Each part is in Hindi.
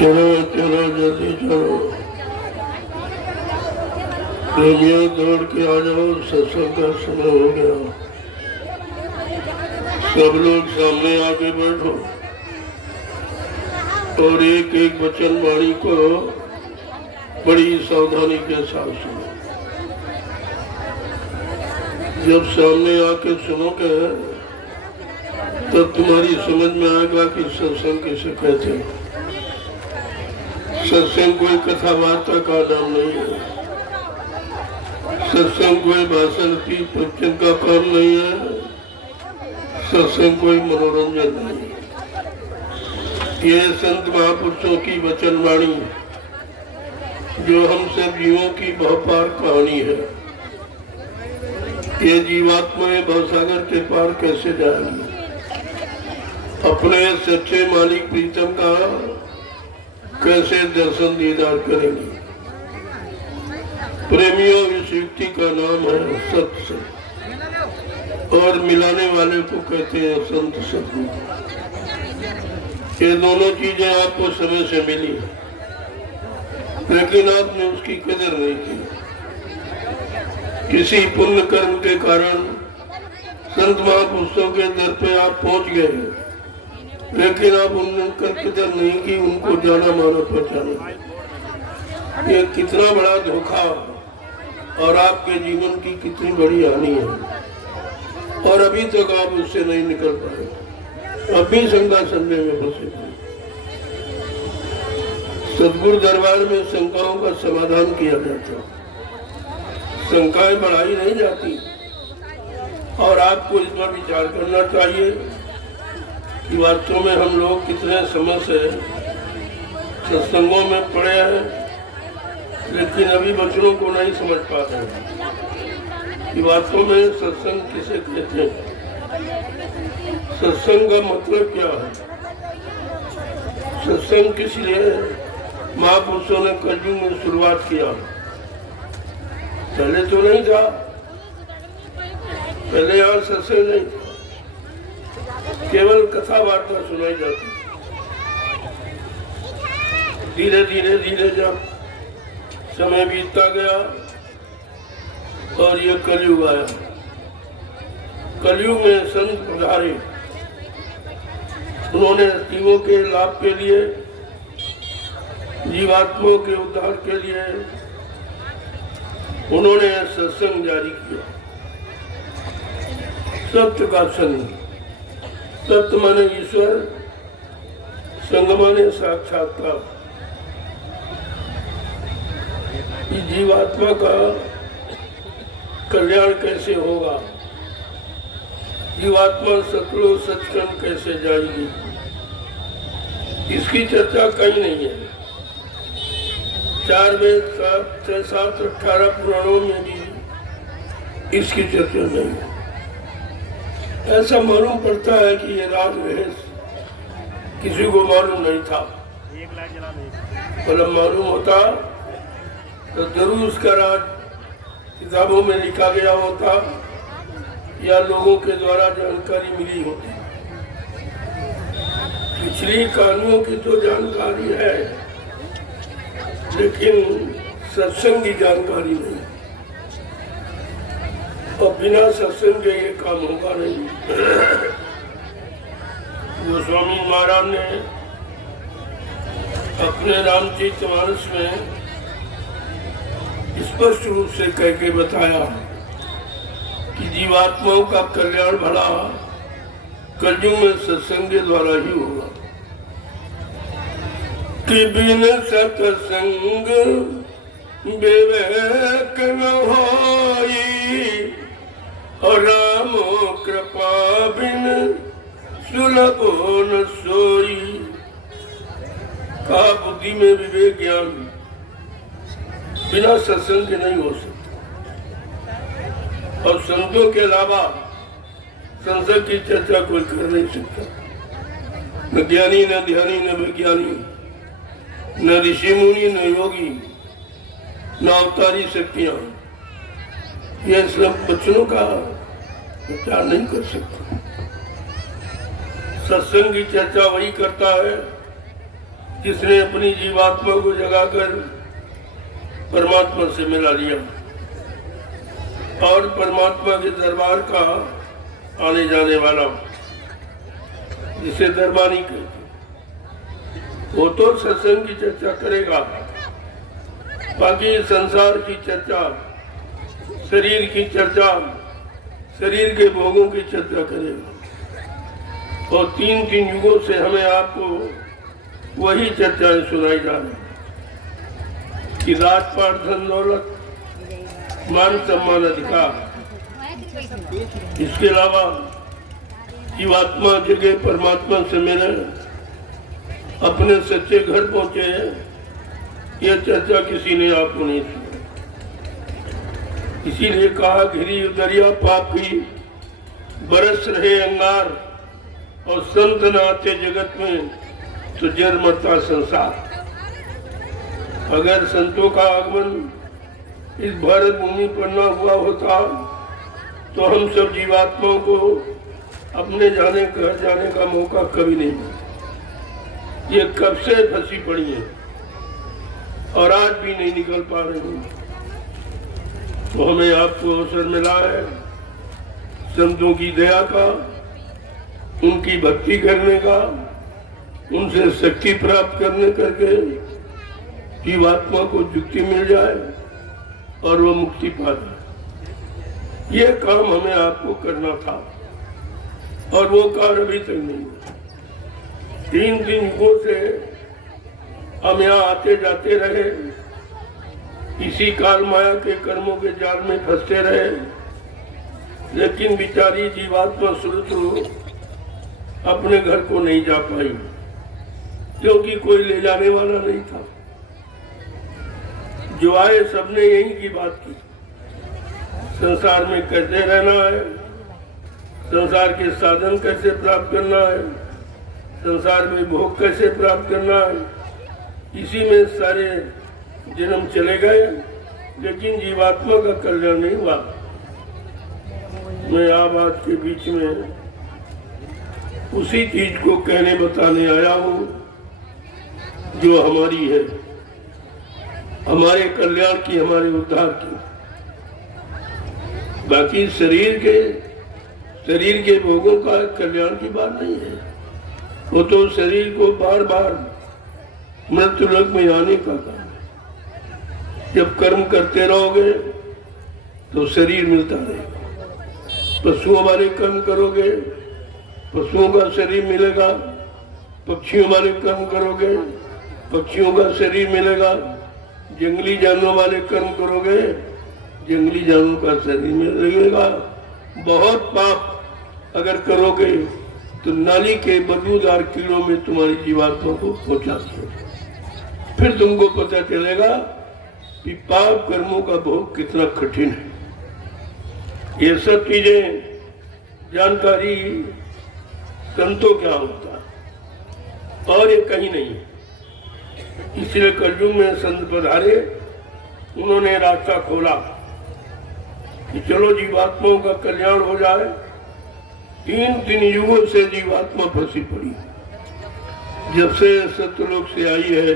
चलो चलो जल्दी चलो, प्रेमियों दौड़ के आ जाओ, सत्संग का समय हो गया। सब लोग सामने आके बैठो और एक एक वचन वाणी को बड़ी सावधानी के साथ सुनो। जब सामने आके सुनोगे तब तुम्हारी समझ में आएगा कि सत्संग किसे कहते हैं। सत्संग कोई कथा वार्ता का नाम नहीं है, सत्संग कोई भाषण की प्रवचन का काम नहीं है, सत्संग कोई मनोरंजन नहीं है। ये संत महापुरुषों की वचन वाणी जो हम सब जीवों की बहुपार कहानी है। ये जीवात्माएं भवसागर के पार कैसे जाएंगी, अपने सच्चे मालिक प्रीतम का कैसे दर्शन दीदार करेंगी। प्रेमियों इस युक्ति का नाम है सत्संग और मिलाने वाले को कहते हैं संत सत्संग। ये दोनों चीजें आपको समय से मिली लेकिन आपने उसकी कदर नहीं की। किसी पुण्य कर्म के कारण संत महापुरुषों के दर पे आप पहुंच गए लेकिन आप उनका कदर नहीं की, उनको जाना माना पहचाना। ये कितना बड़ा धोखा और आपके जीवन की कितनी बड़ी हानि है और अभी तक आप उससे नहीं निकल पाए, अभी शंका संदेह में फंसे। सतगुरु दरबार में शंकाओं का समाधान किया जाता, शंकाएं बढ़ाई नहीं जाती। और आपको इस पर विचार करना चाहिए कि वास्तव में हम लोग कितने समय से सत्संगों में पड़े हैं लेकिन अभी वचनों को नहीं समझ पाते हैं कि वास्तव में सत्संग किसे कहते हैं, सत्संग का मतलब क्या है। सत्संग किस लिए महापुरुषों ने कलयुग में शुरुआत किया, पहले तो नहीं था, पहले यहाँ सत्संग नहीं था, केवल कथा वार्ता सुनाई जाती। धीरे धीरे धीरे जब समय बीतता गया और ये कलयुग आया। कलयुग में संत पधारे, उन्होंने जीवों के लाभ के लिए, जीवात्माओं के उद्धार के लिए उन्होंने सत्संग जारी किया। सत्य का संग, सत्य माने ईश्वर, संग माने साक्षात्कार। जीवात्मा का कल्याण कैसे होगा, जीवात्मा सतलोक सचखंड कैसे जाएगी, इसकी चर्चा कहीं नहीं है। 4 वेद 6, 7, 18 पुराणों में भी इसकी चर्चा नहीं है। ऐसा मालूम पड़ता है कि ये राज रहस्य किसी को मालूम नहीं था। मतलब मालूम होता तो जरूर उसका राज किताबों में लिखा गया होता या लोगों के द्वारा जानकारी मिली होती। पिछली कहानियों की तो जानकारी है, लेकिन सत्संग की जानकारी नहीं, और बिना सत्संग के ये काम होगा नहीं। गोस्वामी महाराज ने अपने रामचरितमानस में स्पष्ट रूप से कह के बताया कि जीवात्माओं का कल्याण भला कलयुग में सत्संग के द्वारा ही होगा। कि बिन सत्संग विवेक न होई, और राम कृपा बिन सुलभो न सोई। का बुद्धि में विवेक ज्ञान बिना सत्संग के नहीं हो सकता, और संतों के अलावा संसद की चर्चा कोई कर नहीं सकता। न ज्ञानी, न ध्यानी, न विज्ञानी, न ऋषि मुनि, न योगी, न अवतारी शक्तियां, ये सब वचनों का विचार नहीं कर सकते। सत्संग की चर्चा वही करता है जिसने अपनी जीवात्मा को जगाकर परमात्मा से मिला लिया और परमात्मा के दरबार का आने जाने वाला, जिसे दरबारी कहते, वो तो सत्संग की चर्चा करेगा। बाकी संसार की चर्चा, शरीर की चर्चा, शरीर के भोगों की चर्चा करेगा। और 3 युगों से हमें आपको वही चर्चाएं सुनाई जा रही कि राजपाट, धन दौलत, मान सम्मान, अधिकार, इसके अलावा जीवात्मा जगह परमात्मा से मिले, अपने सच्चे घर पहुंचे, यह चर्चा किसी ने आपको नहीं सुनी। इसीलिए कहा घिरी दरिया पाप की, बरस रहे अंगार, और संत न आते जगत में तो जर मरता संसार। अगर संतों का आगमन इस भारत भूमि पर न हुआ होता तो हम सब जीवात्माओं को अपने घर जाने का मौका कभी नहीं मिला। ये कब से फंसी पड़ी है और आज भी नहीं निकल पा रही। तो हमें आपको अवसर मिला है संतों की दया का, उनकी भक्ति करने का, उनसे शक्ति प्राप्त करने करके जीवात्मा को मुक्ति मिल जाए और वो मुक्ति पा जाए। ये काम हमें आपको करना था और वो कार्य अभी तक नहीं हुआ। 3 युगों से हम यहाँ आते जाते रहे, इसी काल माया के कर्मों के जाल में फंसते रहे, लेकिन बिचारी जीवात्मा सुरतु अपने घर को नहीं जा पाई क्योंकि कोई ले जाने वाला नहीं था। जो आए सबने यही की बात की, संसार में कैसे रहना है, संसार के साधन कैसे प्राप्त करना है, संसार में भोग कैसे प्राप्त करना है, इसी में सारे जन्म चले गए, लेकिन जीवात्मा का कल्याण नहीं हुआ। मैं आप आज के बीच में उसी चीज को कहने बताने आया हूँ जो हमारी है। हमारे कल्याण की, हमारे उद्धार की। बाकी शरीर के भोगों का कल्याण की बात नहीं है। वो तो शरीर को बार बार मृत्यु लोक में आने का काम है। जब कर्म करते रहोगे तो शरीर मिलता रहेगा। पशुओं वाले कर्म करोगे, पशुओं का शरीर मिलेगा। पक्षियों वाले कर्म करोगे, पक्षियों का शरीर मिलेगा। जंगली जानवरों वाले कर्म करोगे, जंगली जानवरों का शरीर मिलेगा। बहुत पाप अगर करोगे तो नाली के बदबूदार कीड़ों में तुम्हारी जीवात्मा को पहुंचा दो। फिर तुमको पता चलेगा कि पाप कर्मों का भोग कितना कठिन है। ये सब चीजें जानकारी संतों क्या होता है और ये कहीं नहीं है। इसलिए कलयुग में संत पधारे, उन्होंने रास्ता खोला कि चलो जीवात्माओं का कल्याण हो जाए। तीन युगों से जीवात्मा फंसी पड़ी, जब से सत्यलोक से आई है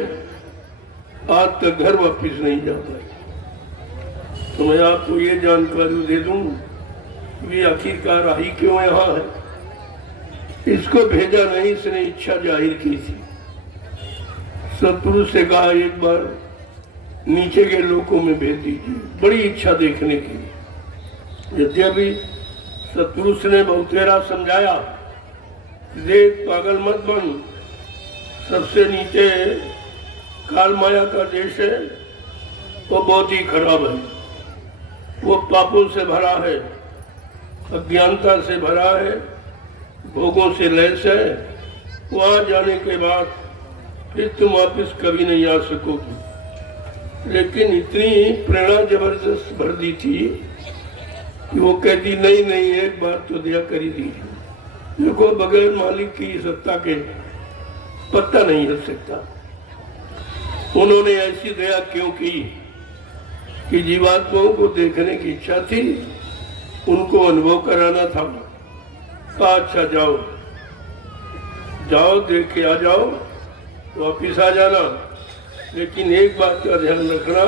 आज तक घर वापिस नहीं जा पाई। तो मैं आपको ये जानकारी दे दूं कि आखिरकार आई क्यों यहाँ है। इसको भेजा नहीं, इसने इच्छा जाहिर की थी। सतपुरुष से कहा एक बार नीचे के लोकों में भेज दीजिए, बड़ी इच्छा देखने की। यद्यपि सतपुरुष ने बहुतेरा समझाया, देख पागल मत बन, सबसे नीचे काल माया का देश है, वो बहुत ही खराब है। वो पापों से भरा है, अज्ञानता से भरा है, भोगों से लैस है। वहां जाने के बाद फिर तुम वापिस कभी नहीं आ सकोगी। लेकिन इतनी प्रेरणा जबरदस्त भर दी थी कि वो कहती नहीं नहीं, एक बार तो दया करी दी। देखो बगैर मालिक की सत्ता के पत्ता नहीं हिल सकता। उन्होंने ऐसी दया क्यों की कि जीवात्माओं को देखने की इच्छा थी, उनको अनुभव कराना था। अच्छा जाओ जाओ, देख के आ जाओ, वापिस आ जाना। लेकिन एक बात का ध्यान रखना,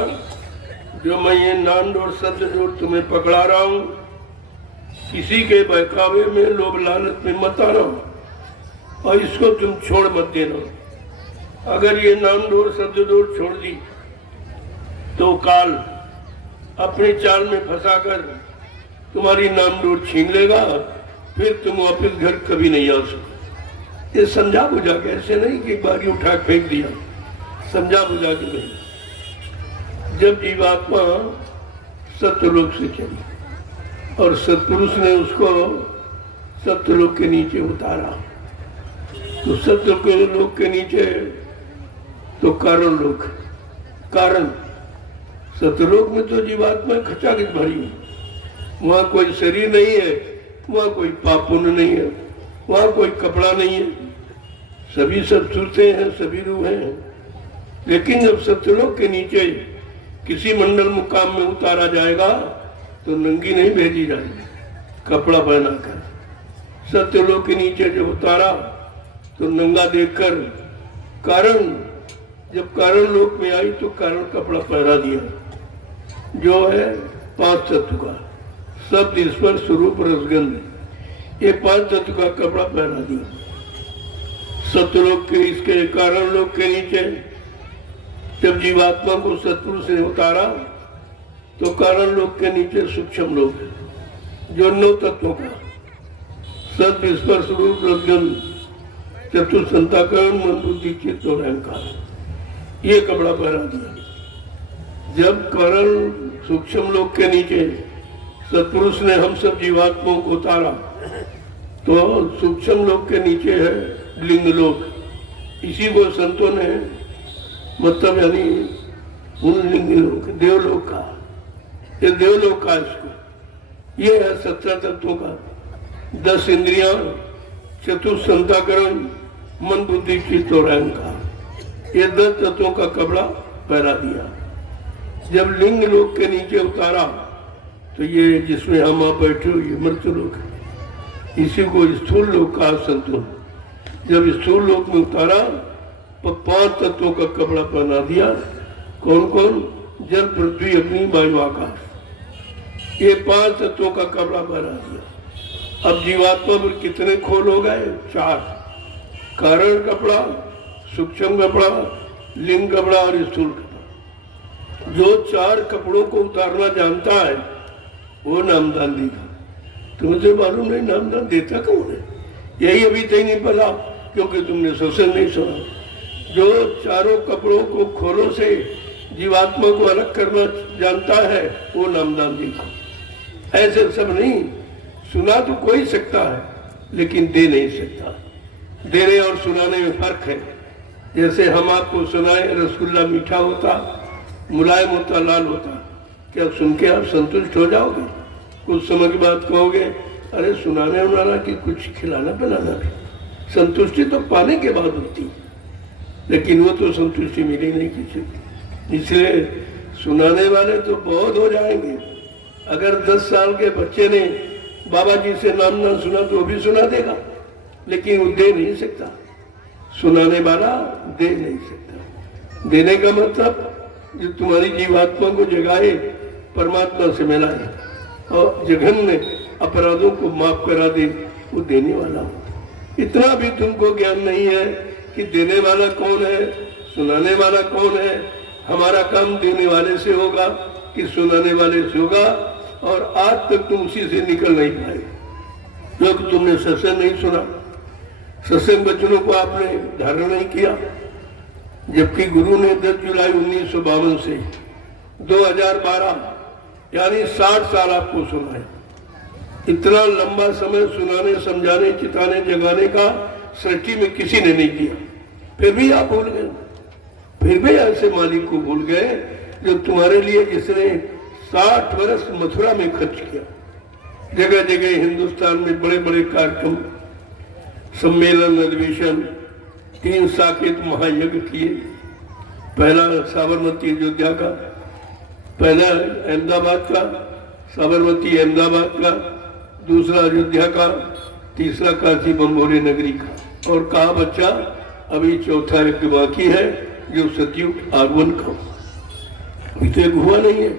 जो मैं ये नाम और शब्द जो तुम्हें पकड़ा रहा हूं, किसी के बहकावे में, लोभ लालच में मत आना और इसको तुम छोड़ मत देना। अगर ये नाम डोर शब्द डोर छोड़ दी तो काल अपने चाल में फंसाकर तुम्हारी नाम डोर छीन लेगा, फिर तुम वापिस घर कभी नहीं आ सकते। ये समझा बुझा के, ऐसे नहीं कि बागी उठा फेंक दिया, समझा बुझा के नहीं। जब जीवात्मा सत्यलोक से चली और सतपुरुष ने उसको सत्यलोक के नीचे उतारा, तो सत्यलोक के नीचे तो कारण लोक, कारण सत्यलोक में तो जीवात्मा खचाखच भरी। वहां कोई शरीर नहीं है, वहां कोई पाप पुण्य नहीं है, वहां कोई कपड़ा नहीं है, सभी सब सुरते हैं, सभी रूह हैं। लेकिन जब सत्यलोक के नीचे किसी मंडल मुकाम में उतारा जाएगा तो नंगी नहीं भेजी जाएगी, कपड़ा पहनाकर। सत्यलोक के नीचे जब उतारा तो नंगा देखकर, कारण जब कारण लोक में आई तो कारण कपड़ा पहना दिया, जो है 5 तत्व का, शब्द स्पर्श रूप रसगंध, ये 5 तत्व का कपड़ा पहना दिया। सत्यलोक के, इसके कारण लोक के नीचे जब जीवात्मा को सतपुरुष ने उतारा तो कारण लोक के नीचे सूक्ष्म लोक है, जो 9 तत्वों का शब्द स्पर्श रूप रसगंध चतुर्संताकरण मन बुद्धि चित्त और अहंकार, ये कपड़ा पहना दिया। जब कारण सूक्ष्म लोक के नीचे सतपुरुष ने हम सब जीवात्माओं को उतारा तो सूक्ष्म लोक के नीचे है लिंग लोक। इसी को संतों ने मतलब यानी उन लिंग लोक, देवलोक का, ये देवलोक का इसको, ये है 17 तत्वों का, 10 इंद्रियां, चतुर्संताकरण मन बुद्धि चित्त और अहंकार, ये 10 तत्वों का कपड़ा पहना दिया। जब लिंग लोक के नीचे उतारा तो ये जिसमें हम आप बैठे हो ये मृत्यु लोक है, इसी को स्थूल लोक का संतों। जब स्थूल लोक में उतारा तो 5 तत्वों का कपड़ा पहना दिया, कौन कौन? जल, पृथ्वी, अग्नि, वायु, आकाश। ये 5 तत्वों का कपड़ा बना दिया। अब जीवात्मा पर कितने खोल हो गए? 4। कारण कपड़ा, सूक्ष्म कपड़ा, लिंग कपड़ा और स्थूल कपड़ा। जो 4 कपड़ों को उतारना जानता है वो नामदान देगा। तुम्हें मालूम नहीं नामदान देता कौन है? यही अभी तक नहीं पता, क्योंकि तुमने सत्संग नहीं सुना। जो 4 कपड़ों को खोलों से जीवात्मा को अलग करना जानता है वो नामदान देगा। ऐसे सब नहीं। सुना तो कोई सकता है लेकिन दे नहीं सकता। देने और सुनाने में फर्क है। जैसे हम आपको सुनाए रसगुल्ला मीठा होता, मुलायम होता, लाल होता, क्या सुन के आप संतुष्ट हो जाओगे? कुछ समय के बाद कहोगे अरे सुनाने उनाना कि कुछ खिलाना पिलाना भी। संतुष्टि तो पाने के बाद होती, लेकिन वो तो संतुष्टि मिली नहीं किसी को। इसलिए सुनाने वाले तो बहुत हो जाएंगे। अगर 10 साल के बच्चे ने बाबा जी से नाम ना सुना तो वो भी सुना देगा, लेकिन वो दे नहीं सकता। सुनाने वाला दे नहीं सकता। देने का मतलब जो तुम्हारी जीवात्मा को जगाए, परमात्मा से मिलाए और जघन्य अपराधों को माफ करा दे, वो देने वाला हो। इतना भी तुमको ज्ञान नहीं है कि देने वाला कौन है, सुनाने वाला कौन है। हमारा काम देने वाले से होगा कि सुनाने वाले से होगा, और आज तक तुम उसी से निकल नहीं पाए, क्योंकि तुमने सत्संग नहीं सुना, सत्संग वचनों को आपने धारण नहीं किया। जबकि गुरु ने 10 जुलाई 1952 से 2012 यानी 60 साल आपको सुनाया। इतना लंबा समय सुनाने, समझाने, चिताने, जगाने का सृष्टि में किसी ने नहीं किया। फिर भी आप भूल गए। फिर भी ऐसे मालिक को भूल गए जो तुम्हारे लिए जिसने 60 वर्ष मथुरा में खर्च किया। जगह जगह हिंदुस्तान में बड़े बड़े कार्यक्रम, सम्मेलन, अधिवेशन, 3 साकेत महायज्ञ किए। पहला साबरमती अयोध्या का, पहला अहमदाबाद का, साबरमती अहमदाबाद का, दूसरा अयोध्या का, तीसरा काशी बम्बोरी नगरी का। और कहा बच्चा अभी चौथा यज्ञ बाकी है जो सतयुग आगमन का। तो एक हुआ नहीं है।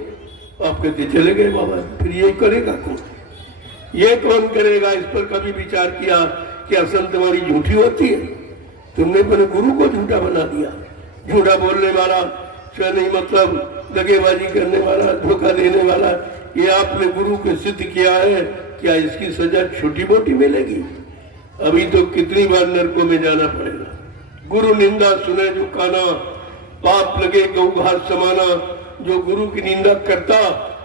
आप कहते चले गए बाबा, फिर ये करेगा कौन? ये कौन करेगा? इस पर कभी विचार किया क्या संत तुम्हारी झूठी होती है? तुमने अपने गुरु को झूठा बना दिया। झूठा बोलने वाला, नहीं मतलब दगेबाजी करने वाला, धोखा देने वाला, ये आपने गुरु को सिद्ध किया है। क्या इसकी सजा छोटी मोटी मिलेगी? अभी तो कितनी बार नरकों में जाना पड़ेगा। गुरु निंदा सुने जो काना, पाप लगे गौ घास समाना। जो गुरु की निंदा करता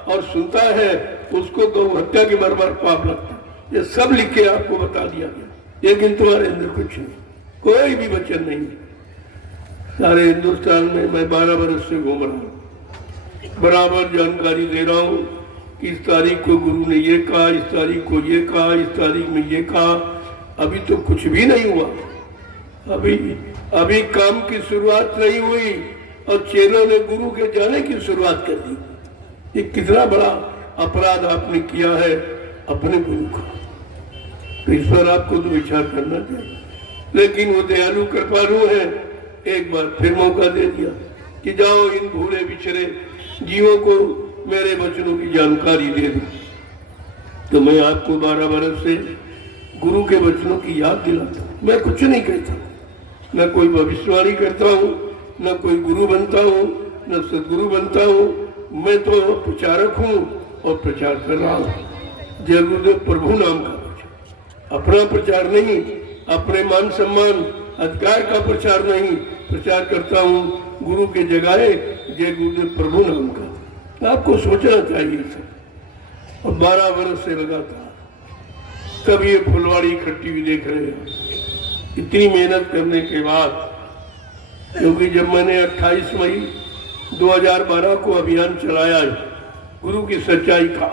और सुनता है उसको गौ हत्या के बराबर पाप लगता। ये सब लिख के आपको बता दिया गया, लेकिन तुम्हारे अंदर कुछ नहीं, कोई भी वचन नहीं। सारे हिंदुस्तान में मैं 12 वर्ष से घूम रहा हूँ, बराबर जानकारी दे रहा हूँ कि इस तारीख को गुरु ने ये कहा, इस तारीख को ये कहा, इस तारीख में ये कहा। अभी तो कुछ भी नहीं हुआ। अभी काम की शुरुआत नहीं हुई और चेलों ने गुरु के जाने की शुरुआत कर दी। ये कितना बड़ा अपराध आपने किया है अपने गुरु का। तो इस पर आपको तो विचार करना चाहिए। लेकिन वो दयालु कृपालु है, एक बार फिर मौका दे दिया कि जाओ इन भूले बिछड़े जीवों को मेरे वचनों की जानकारी दे दो। तो मैं आपको 12 वर्ष से गुरु के वचनों की याद दिलाता हूँ। मैं कुछ नहीं कहता, न कोई भविष्यवाणी करता हूँ, न कोई गुरु बनता हूँ, न सदगुरु बनता हूँ। मैं तो प्रचारक हूँ और प्रचार कर रहा हूँ। जय गुरुदेव प्रभु नाम का प्रचार, अपना प्रचार नहीं, अपने मान सम्मान अधिकार का प्रचार नहीं, प्रचार करता हूँ गुरु के जगाए जय गुरुदेव प्रभु नाम का। आपको सोचना चाहिए सब। और 12 वर्ष से लगातार तब ये फुलवाड़ी इकट्ठी भी देख रहे हैं। इतनी मेहनत करने के बाद, क्योंकि जब मैंने 28 मई 2012 को अभियान चलाया गुरु की सच्चाई का,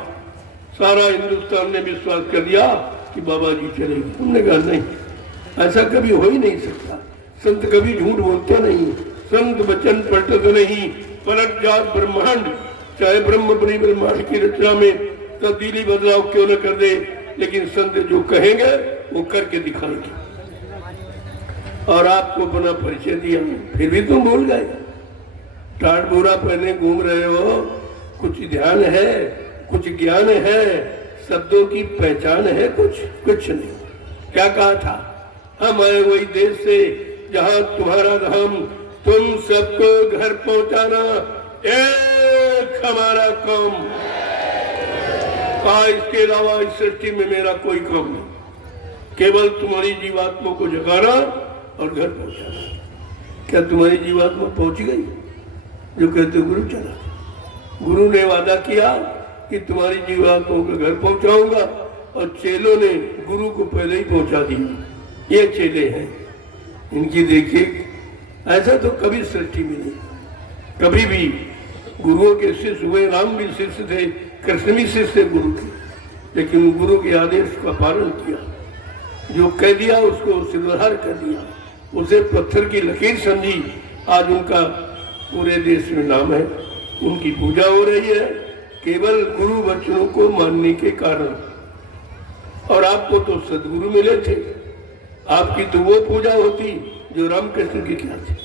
सारा हिंदुस्तान ने विश्वास कर लिया कि बाबा जी चलेंगे। हमने कहा नहीं, ऐसा कभी हो ही नहीं सकता। संत कभी झूठ बोलते नहीं, संत वचन पलटत नहीं, पलट जात ब्रह्मांड। चाहे ब्रह्म बड़ी ब्रह्मांड की रचना में तब्दीली बदलाव क्यों न कर दे, लेकिन संत जो कहेंगे वो करके दिखाएंगे। और आपको अपना परिचय दिया, फिर भी तुम भूल गए। टाट बोरा पहने घूम रहे हो, कुछ ध्यान है, कुछ ज्ञान है, शब्दों की पहचान है, कुछ नहीं। क्या कहा था? हम आए वही देश से जहां तुम्हारा धाम, तुम सबको घर पहुंचाना एक हमारा काम। कहा इसके अलावा इस सृष्टि में मेरा कोई काम नहीं, केवल तुम्हारी जीवात्मा को जगाना और घर पहुंचाना। क्या तुम्हारी जीवात्मा पहुंच गई? जो कहते गुरु चला, गुरु ने वादा किया कि तुम्हारी जीवात्मा को घर पहुंचाऊंगा, और चेलों ने गुरु को पहले ही पहुंचा दिया। ये चेले हैं, इनकी देखिए, ऐसा तो कभी सृष्टि में नहीं। कभी भी गुरुओं के शिष्य हुए, राम भी शिष्य थे, कृष्ण भी शिष्य गुरु के, लेकिन गुरु के आदेश का पालन किया। जो कह दिया उसको सिरदर्द कर दिया, उसे पत्थर की लकीर समझी। आज उनका पूरे देश में नाम है, उनकी पूजा हो रही है केवल गुरु वचनों को मानने के कारण। और आपको तो सदगुरु मिले थे, आपकी तो वो पूजा होती जो रामकृष्ण की क्या थी,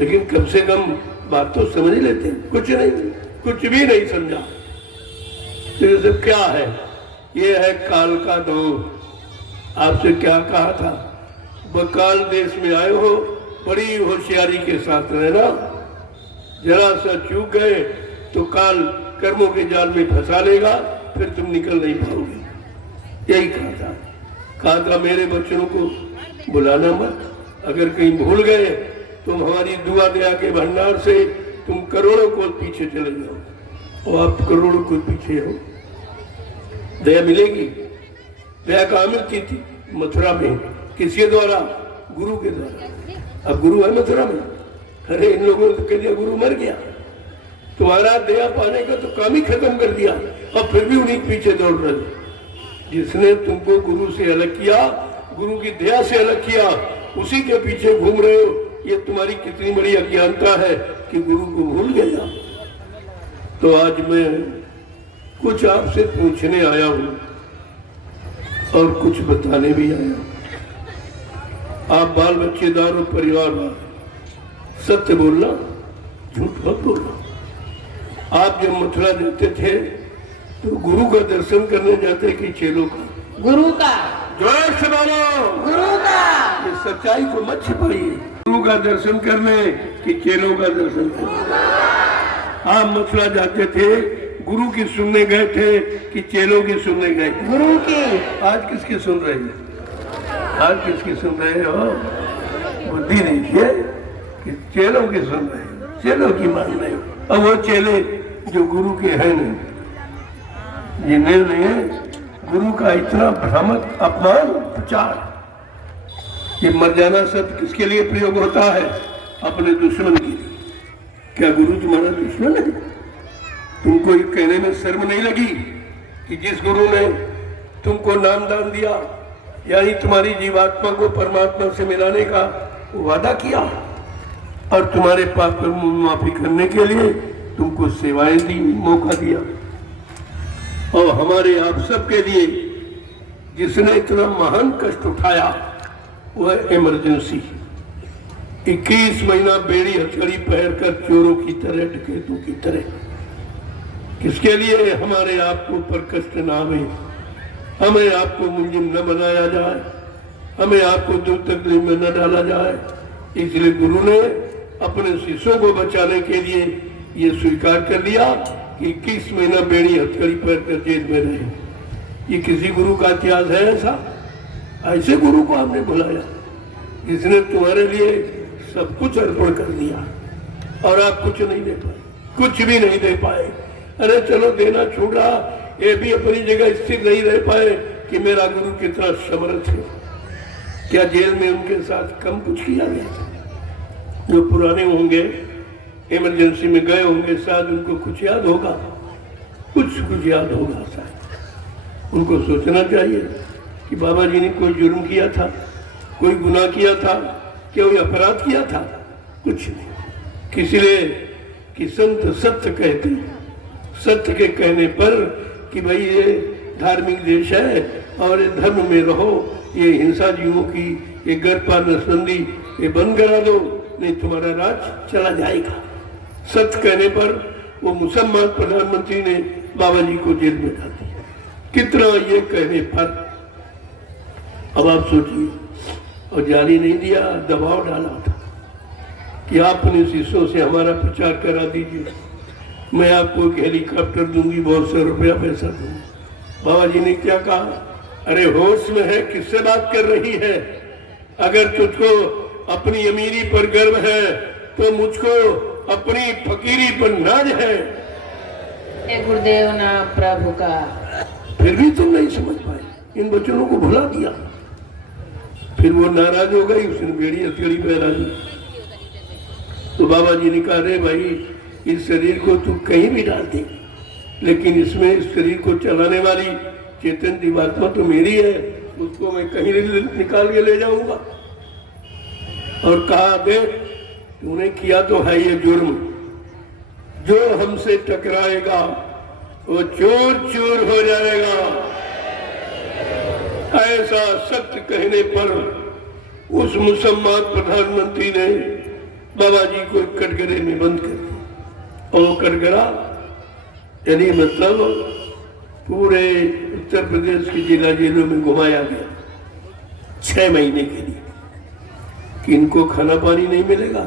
लेकिन कम से कम बात तो समझ लेते हैं। कुछ नहीं, कुछ भी नहीं समझा। तो ये सब क्या है? ये है काल का दौर। आपसे क्या कहा था? बकाल देश में आए हो, बड़ी होशियारी के साथ रहना, जरा सा चूक गए तो काल कर्मों के जाल में फंसा लेगा, फिर तुम निकल नहीं पाओगे। यही कहा था मेरे बच्चों को बुलाना मत। अगर कहीं भूल गए तो हमारी दुआ दया के भंडार से तुम करोड़ों को पीछे चले जाओ, और आप करोड़ों को पीछे हो। दया मिलेगी। दया कहाँ मिलती थी? मथुरा में। किसके द्वारा? गुरु के द्वारा। अब गुरु है मथुरा में। अरे इन लोगों ने तो कह दिया गुरु मर गया, तुम्हारा दया पाने का तो काम ही खत्म कर दिया, और फिर भी उन्हीं के पीछे दौड़ रहे। जिसने तुमको गुरु से अलग किया, गुरु की दया से अलग किया, उसी के पीछे घूम रहे हो। ये तुम्हारी कितनी बड़ी अज्ञानता है कि गुरु को भूल गया। तो आज मैं कुछ आपसे पूछने आया हूं और कुछ बताने भी आया। आप बाल बच्चेदार और परिवार वाले, सत्य बोलना, झूठ मत बोलना। आप जब मथुरा जाते थे तो गुरु का दर्शन करने जाते कि चेलों का? गुरु का। जोर से बोलो, गुरु का। ये सच्चाई को मत छिपाइए। गुरु का दर्शन करने कि चेलों का दर्शन करने? आप मथुरा जाते थे, गुरु की सुनने गए थे कि चेलों की सुनने गए थे? गुरु की। आज किसकी सुन रहे हैं? आज किसकी सुन रहे हो? बुद्धि दीजिए कि चेलों की सुन रहे हैं, चेलों की मान रहे हो। अब वो चेले जो गुरु के हैं नहीं, जिन्हें गुरु का इतना भ्रामक अपमान प्रचार, ये मर जाना शब्द किसके लिए प्रयोग होता है? अपने दुश्मन के लिए। क्या गुरु तुम्हारा दुश्मन है? तुमको ये कहने में शर्म नहीं लगी कि जिस गुरु ने तुमको नाम दान दिया, यानी तुम्हारी जीवात्मा को परमात्मा से मिलाने का वादा किया, और तुम्हारे पाप पर माफी करने के लिए तुमको सेवाएं दी, मौका दिया, और हमारे आप सबके लिए जिसने इतना महान कष्ट उठाया वह इमरजेंसी। 21 महीना बेड़ी हथकड़ी पहन कर चोरों की तरह, डकैतों की तरह, किसके लिए? हमारे आप को पर कष्ट न आवे, हमें आपको मुलजिम न बनाया जाए, हमें आपको दुख तकलीफ में न डाला जाए। इसलिए गुरु ने अपने शिष्यों को बचाने के लिए ये स्वीकार कर लिया कि 21 महीना बेड़ी हथकड़ी पहन कर जेल में रहे। ये किसी गुरु का इतिहास है ऐसा? ऐसे गुरु को आपने बुलाया जिसने तुम्हारे लिए सब कुछ अर्पण कर दिया, और आप कुछ नहीं दे पाए, कुछ भी नहीं दे पाए। अरे चलो देना छूट रहा, ये भी अपनी जगह स्थिर नहीं रह पाए कि मेरा गुरु कितना समर्थ है। क्या जेल में उनके साथ कम कुछ किया गया था? जो पुराने होंगे, इमरजेंसी में गए होंगे, शायद उनको कुछ याद होगा, कुछ याद होगा। शायद उनको सोचना चाहिए कि बाबा जी ने कोई जुर्म किया था, कोई गुनाह किया था, कोई अपराध किया था? कुछ नहीं। किसी ने कि संत सत्य कहते हैं, सत्य के कहने पर कि भाई ये धार्मिक देश है और ये धर्म में रहो, ये हिंसा जीवों की, ये गर्भपात नसबंदी ये बंद करा दो, नहीं तुम्हारा राज चला जाएगा। सत्य कहने पर वो मुसलमान प्रधानमंत्री ने बाबा जी को जेल में डाल दिया। कितना ये कहने पर, अब आप सोचिए, और जारी नहीं दिया, दबाव डाला था कि आप अपने शिष्यों से हमारा प्रचार करा दीजिए, मैं आपको एक हेलीकॉप्टर दूंगी, बहुत सा रुपया पैसा दूंगी। बाबा जी ने क्या कहा, अरे होश में है, किससे बात कर रही है? अगर तुझको अपनी अमीरी पर गर्व है तो मुझको अपनी फकीरी पर नाज है। गुरुदेव ना प्रभु का। फिर भी तुम नहीं समझ पाए, इन वचनों को भुला दिया। फिर वो नाराज हो गई, उसने बेड़ी हथकड़ी पहना दी। तो बाबा जी ने कहा, अरे भाई, इस शरीर को तू कहीं भी डाल दे, लेकिन इसमें इस शरीर को चलाने वाली चेतन जीवात्मा तो मेरी है, उसको मैं कहीं निकाल के ले जाऊंगा। और कहा, देख, तूने किया तो है ये जुर्म, जो हमसे टकराएगा वो चूर चूर हो जाएगा। ऐसा सत्य कहने पर उस मुसलमान प्रधानमंत्री ने बाबा जी को कटघरे में बंद कर दिया। और कटघरा यानी मतलब पूरे उत्तर प्रदेश की जिला जेलों में घुमाया गया 6 महीने के लिए कि इनको खाना पानी नहीं मिलेगा,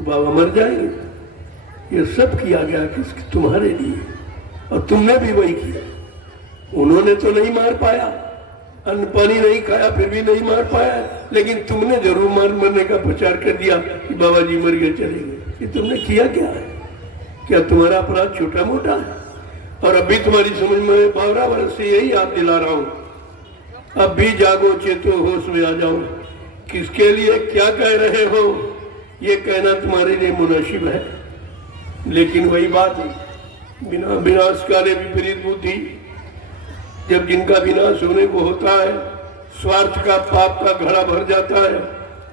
बाबा मर जाएंगे। ये सब किया गया किसके? तुम्हारे लिए, और तुमने भी वही किया। उन्होंने तो नहीं मार पाया, अन्न पानी नहीं खाया, फिर भी नहीं मार पाया, लेकिन तुमने जरूर मरने का प्रचार कर दिया कि बाबा जी मर गए, चले गए। ये तुमने किया क्या है? क्या तुम्हारा अपराध छोटा मोटा है? और अभी तुम्हारी समझ में 12 वर्ष से यही याद दिला रहा हूं, अब भी जागो, चेतो, होश में आ जाओ। किसके लिए क्या कह रहे हो ये कहना तुम्हारे लिए मुनासिब है, लेकिन वही बात है, बिना विनाश काले विपरीत बुद्धि। जब जिनका विनाश होने को होता है, स्वार्थ का पाप का घड़ा भर जाता है,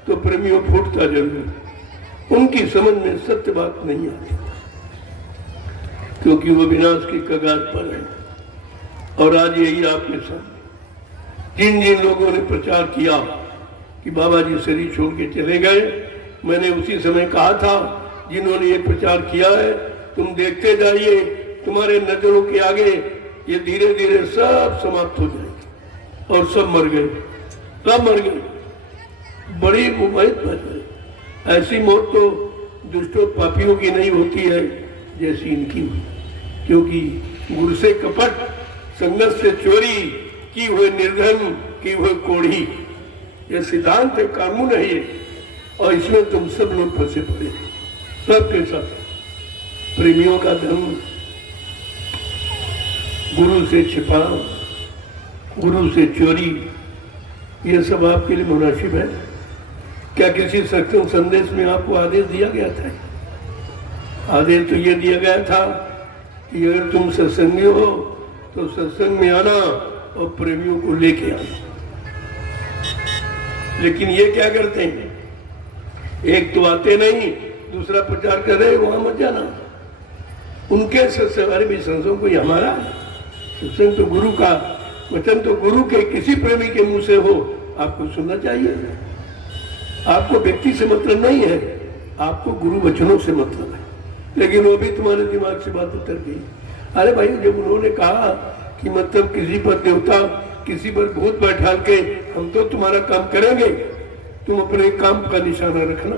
तो प्रेमियों फूटता जरूर। उनकी समझ में सत्य बात नहीं आती, क्योंकि वो विनाश की कगार पर है। और आज यही आपके सामने जिन जिन लोगों ने प्रचार किया कि बाबा जी शरीर छोड़ के चले गए, मैंने उसी समय कहा था, जिन्होंने ये प्रचार किया है, तुम देखते जाइए, तुम्हारे नजरों के आगे ये धीरे धीरे सब समाप्त हो जाएगी। और सब मर गए, सब मर गए, बड़ी मुबाहित मर गए। ऐसी मौत तो दुष्टों पापियों की नहीं होती है जैसी इनकी हुई, क्योंकि गुरु से कपट, संगत से चोरी, की हुए निर्धन, की हुए कोढ़ी, ये सिद्धांत है, कानून है ये। और इसमें तुम सब लोग फंसे पड़े, सबके सब। प्रेमियों का धर्म गुरु से छिपा, गुरु से चोरी, ये सब आपके लिए मुनासिब है क्या? किसी सत्संग संदेश में आपको आदेश दिया गया था? आदेश तो ये दिया गया था कि अगर तुम सत्संगी हो तो सत्संग में आना और प्रेमियों को लेके आना। लेकिन ये क्या करते हैं, एक तो आते नहीं, दूसरा प्रचार कर रहे, वहां मत जाना। उनके सत्संग भी संसों कोई हमारा सत्संग तो गुरु का वचन, तो गुरु के किसी प्रेमी के मुंह से हो, आपको सुनना चाहिए। आपको व्यक्ति से मतलब नहीं है, आपको गुरु वचनों से मतलब है। लेकिन वो भी तुम्हारे दिमाग से बात उतर गई। अरे भाई, जब उन्होंने कहा कि मतलब किसी पर देवता, किसी पर भूत बैठा के हम तो तुम्हारा काम करेंगे, तुम अपने काम का निशाना रखना,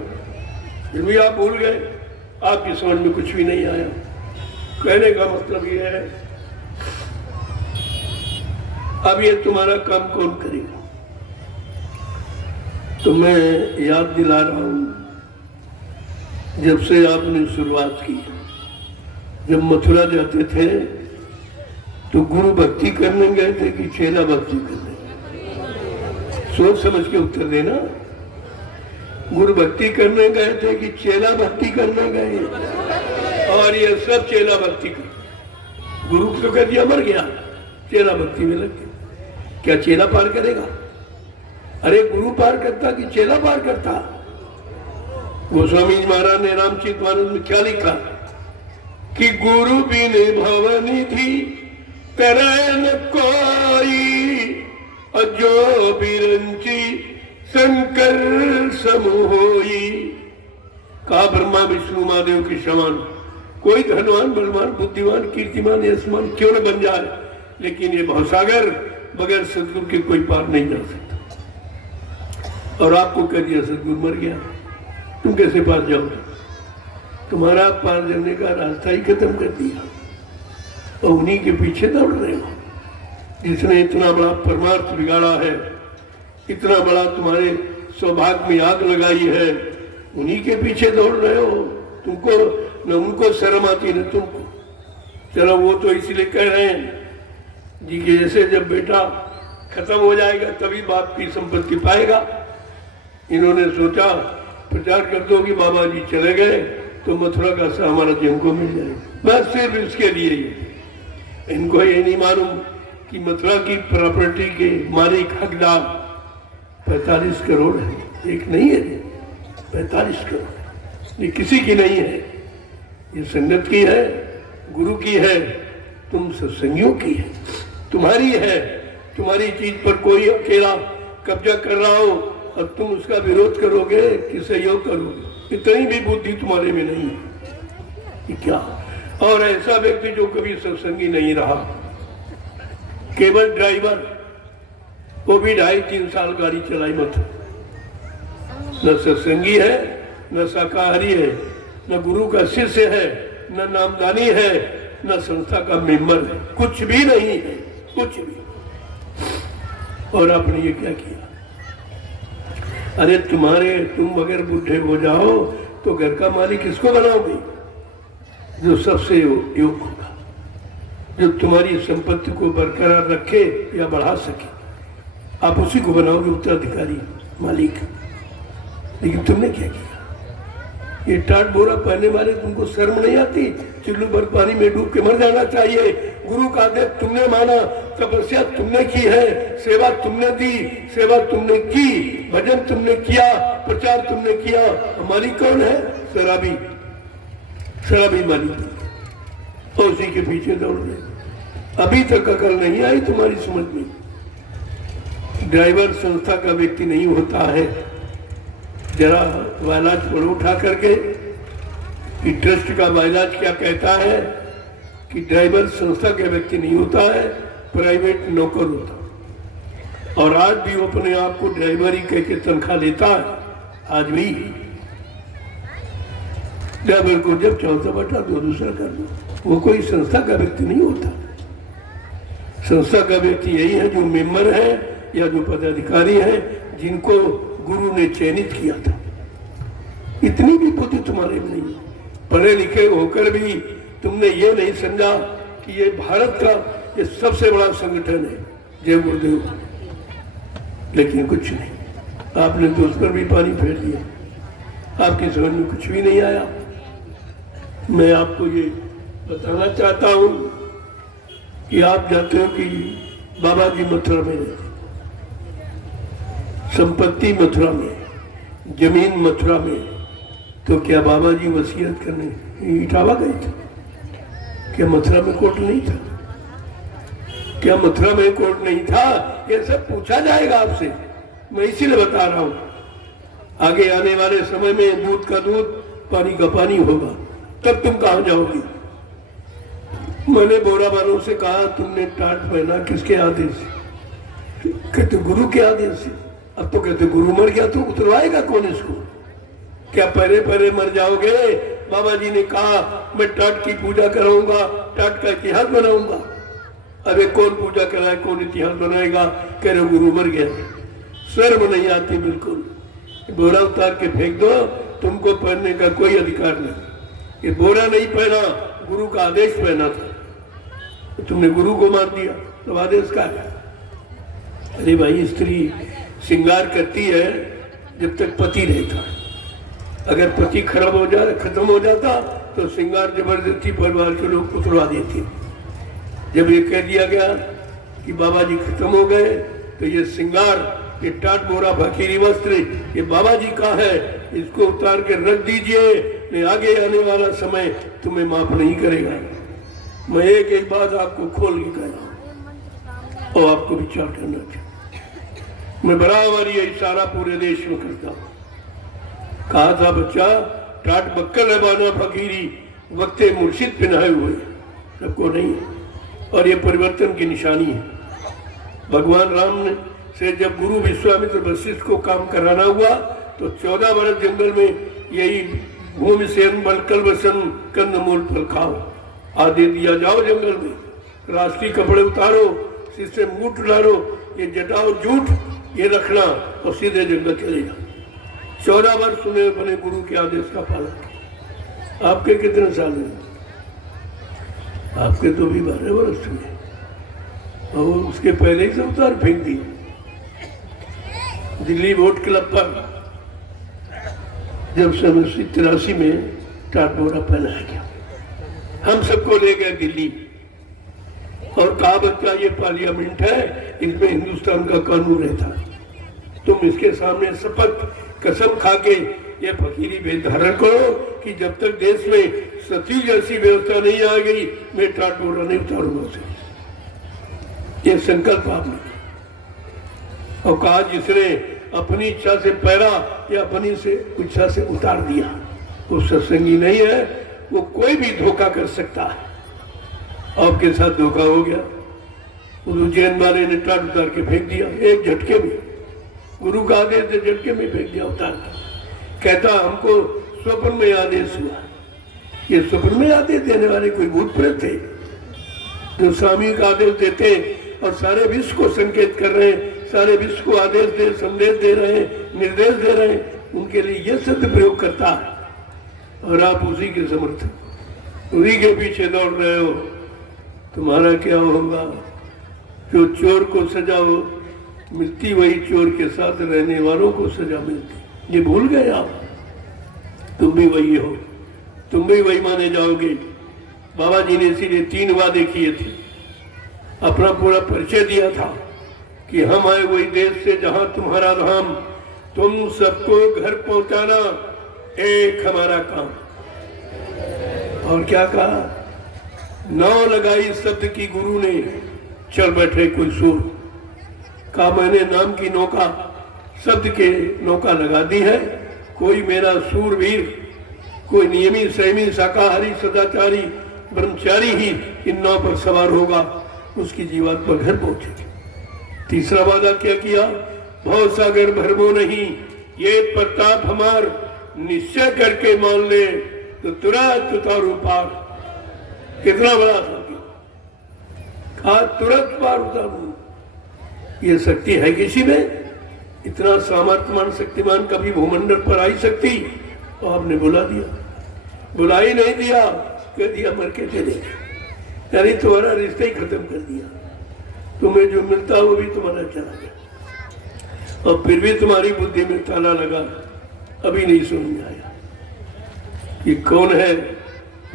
फिर भी आप भूल गए, आपकी समझ में कुछ भी नहीं आया। कहने का मतलब ये है, अब ये तुम्हारा काम कौन करेगा? तो मैं याद दिला रहा हूं, जब से आपने शुरुआत की, जब मथुरा जाते थे तो गुरु भक्ति करने गए थे कि चेला भक्ति करने? सोच समझ के उत्तर देना। गुरु भक्ति करने गए थे कि चेला भक्ति करने गए? और ये सब चेला भक्ति कर, गुरु तो कर दिया, मर गया, चेला भक्ति में लग गया। क्या चेला पार करेगा? अरे गुरु पार करता कि चेला पार करता? गोस्वामी महाराज ने रामचरितमानस में क्या लिखा कि गुरु बिन भवनिधि तरह न कोई, जो बिरंची शंकर समूह होई। कहा ब्रह्मा विष्णु महादेव के समान कोई धनवान बलवान बुद्धिमान कीर्तिमान यशमान क्यों न बन जाए, लेकिन ये भवसागर बगैर सदगुरु के कोई पार नहीं जा सकता। और आपको कह दिया सदगुरु मर गया, तुम कैसे पार जाओगे? तुम्हारा पार जाने का रास्ता ही खत्म कर दिया और उन्हीं के पीछे दौड़ रहे हो जिसने इतना बड़ा परमार्थ बिगाड़ा है, इतना बड़ा तुम्हारे सौभाग्य में आग लगाई है, उन्हीं के पीछे दौड़ रहे हो। तुमको न उनको शर्म आती न तुमको। चलो वो तो इसीलिए कह रहे हैं जी कि जैसे जब बेटा खत्म हो जाएगा तभी बाप की संपत्ति पाएगा। इन्होंने सोचा प्रचार कर दो कि बाबा जी चले गए तो मथुरा का सा हमारा जीवन को मिल जाएगा, बस सिर्फ इसके लिए ही। इनको ये नहीं मालूम कि मथुरा की प्रॉपर्टी के मालिक हकदार 45 करोड़ है, एक नहीं है, 45 करोड़। ये किसी की नहीं है, ये संगत की है, गुरु की है, तुम सत्संगियों की है, तुम्हारी है। तुम्हारी चीज पर कोई अकेला कब्जा कर रहा हो और तुम उसका विरोध करोगे कि सहयोग करोगे, इतनी भी बुद्धि तुम्हारे में नहीं है। क्या? और ऐसा व्यक्ति जो कभी सत्संगी नहीं रहा, केवल ड्राइवर, वो भी 2.5-3 साल गाड़ी चलाई मत, न सत्संगी है, न शाकाहारी है, न गुरु का शिष्य है, न नामदानी है, न संस्था का मेंबर है, कुछ भी नहीं है, कुछ भी। और आपने ये क्या किया? अरे तुम अगर बूढ़े हो जाओ तो घर का मालिक किसको बनाओगे? जो सबसे योग्य होगा, जो तुम्हारी संपत्ति को बरकरार रखे या बढ़ा सके, आप उसी को बनाओगे उत्तराधिकारी, मालिक। लेकिन तुमने क्या किया? ये टाट बोरा पहनने वाले, तुमको शर्म नहीं आती? चुल्लू भर पानी में डूब के मर जाना चाहिए। गुरु का आदेश तुमने माना, तपस्या तुमने की है, सेवा तुमने दी, सेवा तुमने की, भजन तुमने किया, प्रचार तुमने किया। मालिक कौन है? शराबी, शराबी मालिक, और उसी के पीछे दौड़ रहे। अभी तक अकल नहीं आई तुम्हारी समझ में। ड्राइवर संस्था का व्यक्ति नहीं होता है। जरा बायलाज पढ़ो उठा करके कि ट्रस्ट का बायलाज क्या कहता है कि ड्राइवर संस्था का व्यक्ति नहीं होता है, प्राइवेट नौकर होता। और आज भी वो अपने आप को ड्राइवर ही कह के तनख्वाह लेता है, आज भी। ड्राइवर को जब चौथा बटा दो दूसरा कर दो, वो कोई संस्था का व्यक्ति नहीं होता। संस्था का व्यक्ति यही है जो मेंबर है या जो पदाधिकारी है, जिनको गुरु ने चयनित किया था। इतनी भी बुद्धि तुम्हारे में नहीं। पढ़े लिखे होकर भी तुमने ये नहीं समझा कि ये भारत का ये सबसे बड़ा संगठन है, जय गुरुदेव। लेकिन कुछ नहीं, आपने तो उस पर भी पानी फेर दिया, आपकी समझ में कुछ भी नहीं आया। मैं आपको ये बताना चाहता हूं कि आप जानते हो कि बाबा जी मथुरा में रहते, संपत्ति मथुरा में, जमीन मथुरा में। तो क्या बाबा जी वसीयत करने इटावा गए थे? क्या मथुरा में कोर्ट नहीं था? क्या मथुरा में कोर्ट नहीं था? ये सब पूछा जाएगा आपसे, मैं इसीलिए बता रहा हूं। आगे आने वाले समय में दूध का दूध, पानी का पानी होगा, तब तुम कहां जाओगी? मैंने बोरा वालों से कहा, तुमने टाट पहना किसके आदेश से? कहते गुरु के आदेश से। अब तो कहते गुरु मर गया तो उतरवाएगा कौन इसको? क्या पहले पहले मर जाओगे? बाबा जी ने कहा मैं टाट की पूजा कराऊंगा, टाट का इतिहास बनाऊंगा। अरे कौन पूजा कराए, कौन इतिहास बनाएगा? कह रहे गुरु मर गया। शर्म नहीं आती बिल्कुल? बोरा उतार के फेंक दो, तुमको पहनने का कोई अधिकार नहीं। ये बोरा नहीं पहना, गुरु का आदेश पहना था, तुमने गुरु को मार दिया, तो आदेश का है? अरे भाई, स्त्री श्रृंगार करती है जब तक पति रहता है। अगर पति खराब हो जाए, खत्म हो जाता, तो श्रृंगार जबरदस्ती परिवार के लोग उतरवा देते। जब ये कह दिया गया कि बाबा जी खत्म हो गए, तो ये श्रृंगार, ये टाट बोरा फकीरी वस्त्र, ये बाबा जी का है, इसको उतार के रख दीजिए, नहीं आगे आने वाला समय तुम्हें माफ नहीं करेगा। मैं एक एक बात आपको खोल के कह रहा हूं और आपको विचार करना चाहिए। मैं बराबर ये इशारा पूरे देश में करता हूं। कहा था बच्चा, टाट बक्कल है बाना फकीरी, वक्त मुर्शिद पहनाए हुए, सबको नहीं है। और ये परिवर्तन की निशानी है। भगवान राम ने से जब गुरु विश्वामित्र वशिष्ठ को काम कराना हुआ तो 14 वर्ष जंगल में यही भूमि सेन बलकल वसन कंदमूल फल खाओ आदि दिया, जाओ जंगल में, राष्ट्रीय कपड़े उतारो, सिर से मुंह उतारो, ये जटा और जूठ ये रखना और सीधे जंगल चले जाओ। 14 वर्ष उन्हें अपने गुरु के आदेश का पालन किया। आपके कितने साल हुए? आपके तो भी 12 वर्ष हुए और उसके पहले ही से उतार फेंक दिए। दिल्ली वोट क्लब पर जब 1983 में टाटबोरा पहनाया गया, हम सबको ले गए दिल्ली और कहा बच्चा ये पार्लियामेंट है, इसमें हिंदुस्तान का कानून रहता है, तुम इसके सामने शपथ कसम खा के ये फकीरी वेद धारण करो कि जब तक देश में सती जैसी व्यवस्था नहीं आ गई मैं टाटबोरा नहीं उतारूंगा से। ये संकल्प आपने और कहा जिसने अपनी इच्छा से पैरा या अपनी से इच्छा से उतार दिया वो सत्संगी नहीं है, वो कोई भी धोखा कर सकता है। आपके साथ धोखा हो गया। उस उज्जैन वाले ने टाट उतार के फेंक दिया एक झटके में, गुरु का आदेश से झटके में फेंक दिया उतार के। कहता हमको स्वप्न में आदेश हुआ। ये स्वप्न में आदेश देने वाले कोई भूत प्रेत थे जो स्वामी का आदेश देते और सारे विश्व को संकेत कर रहे हैं, सारे विश्व को आदेश दे संदेश दे रहे हैं, निर्देश दे रहे हैं, उनके लिए ये शब्द प्रयोग करता है और आप उसी के समर्थक उसी के पीछे दौड़ रहे हो। तुम्हारा क्या होगा? जो चोर को सजा हो मिलती वही चोर के साथ रहने वालों को सजा मिलती। ये भूल गए आप? तुम भी वही हो, तुम भी वही माने जाओगे। बाबा जी ने इसीलिए 3 वादे किए थे, अपना पूरा परिचय दिया था कि हम आए वही देश से जहां तुम्हारा धाम, तुम सबको घर पहुंचाना एक हमारा काम। और क्या कहा? नाव लगाई शब्द की गुरु ने, चल बैठे कोई सूर। कहा मैंने नाम की नौका शब्द के नौका लगा दी है, कोई मेरा सूरवीर, कोई नियमी संयमी शाकाहारी सदाचारी ब्रह्मचारी ही इन नाव पर सवार होगा, उसकी जीवात पर घर पहुंचेगी। तीसरा वादा क्या किया? भव सागर भरमो नहीं, ये प्रताप हमार, निश्चय करके मान ले तो तुरंत उतारू पार। कितना बड़ा था, कहा तुरंत पार उतारू। ये शक्ति है किसी में? इतना सामर्थ्यवान शक्तिमान कभी भूमंडल पर आई शक्ति? तो आपने बुला दिया, बुला ही नहीं दिया, कह दिया मर के चले गए, यानी तुम्हारा रिश्ता ही खत्म कर दिया। तुम्हें जो मिलता वो भी तुम्हारा चला गया और फिर भी तुम्हारी बुद्धि में ताला लगा, अभी नहीं समझ में आया ये कौन है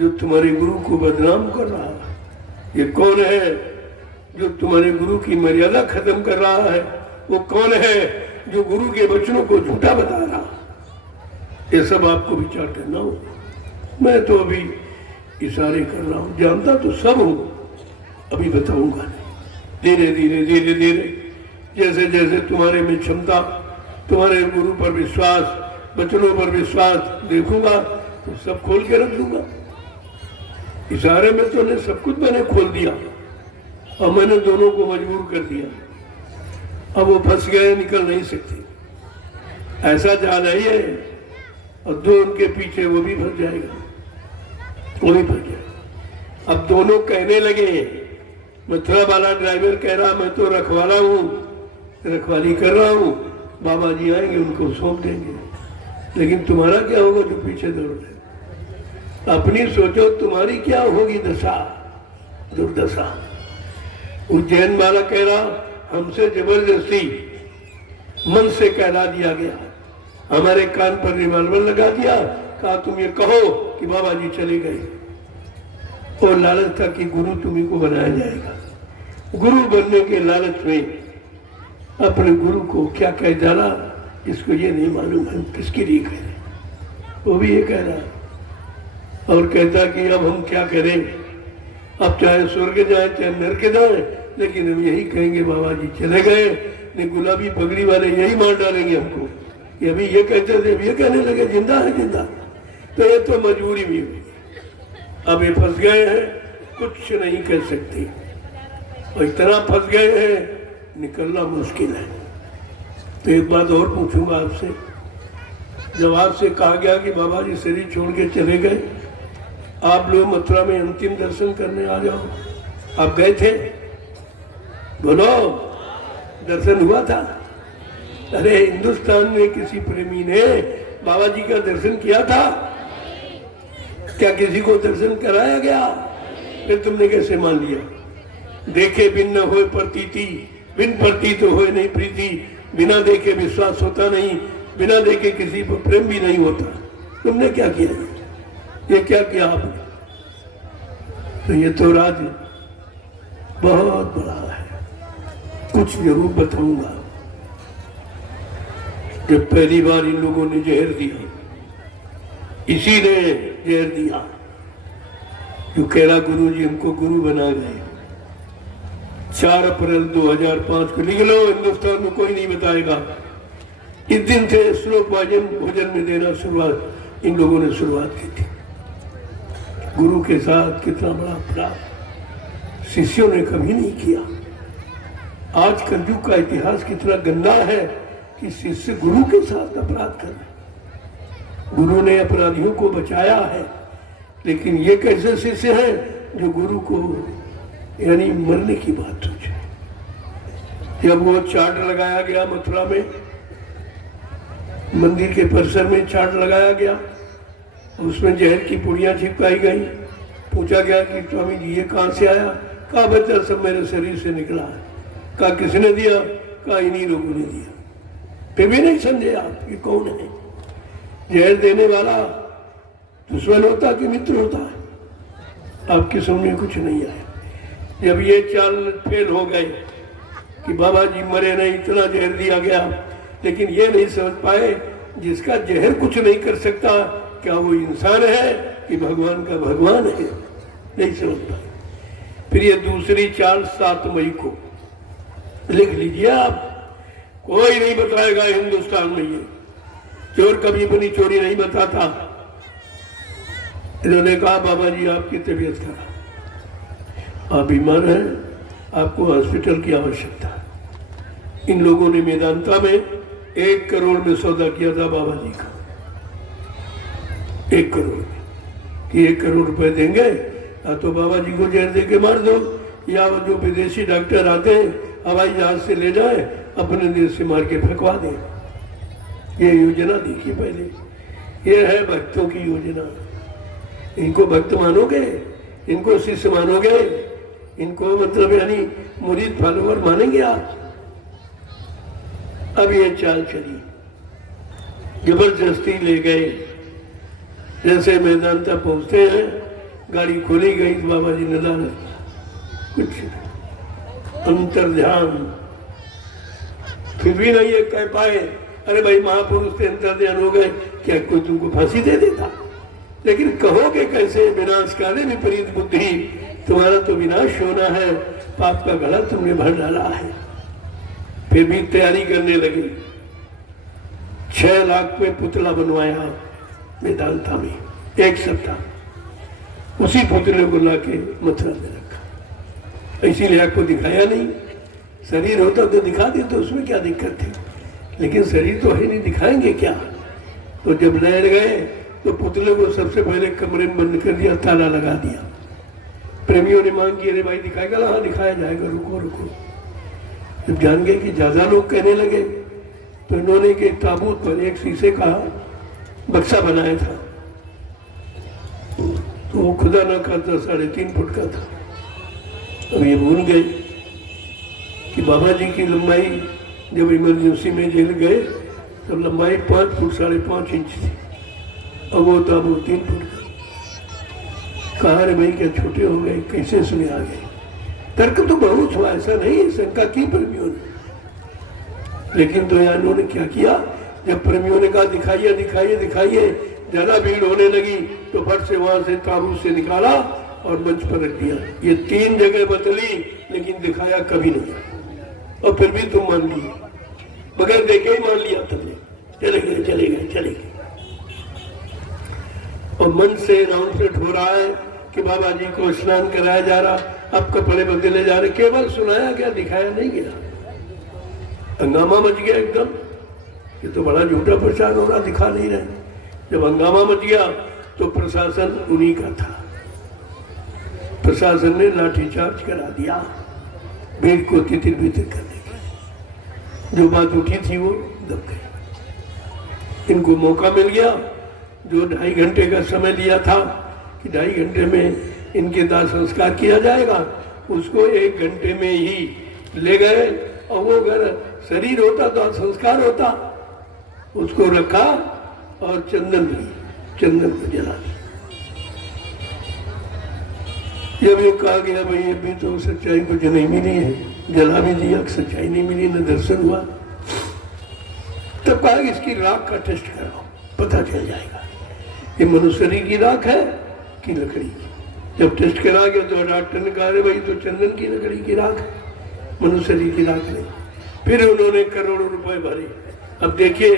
जो तुम्हारे गुरु को बदनाम कर रहा है, ये कौन है जो तुम्हारे गुरु की मर्यादा खत्म कर रहा है, वो कौन है जो गुरु के वचनों को झूठा बता रहा है। ये सब आपको विचार करना होगा। मैं तो अभी इशारे कर रहा हूँ, जानता तो सब हूँ, अभी बताऊंगा नहीं। धीरे धीरे धीरे धीरे जैसे जैसे तुम्हारे में क्षमता, तुम्हारे गुरु पर विश्वास, वचनों पर विश्वास देखूंगा तो सब खोल के रख दूंगा। इशारे में तो ने सब कुछ मैंने खोल दिया और मैंने दोनों को मजबूर कर दिया। अब वो फंस गए, निकल नहीं सकते। ऐसा जाल है और दो उनके पीछे वो भी फंस जाएगा, वो भी फंस जाएगा। अब दोनों कहने लगे, मथुरा वाला ड्राइवर कह रहा मैं तो रखवाला हूँ, रखवाली कर रहा हूँ, बाबा जी आएंगे उनको सौंप देंगे, लेकिन तुम्हारा क्या होगा जो पीछे दौड़ रहे? अपनी सोचो तुम्हारी क्या होगी दशा, दुर्दशा। उज्जैन वाला कह रहा हमसे जबरदस्ती मन से कहला दिया गया, हमारे कान पर रिवॉल्वर लगा दिया, कहा तुम ये कहो कि बाबा जी चले गए, और लालच था कि गुरु तुम्ही को बनाया जाएगा। गुरु बनने के लालच में अपने गुरु को क्या कह डाला इसको ये नहीं मालूम हम किसके लिए कह रहे। वो भी ये कह रहा और कहता कि अब हम क्या करें, अब चाहे स्वर्ग जाए चाहे नरक जाए, लेकिन हम यही कहेंगे बाबा जी चले गए, नहीं गुलाबी पगड़ी वाले यही मार डालेंगे हमको। ये अभी ये कहते थे, ये कहने लगे जिंदा है जिंदा, तो ये तो मजबूरी भी हुई। अब ये फंस गए हैं, कुछ नहीं कर सकते और इतना फंस गए हैं निकलना मुश्किल है। तो एक बात और पूछूंगा आपसे, जब आपसे कहा गया कि बाबा जी शरीर छोड़ के चले गए, आप लोग मथुरा में अंतिम दर्शन करने आ जाओ, आप गए थे? बोलो, दर्शन हुआ था? अरे हिंदुस्तान में किसी प्रेमी ने बाबा जी का दर्शन किया था? क्या किसी को दर्शन कराया गया? फिर तुमने कैसे मान लिया? देखे बिन न होए प्रतीति, बिन प्रतीत होए नहीं प्रीति, बिना देखे विश्वास होता नहीं, बिना देखे किसी पर प्रेम भी नहीं होता। तुमने क्या किया? ये क्या किया आपने? तो ये तो राज बहुत बड़ा है। कुछ जरूर बताऊंगा। जब पहली बार इन लोगों ने जहर दिया, इसी ने जहर दिया जो केरा गुरु जी हमको गुरु बना गए। 4 अप्रैल 2005 को लिख लो, हिंदुस्तान में कोई नहीं बताएगा। इस दिन से श्लोक भोजन में देना शुरुआत इन लोगों ने शुरुआत की थी। गुरु के साथ कितना बड़ा अपराध शिष्यों ने कभी नहीं किया। आज कलयुग का इतिहास कितना गंदा है कि शिष्य गुरु के साथ अपराध कर रहे। गुरु ने अपराधियों को बचाया है, लेकिन ये कैसे शिष्य हैं जो गुरु को यानी मरने की बात सोचे। जब वो चार्ट लगाया गया मथुरा में, मंदिर के परिसर में चार्ट लगाया गया, उसमें जहर की पुड़ियां चिपकाई गई। पूछा गया कि स्वामी जी ये कहाँ से आया? कहा बच्चा सब मेरे शरीर से निकला है। कहा किसने दिया? कहा इन्हीं लोगों ने दिया। फिर भी नहीं समझे आप ये कौन है? जहर देने वाला दुश्मन होता कि मित्र होता है? आपकी समझ में कुछ नहीं आया। जब ये चाल फेल हो गए कि बाबा जी मरे नहीं, इतना जहर दिया गया, लेकिन ये नहीं समझ पाए जिसका जहर कुछ नहीं कर सकता, क्या वो इंसान है कि भगवान का भगवान है? नहीं समझ पाए। फिर ये दूसरी चाल 7 मई को लिख लीजिए आप। कोई नहीं बताएगा हिंदुस्तान में, ये चोर कभी अपनी चोरी नहीं बताता। इन्होंने कहा बाबा जी आपकी तबीयत खराब, आप बीमार हैं, आपको हॉस्पिटल की आवश्यकता है। इन लोगों ने मेदांता में 1 करोड़ में सौदा किया था बाबा जी का। 1 करोड़ कि 1 करोड़ रुपए देंगे या तो बाबा जी को जहर दे के मार दो, या वो जो विदेशी डॉक्टर आते हैं हवाई जहाज से ले जाए, अपने देश से मार के फेंकवा दें। ये योजना देखिए पहले। ये है भक्तों की योजना। इनको भक्त मानोगे? इनको शिष्य मानोगे? इनको मतलब यानी मुरीद फॉलोवर मानेंगे आप? अब ये चाल चली, जबरदस्ती ले गए। जैसे मेदांता पहुंचते हैं, गाड़ी खोली गई, बाबा जी नदारत, कुछ अंतर ध्यान। फिर भी नहीं ये कह पाए अरे भाई महापुरुष से अंतर ध्यान हो गए, क्या कोई तुमको फांसी दे देता? लेकिन कहोगे कैसे? विनाश काले विपरीत बुद्धि, तुम्हारा तो विनाश होना है, पाप का गला तुमने भर डाला है। फिर भी तैयारी करने लगी। 6 लाख में पुतला बनवाया वेदांता में, 1 सप्ताह। उसी पुतले को लाके मथुरा में रखा। इसीलिए आपको दिखाया नहीं। शरीर होता तो दिखा दे, तो उसमें क्या दिक्कत थी, लेकिन शरीर तो है नहीं, दिखाएंगे क्या? तो जब ले गए तो पुतले को सबसे पहले कमरे में बंद कर दिया, ताला लगा दिया। प्रेमियों ने मांग की अरे भाई दिखाएगा? हाँ दिखाया जाएगा, रुको रुको। जब जान गए कि ज्यादा लोग कहने लगे तो इन्होंने एक ताबूत पर एक शीशे का बक्सा बनाया था, तो वो खुदा ना करता 3.5 फुट का था। अब ये भूल गए कि बाबा जी की लंबाई, जब इमरजेंसी में जेल गए तब लंबाई 5 फुट 5.5 इंच थी, और वो ताबूत 3 फुट का। कहा रे भाई क्या छोटे हो गए, कैसे इसमें आ गए? तर्क तो बहुत हुआ, ऐसा नहीं, शंका की प्रेमियों ने। लेकिन तो यार उन्होंने क्या किया, जब प्रेमियों ने कहा दिखाइए दिखाइए दिखाइए, ज्यादा भीड़ होने लगी तो फट से वहां से ताबूत से निकाला और मंच पर रख दिया। ये 3 जगह बदली, लेकिन दिखाया कभी नहीं। और फिर भी तुम मान लिए, बगैर देखे ही मान लिया तुमने। चले गए चले गए चले गए। और मन से राउंड सेट हो रहा है, कि बाबा जी को स्नान कराया जा रहा, अब कपड़े बदले जा रहे, केवल सुनाया गया, दिखाया नहीं गया। हंगामा मच गया एकदम, ये तो बड़ा झूठा प्रचार हो रहा, दिखा नहीं रहे। जब हंगामा मच गया तो प्रशासन उन्हीं का था। प्रशासन ने लाठीचार्ज करा दिया भीड़ को तितिर बितिर करने की। जो बात उठी थी वो दब गई। इनको मौका मिल गया, जो 2.5 घंटे का समय लिया था कि 2.5 घंटे में इनके दाह संस्कार किया जाएगा, उसको 1 घंटे में ही ले गए। और वो अगर शरीर होता तो संस्कार होता, उसको रखा और चंदन को जला दिया। जब ये कहा गया भाई अभी तो सच्चाई कुछ नहीं मिली है, जला भी दिया, सच्चाई नहीं मिली, न दर्शन हुआ, तब कहा इसकी राख का टेस्ट कराओ, पता चल जाएगा ये मनुष्य की राख है कि लकड़ी की। जब टेस्ट करा गया तो डॉक्टर ने कहा भाई तो चंदन की लकड़ी की राख है, मनुष्य की राख नहीं। फिर उन्होंने करोड़ों रुपए भरे। अब देखिए,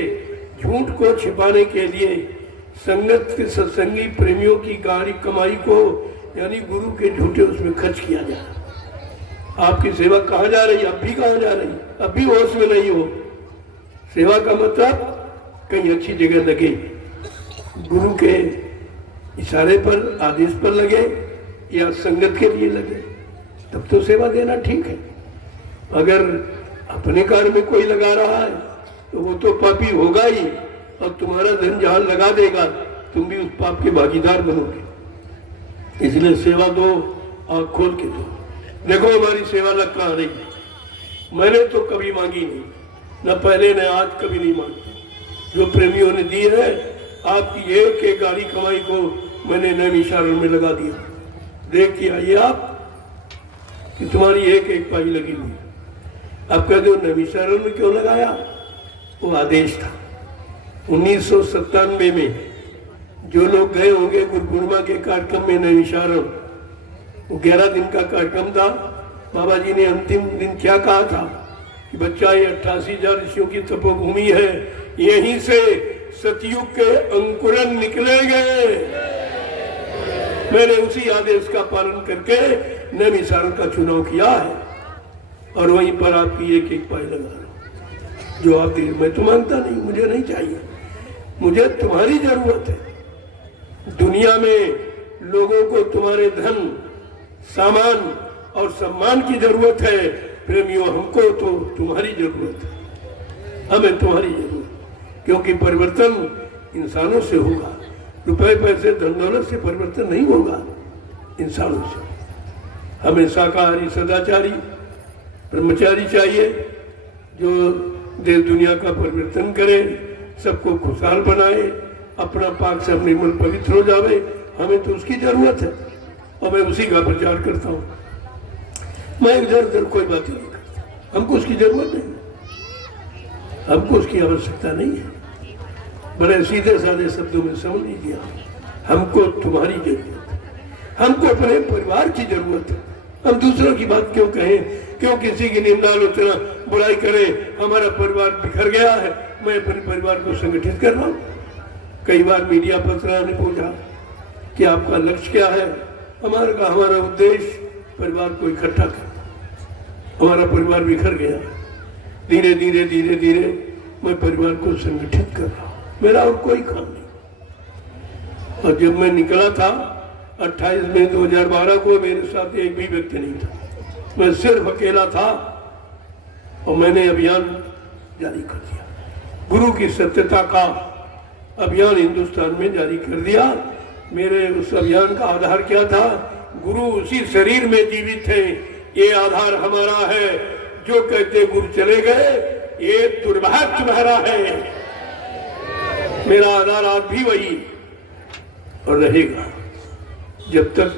झूठ को छिपाने के लिए संगत के सत्संगी प्रेमियों की गाड़ी कमाई को, यानी गुरु के झूठे उसमें खर्च किया जा रहा। आपकी सेवा कहाँ जा रही, अब भी कहाँ जा रही, अब भी होश में नहीं हो। सेवा का मतलब कहीं अच्छी जगह लगे, गुरु के इशारे पर, आदेश पर लगे या संगत के लिए लगे, तब तो सेवा देना ठीक है। अगर अपने कार्य में कोई लगा रहा है तो वो तो पापी होगा ही, और तुम्हारा धन जहां लगा देगा तुम भी उस पाप के भागीदार बनोगे। इसलिए सेवा दो, आँख खोल के दो। देखो हमारी सेवा लग कहाँ रही, मैंने तो कभी मांगी नहीं, न पहले न आज, कभी नहीं मांगी। जो प्रेमियों ने दी है, आपकी एक गाड़ी कमाई को मैंने नैमिषारण्य में लगा दिया। देख के आइए आप कि तुम्हारी एक पाई लगी हुई। अब कहते हो नैमिषारण्य में क्यों लगाया, वो आदेश था। 1997 में जो लोग गए होंगे गुरु पूर्णिमा के कार्यक्रम में नैमिषारण्य, वो 11 दिन का कार्यक्रम था। बाबा जी ने अंतिम दिन क्या कहा था कि बच्चा ये 88,000 ऋषियों की तपोभूमि है, यहीं से सतयुग के अंकुरन निकलेंगे। मैंने उसी आदेश का पालन करके नैमिषारण्य का चुनाव किया है, और वहीं पर आपकी एक पाई लगा रहा हूं। जो आप दे, मैं तो मांगता नहीं, मुझे नहीं चाहिए, मुझे तुम्हारी जरूरत है। दुनिया में लोगों को तुम्हारे धन, सामान और सम्मान की जरूरत है। प्रेमियों, हमको तो तुम्हारी जरूरत है, हमें तुम्हारी जरूरत, क्योंकि परिवर्तन इंसानों से होगा। रुपए पैसे धन दौलत से परिवर्तन नहीं होगा, इंसानों से। हमें शाकाहारी सदाचारी ब्रह्मचारी चाहिए, जो देश दुनिया का परिवर्तन करे, सबको खुशहाल बनाए, अपना पाक से अपनी मन पवित्र हो जावे। हमें तो उसकी जरूरत है और मैं उसी का प्रचार करता हूँ। मैं इधर उधर कोई बात नहीं करता, हमको उसकी जरूरत नहीं, हमको उसकी आवश्यकता नहीं है। बड़े सीधे साधे शब्दों में समझ लीजिए, हमको तुम्हारी जरूरत है, हमको अपने परिवार की जरूरत है। हम दूसरों की बात क्यों कहें, क्यों किसी की निंदा आलोचना बुराई करें। हमारा परिवार बिखर गया है, मैं अपने परिवार को संगठित कर रहा हूँ। कई बार मीडिया पत्रा ने पूछा कि आपका लक्ष्य क्या है। हमारा उद्देश्य परिवार को इकट्ठा करना। हमारा परिवार बिखर गया, धीरे धीरे धीरे धीरे मैं परिवार को संगठित कर रहा हूँ, मेरा और कोई काम नहीं। और जब मैं निकला था 28 मई 2012 को, मेरे साथ एक भी व्यक्ति नहीं था, मैं सिर्फ अकेला था, और मैंने अभियान जारी कर दिया। गुरु की सत्यता का अभियान हिंदुस्तान में जारी कर दिया। मेरे उस अभियान का आधार क्या था, गुरु उसी शरीर में जीवित थे, ये आधार हमारा है। जो कहते गुरु चले गए, ये दुर्भाग्य तुम्हारा है। मेरा आधार आज भी वही और रहेगा, जब तक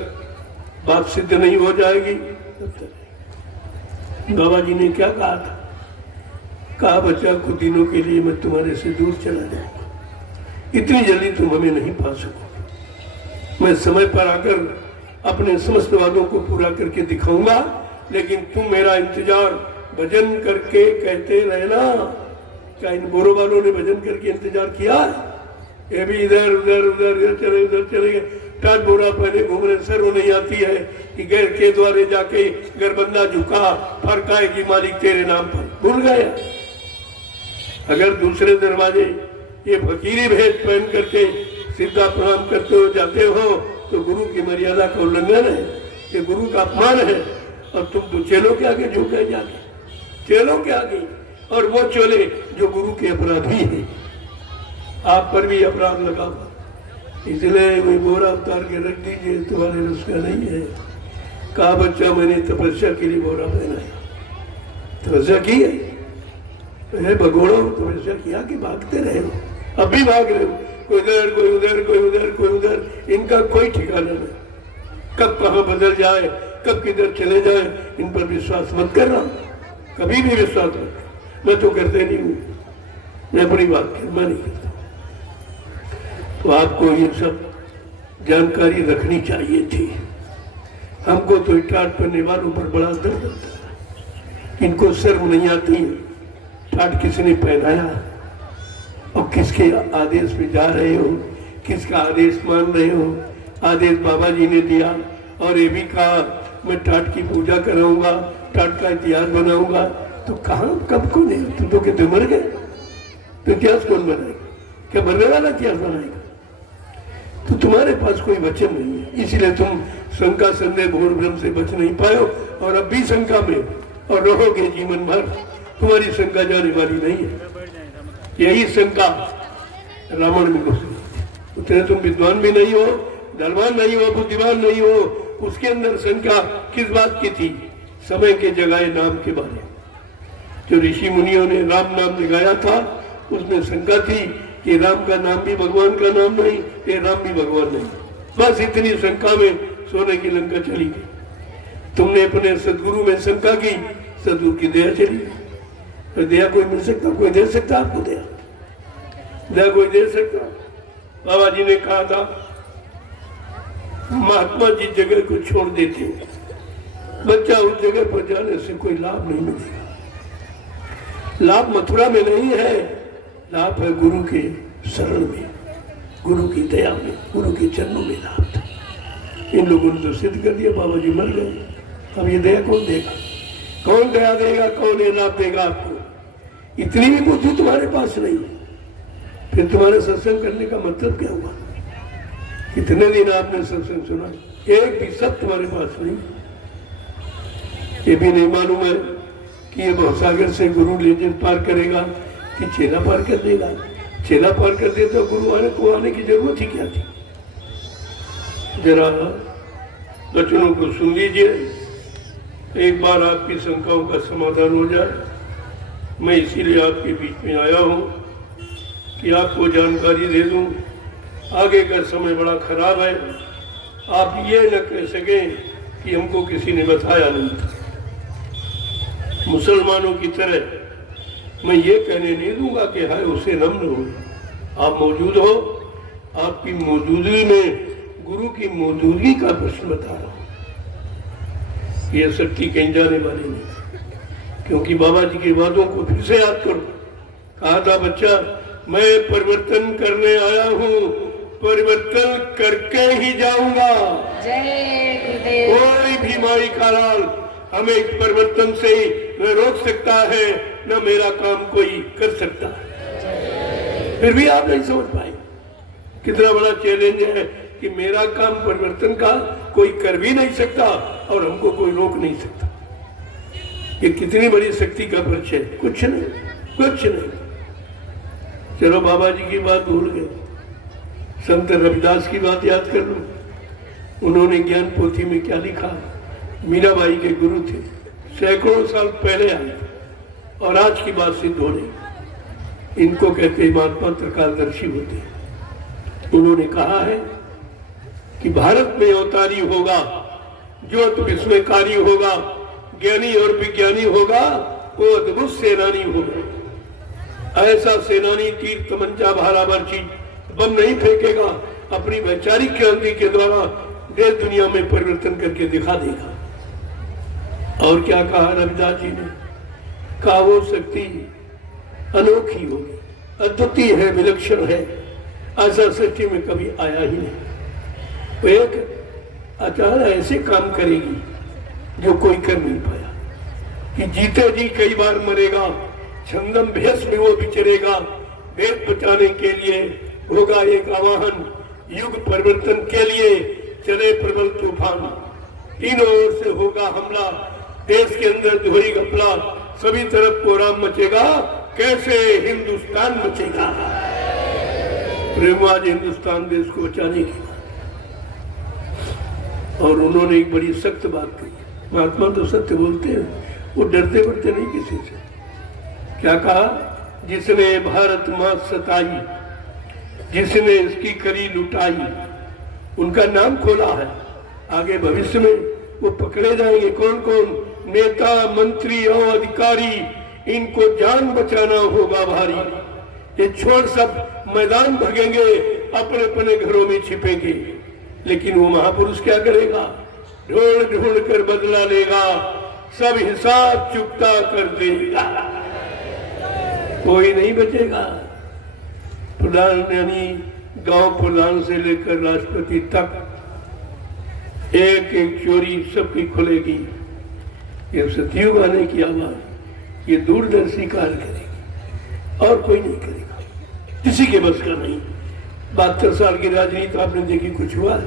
बात सिद्ध नहीं हो जाएगी तब तक। बाबा जी ने क्या कहा था, कहा बच्चा कुछ दिनों के लिए मैं तुम्हारे से दूर चला जाऊंगा, इतनी जल्दी तुम हमें नहीं पा सकोगे। मैं समय पर आकर अपने समस्त वादों को पूरा करके दिखाऊंगा, लेकिन तुम मेरा इंतजार भजन करके कहते रहना। क्या इन बोरो वालों ने भजन करके इंतजार किया? ये भी इधर उधर उधर चले गए, टाट बोरा पहने घूम रहे, शर्म नहीं आती है कि घर के द्वारे जाके गरबंदा झुका, फरकाए की मालिक तेरे नाम पर, भूल गया। अगर दूसरे दरवाजे ये फकीरी भेष पहन करके सीधा प्रणाम करते हुए जाते हो तो गुरु की मर्यादा का उल्लंघन है, ये गुरु का अपमान है। और तुम तो चेलों के आगे झुके जाके, चेलों के आगे, और वो चोले जो गुरु के अपराधी है, आप पर भी अपराध लगा हुआ, इसलिए वही बोरा उतार के रख दीजिए, तुम्हारे रस का नहीं है। कहा बच्चा मैंने तपस्या के लिए बोरा पहनाया, तपस्या की है, भगोड़ो तपस्या किया कि भागते रहे हो, अब भी भाग रहे हो, कोई इधर कोई उधर कोई उधर कोई उधर, इनका कोई ठिकाना नहीं, कब कहाँ बदल जाए, कब किधर चले जाए, इन पर विश्वास मत करना, कभी भी विश्वास मत। मैं तो करते नहीं हूँ, मैं अपनी बात मैं नहीं करता। तो आपको ये सब जानकारी रखनी चाहिए थी। हमको तो टाट पहनने वालों पर बड़ा दर्द होता है, इनको शर्म नहीं आती, टाट किसने पहनाया और किसके आदेश पे जा रहे हो, किसका आदेश मान रहे हो। आदेश बाबा जी ने दिया और ये भी कहा मैं टाट की पूजा कराऊंगा, टाट का इतिहास बनाऊंगा, तो कहाँ कब को नहीं, तुम तो कहते मर गए, तो इतिहास कौन बनाएगा, क्या मरने वाला इतिहास बनाएगा। तो तुम्हारे पास कोई वचन नहीं है, इसीलिए तुम शंका संदेह घोर भ्रम से बच नहीं पाए हो, और अब भी शंका में और रहोगे जीवन भर, तुम्हारी शंका जाने वाली नहीं है। यही शंका रावण में घुस गई, उतने तुम विद्वान भी नहीं हो, धनवान नहीं हो, बुद्धिमान नहीं हो, उसके अंदर शंका किस बात की थी, समय के जगाए नाम के बारे। जो ऋषि मुनियों ने राम नाम लगाया था उसमें शंका थी कि राम का नाम भी भगवान का नाम नहीं, ये राम भी भगवान नहीं, बस इतनी शंका में सोने की लंका चली गई। तुमने अपने सदगुरु में शंका की, सदगुरु की दया चली गई। तो दया कोई मिल सकता, कोई दे सकता आपको दया, दया कोई दे सकता। बाबा जी ने कहा था महात्मा जी जगह को छोड़ देते हैं, बच्चा उस जगह पर जाने से कोई लाभ नहीं मिलेगा। लाभ मथुरा में नहीं है, लाभ है गुरु के शरण में, गुरु की दया में, गुरु के चरणों में लाभ था। इन लोगों ने तो सिद्ध कर दिया, बाबा जी मर गए, अब ये दया कौन देगा, कौन दया देगा, कौन ये लाभ देगा आपको। इतनी भी बुद्धि तुम्हारे पास नहीं, फिर तुम्हारे सत्संग करने का मतलब क्या हुआ। कितने दिन आपने सत्संग सुना, एक भी शब्द तुम्हारे पास नहीं। ये भी नहीं मालूम है कि ये भवसागर से गुरु लेजन पार करेगा कि चेला पार कर देगा। चेला पार कर दे तो गुरु आने की जरूरत ही क्या थी। जरा वचनों को सुन लीजिए, एक बार आपकी शंकाओं का समाधान हो जाए। मैं इसीलिए आपके बीच में आया हूँ कि आपको जानकारी दे दूँ। आगे का समय बड़ा खराब है, आप ये न कह सकें कि हमको किसी ने बताया नहीं था। मुसलमानों की तरह मैं ये कहने नहीं दूंगा कि हाय उसे नम्र हो। आप मौजूद हो, आपकी मौजूदगी में गुरु की मौजूदगी का प्रश्न बता रहा हूँ। ये शक्ति कहीं जाने वाली नहीं, क्योंकि बाबा जी के वादों को फिर से याद करो। कहा था बच्चा मैं परिवर्तन करने आया हूँ, परिवर्तन करके ही जाऊंगा। जय गुरुदेव। कोई भी माई का लाल हमें इस परिवर्तन से न रोक सकता है, न मेरा काम कोई कर सकता है। फिर भी आप नहीं समझ पाए कितना बड़ा चैलेंज है कि मेरा काम परिवर्तन का कोई कर भी नहीं सकता और हमको कोई रोक नहीं सकता। ये कितनी बड़ी शक्ति का परिचय। कुछ नहीं, कुछ नहीं। चलो बाबा जी की बात भूल गए, संत रविदास की बात याद कर लो। उन्होंने ज्ञान पोथी में क्या लिखा। मीराबाई के गुरु थे, सैकड़ों साल पहले आए और आज की बात सिद्ध हो रही। इनको कहते महात्मा त्रिकालदर्शी होते। उन्होंने कहा है कि भारत में अवतारी होगा जो अति विस्मयकारी होगा, ज्ञानी और विज्ञानी होगा, वो अद्भुत सेनानी होगा। ऐसा सेनानी तीर तमंचा भाला बर्ची बम नहीं फेंकेगा, अपनी वैचारिक क्रांति के द्वारा देश दुनिया में परिवर्तन करके दिखा देगा। और क्या कहा रविदास जी ने, कहा वो शक्ति अनोखी होगी, अद्वितीय है, विलक्षण है, ऐसा सृष्टि में कभी आया ही नहीं। वो एक अचानक ऐसे काम करेगी जो कोई कर नहीं पाया, कि जीते जी कई बार मरेगा, छंदम भेष में वो विचरेगा, देश बचाने के लिए होगा एक आवाहन, युग परिवर्तन के लिए चले प्रबल तूफान, तीनों ओर से होगा हमला, देश के अंदर दोहरी घपला, सभी तरफ कोहराम मचेगा, कैसे हिंदुस्तान बचेगा। प्रेम आज हिंदुस्तान देश को बचाने की, और उन्होंने एक बड़ी सख्त बात कही। महात्मा तो सत्य बोलते हैं, वो डरते बढ़ते नहीं किसी से। क्या कहा? जिसने भारत माँ सताई, जिसने इसकी करी लुटाई, उनका नाम खोला है। आगे भविष्य में वो पकड़े जाएंगे। कौन कौन? नेता, मंत्री और अधिकारी, इनको जान बचाना होगा भारी। ये छोड़ सब मैदान भागेंगे, अपने अपने घरों में छिपेंगे, लेकिन वो महापुरुष क्या करेगा? ढूंढ ढूंढ कर बदला लेगा, सब हिसाब चुकता कर देगा, कोई नहीं बचेगा। प्रधान यानी गांव प्रधान से लेकर राष्ट्रपति तक एक एक चोरी सबकी खुलेगी। ये सतयुग आने की आवाज, ये दूरदर्शी कार्य करेगी और कोई नहीं करेगा, किसी के बस का नहीं। 72 साल की राजनीति आपने देखी, कुछ हुआ है?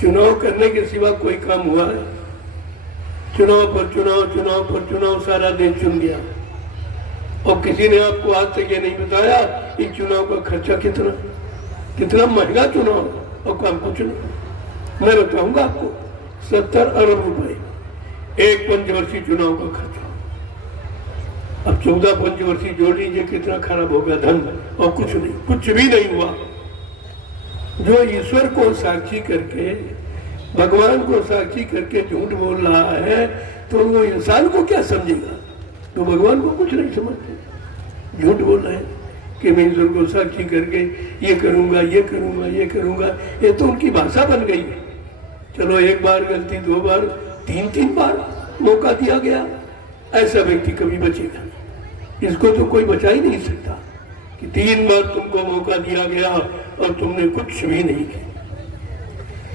चुनाव करने के सिवा कोई काम हुआ है? चुनाव पर चुनाव, चुनाव पर चुनाव, सारा देश चुन गया, और किसी ने आपको आज तक ये नहीं बताया कि चुनाव का खर्चा कितना, कितना महंगा चुनाव और काम कुछ नहीं। मैं बताऊंगा आपको, 70 अरब रुपए एक पंचवर्षीय चुनाव का खर्चा। अब 14 पंचवर्षीय जोड़ लीजिए, कितना खराब होगा धन, और कुछ नहीं, कुछ भी नहीं हुआ। जो ईश्वर को साक्षी करके, भगवान को साक्षी करके झूठ बोल रहा है, तो वो इंसान को क्या समझेगा? तो भगवान को कुछ नहीं समझते। झूठ बोल रहे हैं कि मैं ईश्वर को साक्षी करके ये करूंगा, ये करूंगा, ये करूंगा, ये तो उनकी भाषा बन गई है। चलो एक बार गलती, 2 बार, 3 बार मौका दिया गया, ऐसा व्यक्ति कभी बचेगा नहीं। इसको तो कोई बचा ही नहीं सकता कि 3 बार तुमको मौका दिया गया और तुमने कुछ भी नहीं किया।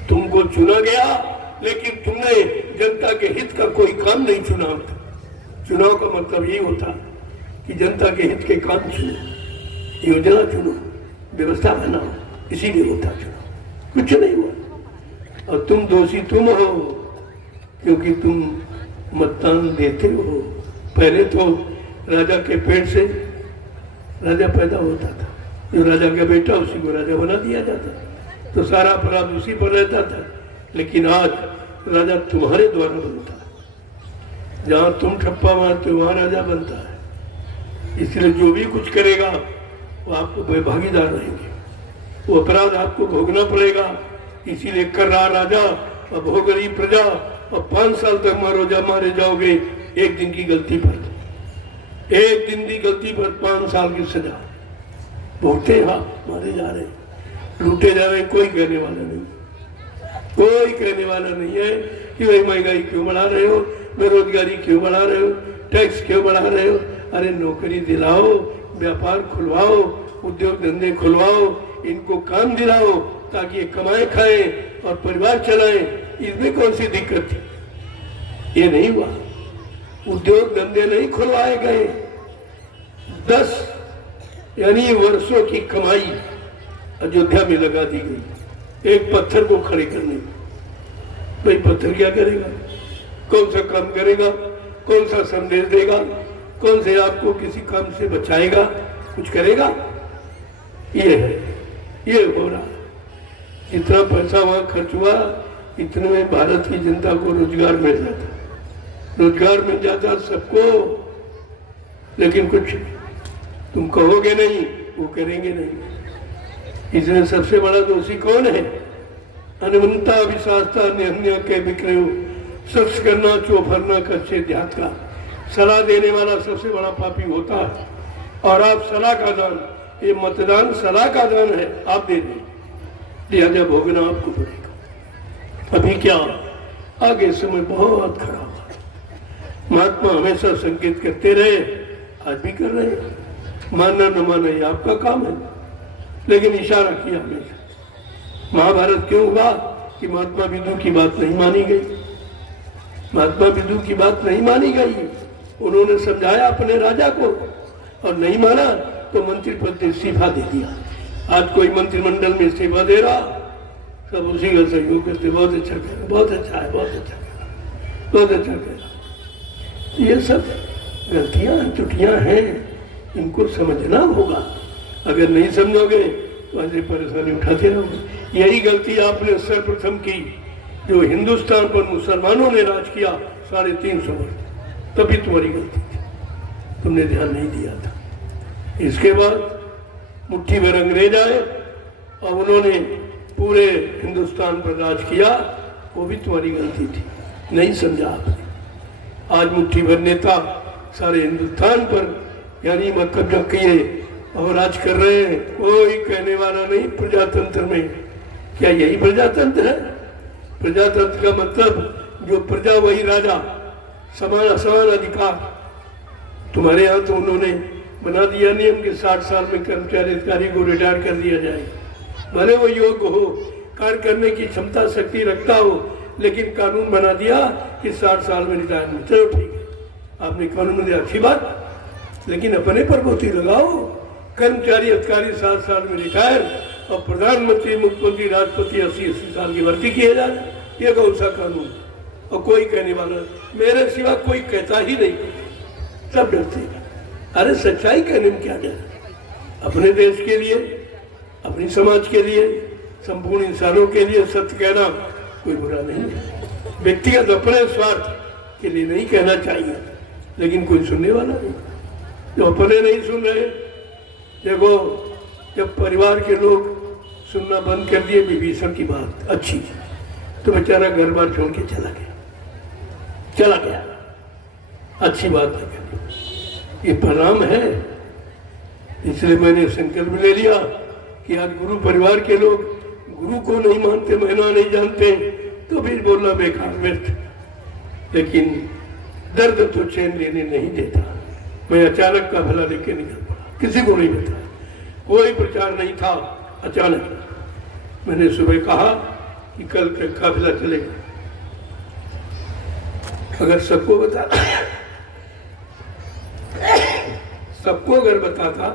तुमको चुना गया, लेकिन तुमने जनता के हित का कोई काम नहीं चुना होता। चुनाव का मतलब यही होता कि जनता के हित के काम चुनो, योजना चुनो, व्यवस्था बनाओ, इसीलिए होता चुनाव। कुछ नहीं हुआ, और तुम दोषी तुम हो, क्योंकि तुम मतदान देते हो। पहले तो राजा के पेट से राजा पैदा होता था, जो राजा का बेटा उसी को राजा बना दिया जाता, तो सारा अपराध उसी पर रहता था। लेकिन आज राजा तुम्हारे द्वारा बनता है, जहां तुम ठप्पा मारते हो वहां राजा बनता है। इसलिए जो भी कुछ करेगा वो आपको भागीदार रहेंगे, वो अपराध आपको भोगना पड़ेगा। इसीलिए कर रहा राजा और भोग रही प्रजा, और 5 साल तक मारे जाओगे एक दिन की गलती पर, एक दिन की गलती पर 5 साल की सजा भोगते हैं। मारे जा रहे हैं, लूटे जा रहे हैं, कोई कहने वाला नहीं, कोई कहने वाला नहीं है कि भाई महंगाई क्यों बढ़ा रहे हो, बेरोजगारी क्यों बढ़ा रहे हो, टैक्स क्यों बढ़ा रहे हो। अरे नौकरी दिलाओ, व्यापार खुलवाओ, उद्योग धंधे खुलवाओ, इनको काम दिलाओ ताकि ये कमाए खाएं और परिवार चलाएं। इसमें कौन सी दिक्कत थी? ये नहीं हुआ, उद्योग धंधे नहीं खुलवाए गए। 10 यानी वर्षों की कमाई अयोध्या में लगा दी गई, एक पत्थर को खड़े करने में। भाई पत्थर क्या करेगा? कौन सा काम करेगा? कौन सा संदेश देगा? कौन से आपको किसी काम से बचाएगा? कुछ करेगा? ये है, ये हो रहा। जितना पैसा वहां खर्च हुआ, इतने में भारत की जनता को रोजगार मिल जाता, रोजगार मिल जाता सबको। लेकिन कुछ तुम कहोगे नहीं, वो करेंगे नहीं। इसमें सबसे बड़ा दोषी कौन है? अनुमंता विशास्ता अन्य के विक्रय, सच करना चौफरना कच्चे ध्यात का। सलाह देने वाला सबसे बड़ा पापी होता है। और आप सलाह का दान, ये मतदान सलाह का दान है, आप दे दें, लिहाजा भोगना आपको पड़ेगा। अभी क्या, आगे समय बहुत खराब है। महात्मा हमेशा संकेत करते रहे, आज भी कर रहे हैं। मानना न मानना ये आपका काम है, लेकिन इशारा किया हमेशा। महाभारत क्यों हुआ कि महात्मा विदुर की बात नहीं मानी गई। महात्मा विदुर की बात नहीं मानी गई, उन्होंने समझाया अपने राजा को और नहीं माना तो मंत्री पद से इस्तीफा दे दिया। आज कोई मंत्रिमंडल में इस्तीफा दे रहा, सब उसी का सहयोग करते, बहुत अच्छा कह रहा, बहुत अच्छा है, बहुत अच्छा कह रहा, बहुत अच्छा कह रहा। ये सब गलतियां त्रुटियां हैं, इनको समझना होगा। अगर नहीं समझोगे तो ऐसी परेशानी उठाते रहोगे। यही गलती आपने सर्वप्रथम की जो हिंदुस्तान पर मुसलमानों ने राज किया 350 वर्ष, तभी तुम्हारी गलती थी, तुमने ध्यान नहीं दिया था। इसके बाद मुट्ठी भर अंग्रेज आए और उन्होंने पूरे हिंदुस्तान पर राज किया, वो भी तुम्हारी गलती थी, नहीं समझा आपने। आज मुट्ठी भर नेता सारे हिंदुस्तान पर यानी कब्जा किए और राज कर रहे हैं, कोई कहने वाला नहीं। प्रजातंत्र में क्या यही प्रजातंत्र है? प्रजातंत्र का मतलब जो प्रजा वही राजा, समान समान अधिकार। तुम्हारे यहाँ तो उन्होंने बना दिया नियम कि 60 साल में कर्मचारी अधिकारी को रिटायर कर दिया जाए, भले वो योग्य हो, कार्य करने की क्षमता शक्ति रखता हो, लेकिन कानून बना दिया कि 60 साल में रिटायरमेंट। चलो ठीक है, आपने कानून में दिया, अच्छी बात, लेकिन अपने पर बोती लगाओ। कर्मचारी अधिकारी 60 साल में रिटायर और प्रधानमंत्री मुख्यमंत्री राष्ट्रपति 80-80 साल की भर्ती किए जा रहे, ये कौन सा कानून? और कोई कहने वाला मेरे सिवा कोई कहता ही नहीं, सब डरते। अरे सच्चाई कहने में क्या डर? अपने देश के लिए, अपनी समाज के लिए, संपूर्ण इंसानों के लिए सत्य कहना कोई बुरा नहीं है। व्यक्तिगत अपने स्वार्थ के लिए नहीं कहना चाहिए, लेकिन कोई सुनने वाला नहीं। जो अपने नहीं सुन रहे, देखो जब परिवार के लोग सुनना बंद कर दिए विभीषण की बात अच्छी, तो बेचारा घर बार छोड़ के चला गया। अच्छी बात नहीं करनी, ये परिणाम है। इसलिए मैंने संकल्प ले लिया कि आज गुरु परिवार के लोग गुरु को नहीं मानते, महीना नहीं जानते, तो भी बोलना बेकार व्यर्थ। लेकिन दर्द तो चैन लेने नहीं देता। मैं अचानक का भला लेके निकल पड़ा, किसी को नहीं बताया, कोई प्रचार नहीं था। अचानक मैंने सुबह कहा कि कल काफिला चलेगा। अगर सबको अगर बताता,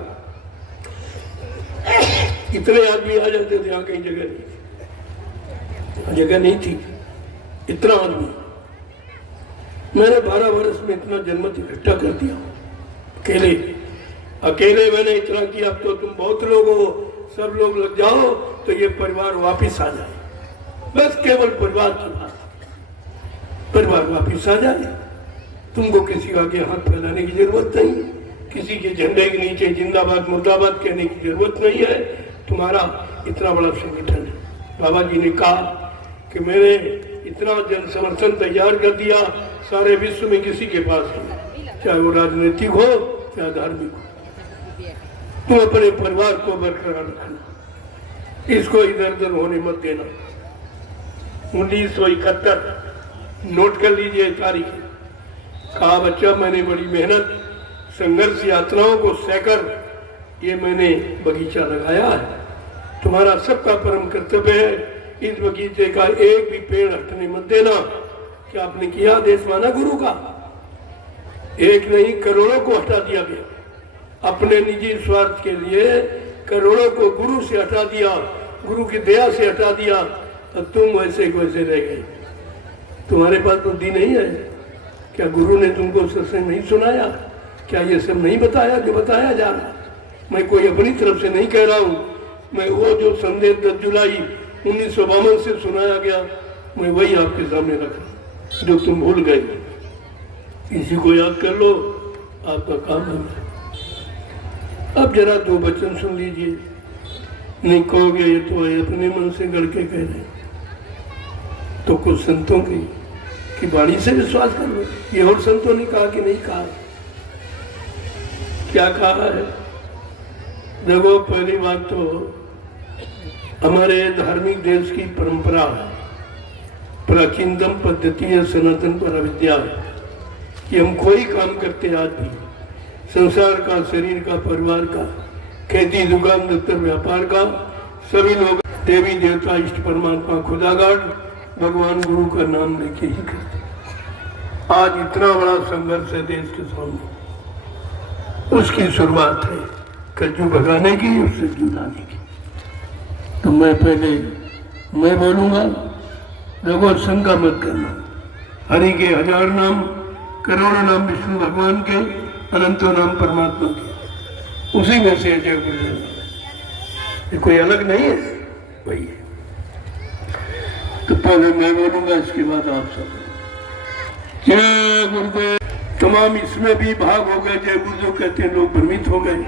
इतने आदमी आ जाते थे, यहाँ कहीं जगह नहीं थी, इतना आदमी। मैंने 12 वर्ष में इतना जनमत इकट्ठा कर दिया, अकेले मैंने इतना किया। अब तो तुम बहुत लोग हो, सब लोग लग जाओ तो ये परिवार वापिस आ जाए। बस केवल परिवार की बात, परिवार वापिस आ जाए। तुमको किसी का आगे हाथ फैलाने की जरूरत नहीं, किसी के झंडे के नीचे जिंदाबाद मुर्दाबाद कहने की जरूरत नहीं है। तुम्हारा इतना बड़ा संगठन है। बाबा जी ने कहा कि मैंने इतना जन समर्थन तैयार कर दिया, सारे विश्व में किसी के पास नहीं, चाहे वो राजनीतिक हो चाहे धार्मिक हो। तुम अपने परिवार को बरकरार रखना, इसको इधर उधर होने मत देना। 1971 नोट कर लीजिए तारीख। कहा बच्चा, मैंने बड़ी मेहनत संघर्ष यात्राओं को सहकर ये मैंने बगीचा लगाया है। तुम्हारा सबका परम कर्तव्य है इस बगीचे का एक भी पेड़ हटने मत देना। क्या आपने किया आदेश माना गुरु का? एक नहीं, करोड़ों को हटा दिया गया। अपने निजी स्वार्थ के लिए करोड़ों को गुरु से हटा दिया, गुरु की दया से हटा दिया, तो तुम वैसे वैसे रह गए। तुम्हारे पास बुद्धि नहीं है क्या? गुरु ने तुमको सत्संग नहीं सुनाया क्या? ये सब नहीं बताया जो बताया जा रहा? मैं कोई अपनी तरफ से नहीं कह रहा हूँ, मैं वो जो संदेश 10 जुलाई 1952 से सुनाया गया, मैं वही आपके सामने रखा जो तुम भूल गए। इसी को याद कर लो, आपका काम है। अब जरा 2 वचन सुन लीजिए। नहीं कहोगे ये तो अपने मन से गढ़ के कह रहे, तो कुछ संतों की वाणी से विश्वास कर लो। ये और संतों ने कहा कि नहीं कहा? क्या कहा है? देखो, पहली बात तो हमारे धार्मिक देश की परंपरा है, प्राचीनतम पद्धति है, सनातन पर अविद्या है कि हम कोई काम करते आज भी, संसार का, शरीर का, परिवार का, खेती दुकान दफ्तर व्यापार का, सभी लोग देवी देवता इष्ट परमात्मा खुदागढ़ भगवान गुरु का नाम लेके ही करते। आज इतना बड़ा संघर्ष है देश के सामने, उसकी शुरुआत है कलयुग भगाने की, उससे जुड़ाने की। तो मैं बोलूंगा, लोगों शंका मत करना। हरि के 1000 नाम, करोड़ों नाम विष्णु भगवान के, अनंतों नाम परमात्मा के, उसी में से जय गुरुदेव। ये कोई अलग नहीं है, वही है। तो पहले मैं बोलूंगा, इसके बाद आप सब। जय गुरुदेव। तमाम इसमें भी भाग हो गए। जय गुरुदेव कहते हैं, लोग भ्रमित हो गए।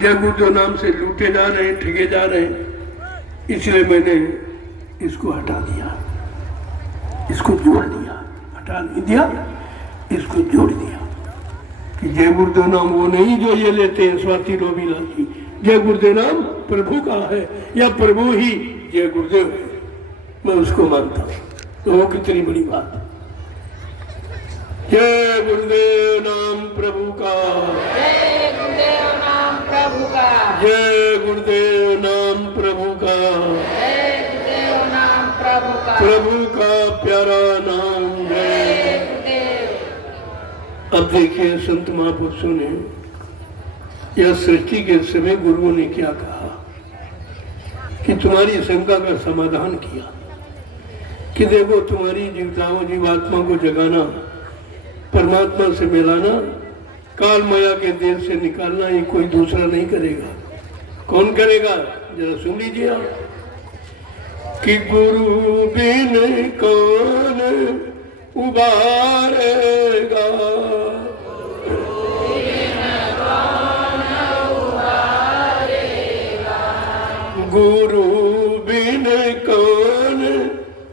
जय गुरुदेव नाम से लूटे जा रहे हैं, ठगे जा रहे हैं। इसलिए मैंने इसको हटा दिया, इसको जोड़ दिया। हटा नहीं दिया, इसको जोड़ दिया कि जय गुरुदेव नाम वो नहीं जो ये लेते हैं स्वाति रोबीला की। जय गुरुदेव नाम प्रभु का है, या प्रभु ही जय गुरुदेव है, मैं उसको मानता हूँ। तो वो कितनी बड़ी बात है। जय गुरुदेव नाम प्रभु का, जय गुरुदेव नाम प्रभु का, जय गुरुदेव नाम प्रभु का, जय गुरुदेव नाम प्रभु का, प्रभु का प्यारा नाम जय गुरुदेव। अब देखिए संत महापुरुषों ने यह सृष्टि के समय गुरुओं ने क्या कहा कि तुम्हारी शंका का समाधान किया कि देखो तुम्हारी जीवताओं जीवात्मा को जगाना, परमात्मा से मिलाना, काल माया के देश से निकालना, ये कोई दूसरा नहीं करेगा। कौन करेगा? जरा सुन लीजिए आप कि गुरु बिन कौन उबारेगा, गुरु बिन कौन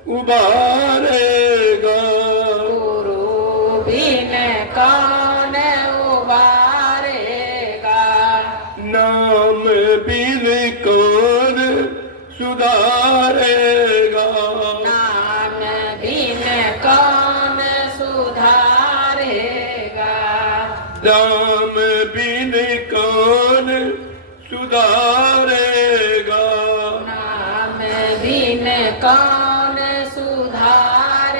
उबारेगा, गुरु बिन कौन उबारेगा, नाम बिन कौन सुधारेगा, नाम बिन कौन सुधारेगा, नाम बिन कौन सुधारेगा, नाम बिन कौन सुधारेगा।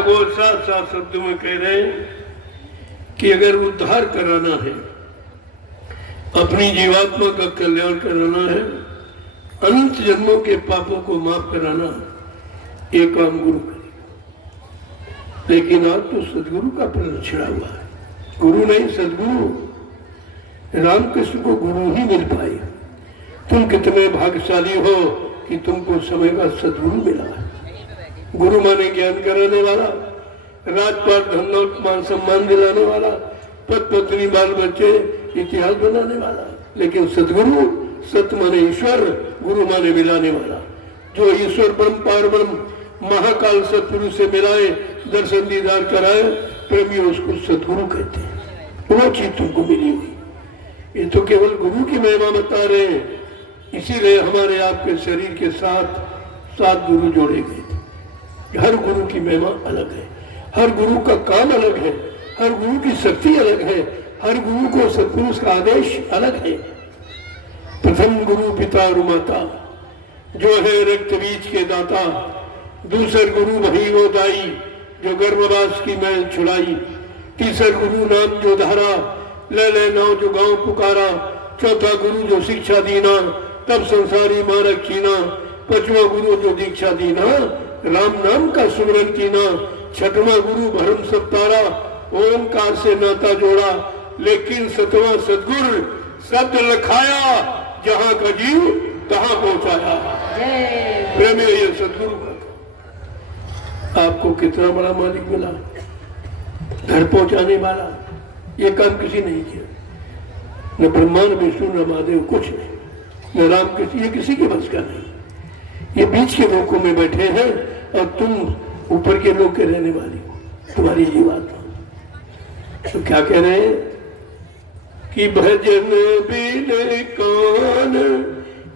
वो साफ साफ शब्दों में कह रहे हैं कि अगर उद्धार कराना है, अपनी जीवात्मा का कल्याण कराना है, अनंत जन्मों के पापों को माफ कराना है, ये काम गुरु करे। लेकिन आज तो सदगुरु का प्रण छिड़ा हुआ है। गुरु नहीं, सदगुरु। रामकृष्ण को गुरु ही मिल पाए। तुम कितने भाग्यशाली हो कि तुमको समय का सदगुरु मिला है। गुरु माने ज्ञान कराने वाला, राजपाट धन दौलत मान सम्मान दिलाने वाला, पत पत्नी बाल बच्चे इतिहास बनाने वाला। लेकिन सदगुरु, सत्य माने ईश्वर, गुरु माने मिलाने वाला। जो ईश्वर ब्रह्म पार ब्रह्म महाकाल सतपुरुष से मिलाए, दर्शन दीदार कराए, प्रेमी उसको सदगुरु कहते हैं। वो चीज तुमको मिली हुई। ये तो केवल गुरु की महिमा बता रहे हैं। इसीलिए हमारे आपके शरीर के साथ 7 गुरु जोड़े गए थे। हर गुरु की महिमा अलग है, हर गुरु का काम अलग है, हर गुरु की शक्ति अलग है, हर गुरु को सतपुरुष का आदेश अलग है। प्रथम गुरु पिता और माता जो है रक्त बीज के दाता, दूसर गुरु वही वो दाई जो गर्भवास की मैल छुड़ाई, तीसर गुरु नाम जो धारा ले नाव जो गांव पुकारा, चौथा गुरु जो शिक्षा दीना तब संसारी मारक कीना, पांचवा गुरु जो दीक्षा दीना राम नाम का सुमरन कीना, छठवां गुरु भरम सत्तारा ओमकार से नाता जोड़ा, लेकिन सतवां सदगुरु शब्द लखाया जहां का जीव तहां पहुंचाया। प्रेम ये सदगुरु का। आपको कितना बड़ा मालिक मिला, घर पहुंचाने वाला। ये काम किसी नहीं किया, न ब्रह्मा न विष्णु न महादेव, कुछ नहीं, न राम कृष्ण, ये किसी के बस का नहीं। ये बीच के लोगों में बैठे हैं और तुम ऊपर के लोग के रहने वाली हो। तुम्हारी ये बात तो क्या कह रहे हैं कि भजन बिन कौन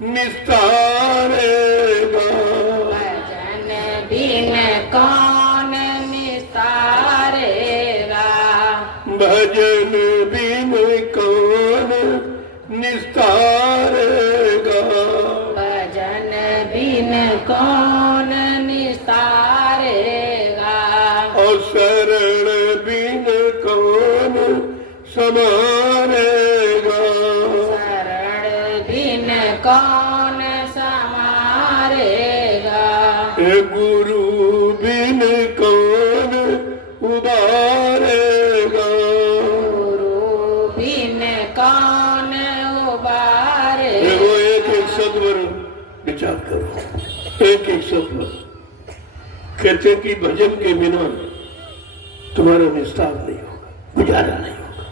निस्तारेगा, भजन बिन कौन निस्तारेगा, भजन बिन कौन निस्तारेगा, भजन शरण बिन कौन समारेगा, शरण बिन कौन समारेगा, गुरु बिन कौन उबारेगा, गुरु बिन कौन उबारेगा। देखो एक एक शब्द पर विचार करो, एक एक शब्द पर। कहते हैं कि भजन के बिना तुम्हारा निस्तार नहीं होगा, गुजारा नहीं होगा,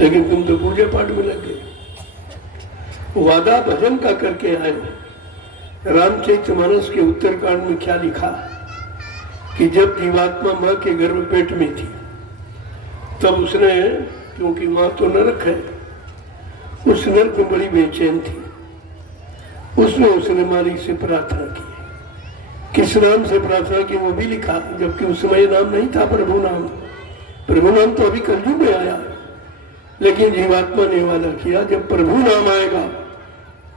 लेकिन तुम तो पूजा पाठ में लग गए। वादा भजन का करके आए। रामचरितमानस के उत्तरकांड में क्या लिखा कि जब जीवात्मा माँ के गर्भ पेट में थी तब उसने, क्योंकि माँ तो नरक है, उस नरक में बड़ी बेचैन थी, उसने मालिक से प्रार्थना की। किस नाम से प्रार्थना की वो भी लिखा, जबकि उस समय नाम नहीं था प्रभु नाम। प्रभु नाम तो अभी कलयुग में आया, लेकिन जीवात्मा ने वादा किया जब प्रभु नाम आएगा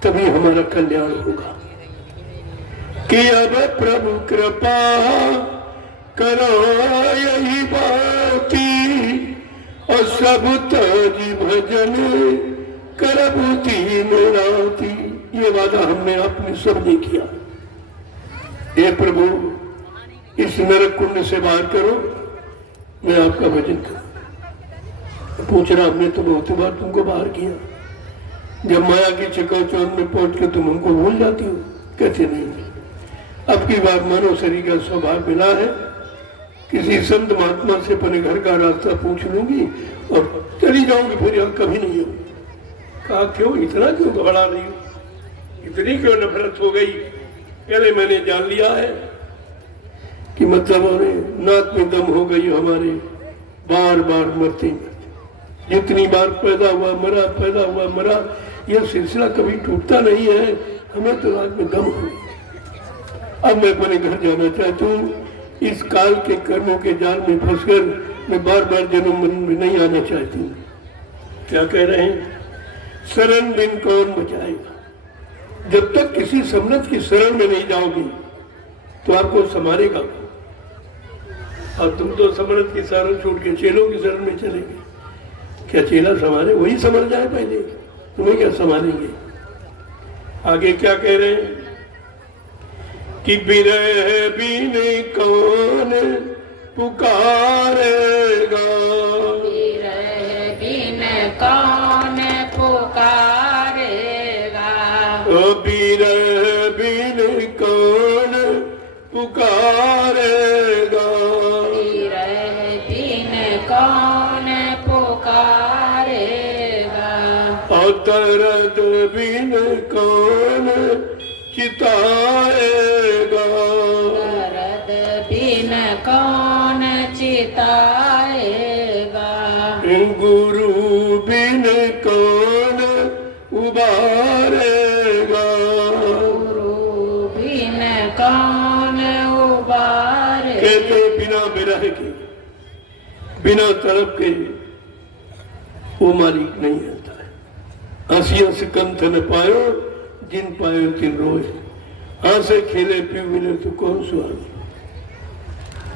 तभी हमारा कल्याण होगा। कि अब प्रभु कृपा करो यही बाती, और सब ताजी भजन करबू तीन राती। ये वादा हमने अपने सबने किया। ये प्रभु इस नरक कुंड से बाहर करो, मैं आपका भजन करूं। पूछ रहा, हमने तो बहुत बार तुमको बाहर किया, जब माया की चकाचौंध में पहुंच के तुम हमको भूल जाती हो। कहते नहीं, अब की बार मानव शरीर का स्वभाव मिला है, किसी संत महात्मा से अपने घर का रास्ता पूछ लूंगी और चली जाऊंगी, फिर यहाँ कभी नहीं हो। कहा क्यों, इतना क्यों घबरा रही हो, इतनी क्यों नफरत हो गई? पहले मैंने जान लिया है कि मतलब नाक में दम हो गई हमारे, बार बार मरते मरते, जितनी बार पैदा हुआ मरा, पैदा हुआ मरा, यह सिलसिला कभी टूटता नहीं है। हमें तो नाक में दम हो गई। अब मैं अपने घर जाना चाहता हूँ। इस काल के कर्मों के जाल में फंसकर मैं बार बार जन्म में नहीं आना चाहती हूँ। क्या कह रहे हैं? शरण बिन कौन बचाएगा। जब तक किसी समर्थ की शरण में नहीं जाओगी तो आपको संभालेगा। और तुम तो समर्थ की शरण छोड़ के चेलों की शरण में चले गए। क्या चेला संभाले? वही संभल जाए पहले, तुम्हें क्या संभालेंगे? आगे क्या कह रहे हैं कि बिरह बिन कौन पुकारेगा, बिरह बिन कौन पुकारेगा, बिरह बिन कौन पुकारेगा, बिरह बिन कौन पुकारेगा, और दर्द बिन कौन चिताएगा, दर्द बिन कौन चिताएगा, गुरु बिन कौन उबारेगा, गुरु बिन कौन उबारेगा। कहते बिना विरह के, बिना तड़प के वो मालिक नहीं रहता है। हंसियों से कंठ न पायो, जिन पायो तिन रोए, हंसे खेले पी मिले तो कौन सुहागे,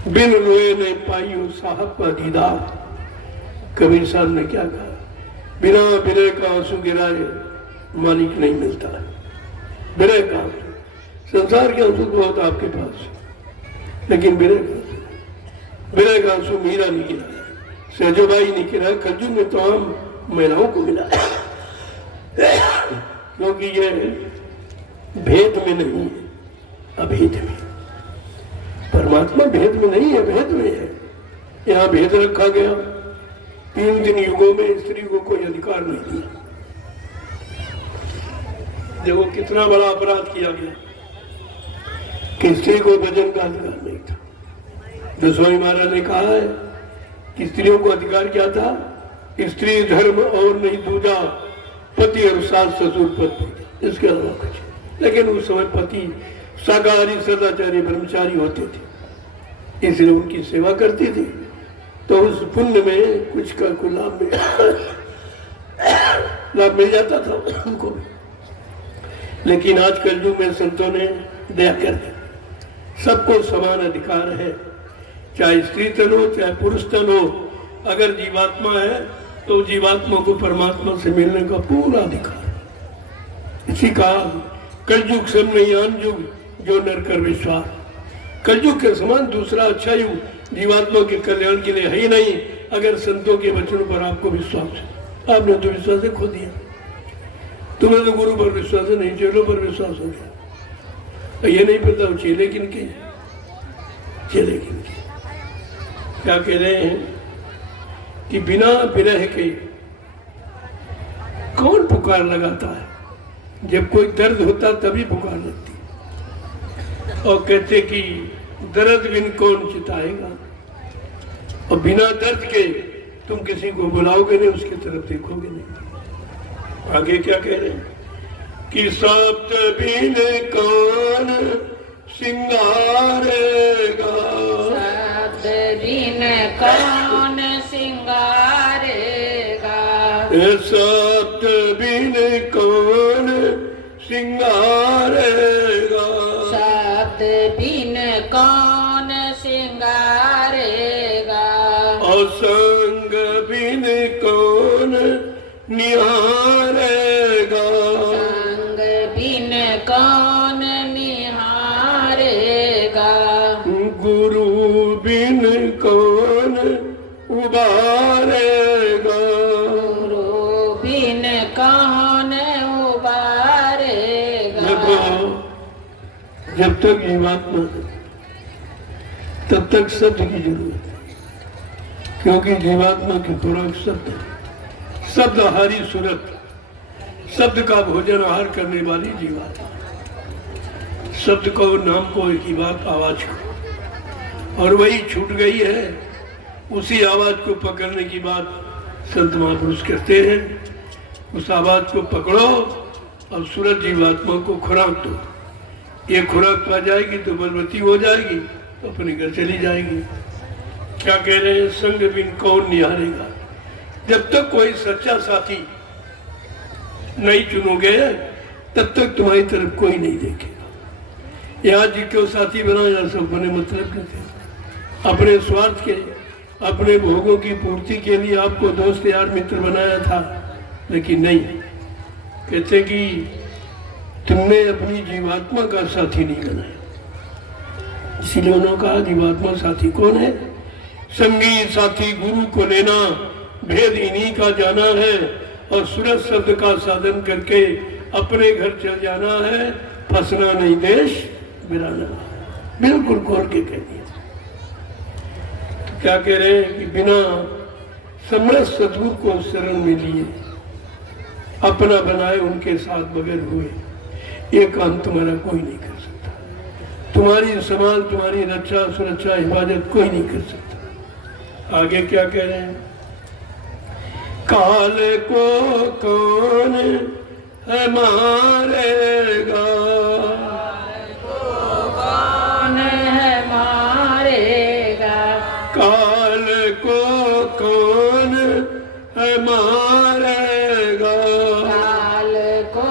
बिन रोए नहीं पाइयो साहब का दीदार। कबीर साहब ने क्या कहा? बिना विरह का आंसू गिराए मालिक नहीं मिलता है। विरह का आंसू, संसार के आंसू तो होता आपके पास, लेकिन विरह का आंसू मीरा नहीं गिराया, सहजोबाई नहीं गिराया, कलयुग में तो हम महिलाओं को मिला, क्योंकि ये भेद में नहीं है, अभेद में। परमात्मा भेद में नहीं है, भेद में है। यहाँ भेद रखा गया। 3 युगों में स्त्री को कोई अधिकार नहीं दिया। देखो कितना बड़ा अपराध किया गया कि स्त्री को भजन का अधिकार नहीं था। दसवाई महाराज ने कहा है कि स्त्रियों को अधिकार क्या था? स्त्री धर्म और नहीं दूजा, पति और सास ससुर पति, इसके अलावा कुछ। लेकिन उस समय पति शाकाहारी सदाचारी ब्रह्मचारी होते थे, इसलिए उनकी सेवा करती थी, तो उस पुण्य में कुछ का लाभ मिल जाता था उनको भी। लेकिन आज कलयुग में संतों ने दया कर दी, सबको समान अधिकार है, चाहे स्त्री तन हो चाहे पुरुष तन हो, अगर जीवात्मा है तो जीवात्मा को परमात्मा से मिलने का पूरा अधिकार। इसी का कलयुग सब नयान युग जो नर कर विश्वास, कलयुग के समान दूसरा अच्छा युग जीवात्मा के कल्याण के लिए है ही नहीं। अगर संतों के वचनों पर आपको विश्वास है, आपने तो विश्वास खो दिया। तुम्हें तो गुरु पर विश्वास है नहीं, चेलों पर विश्वास हो गया। ये नहीं पता चेले किनके, चेले किनके। क्या कह रहे हैं कि बिना विरह के कौन पुकार लगाता है? जब कोई दर्द होता तभी पुकार लगती है। और कहते कि दर्द बिन कौन चिताएगा, और बिना दर्द के तुम किसी को बुलाओगे नहीं, उसकी तरफ देखोगे नहीं। आगे क्या कह रहे हैं कि सप्त बिन कौन सिंगारेगा, सप्त बिन कौन सिंगारेगा, सप्त बिन कौन सिंगारेगा, सप्त बिन कौन सिंगारेगा, और संग बिन कौन निहारेगा, संग बिन कौन निहारेगा, गुरु बिन कौन उबारेगा, गुरु बिन कौन उबारेगा। देखो जब तक जीवात्मा है तब तक सत्य की जरूरत है, क्योंकि जीवात्मा की खुराक सत्य है। शब्द आहारी सूरत, शब्द का भोजन आहार करने वाली जीवात्मा, शब्द को नाम को एक ही बात आवाज को, और वही छूट गई है। उसी आवाज को पकड़ने की बात संत महापुरुष कहते हैं। उस आवाज को पकड़ो और सूरत जीवात्मा को खुराक दो। ये खुराक पा जाएगी तो बलवती हो जाएगी, तो अपने घर चली जाएगी। क्या कह रहे हैं? संग बिन कौन निहारेगा। जब तक कोई सच्चा साथी नहीं चुनोगे तब तक तुम्हारी तरफ कोई नहीं देखेगा। यहाँ जिसको साथी बनाया सब बने मतलब के थे, अपने स्वार्थ के, अपने भोगों की पूर्ति के लिए आपको दोस्त यार मित्र बनाया था, लेकिन नहीं। कहते कि तुमने अपनी जीवात्मा का साथी नहीं बनाया। इसीलिए उन्होंने कहा जीवात्मा साथी कौन है? संगी साथी गुरु को लेना, भेद इन्हीं का जाना है, और सूरज शब्द का साधन करके अपने घर चल जाना है। फंसना नहीं देश बिराना, बिल्कुल खोल के कह दिया। तो क्या कह रहे हैं कि बिना समरस सदगुरु को शरण में लिए, अपना बनाए उनके साथ बगैर हुए, ये काम तुम्हारा कोई नहीं कर सकता। तुम्हारी संभाल, तुम्हारी रक्षा सुरक्षा हिफाजत कोई नहीं कर सकता। आगे क्या कह रहे हैं? काल को कौन है मारेगा, कौन है मारेगा, काल को कौन है मारेगा, काल को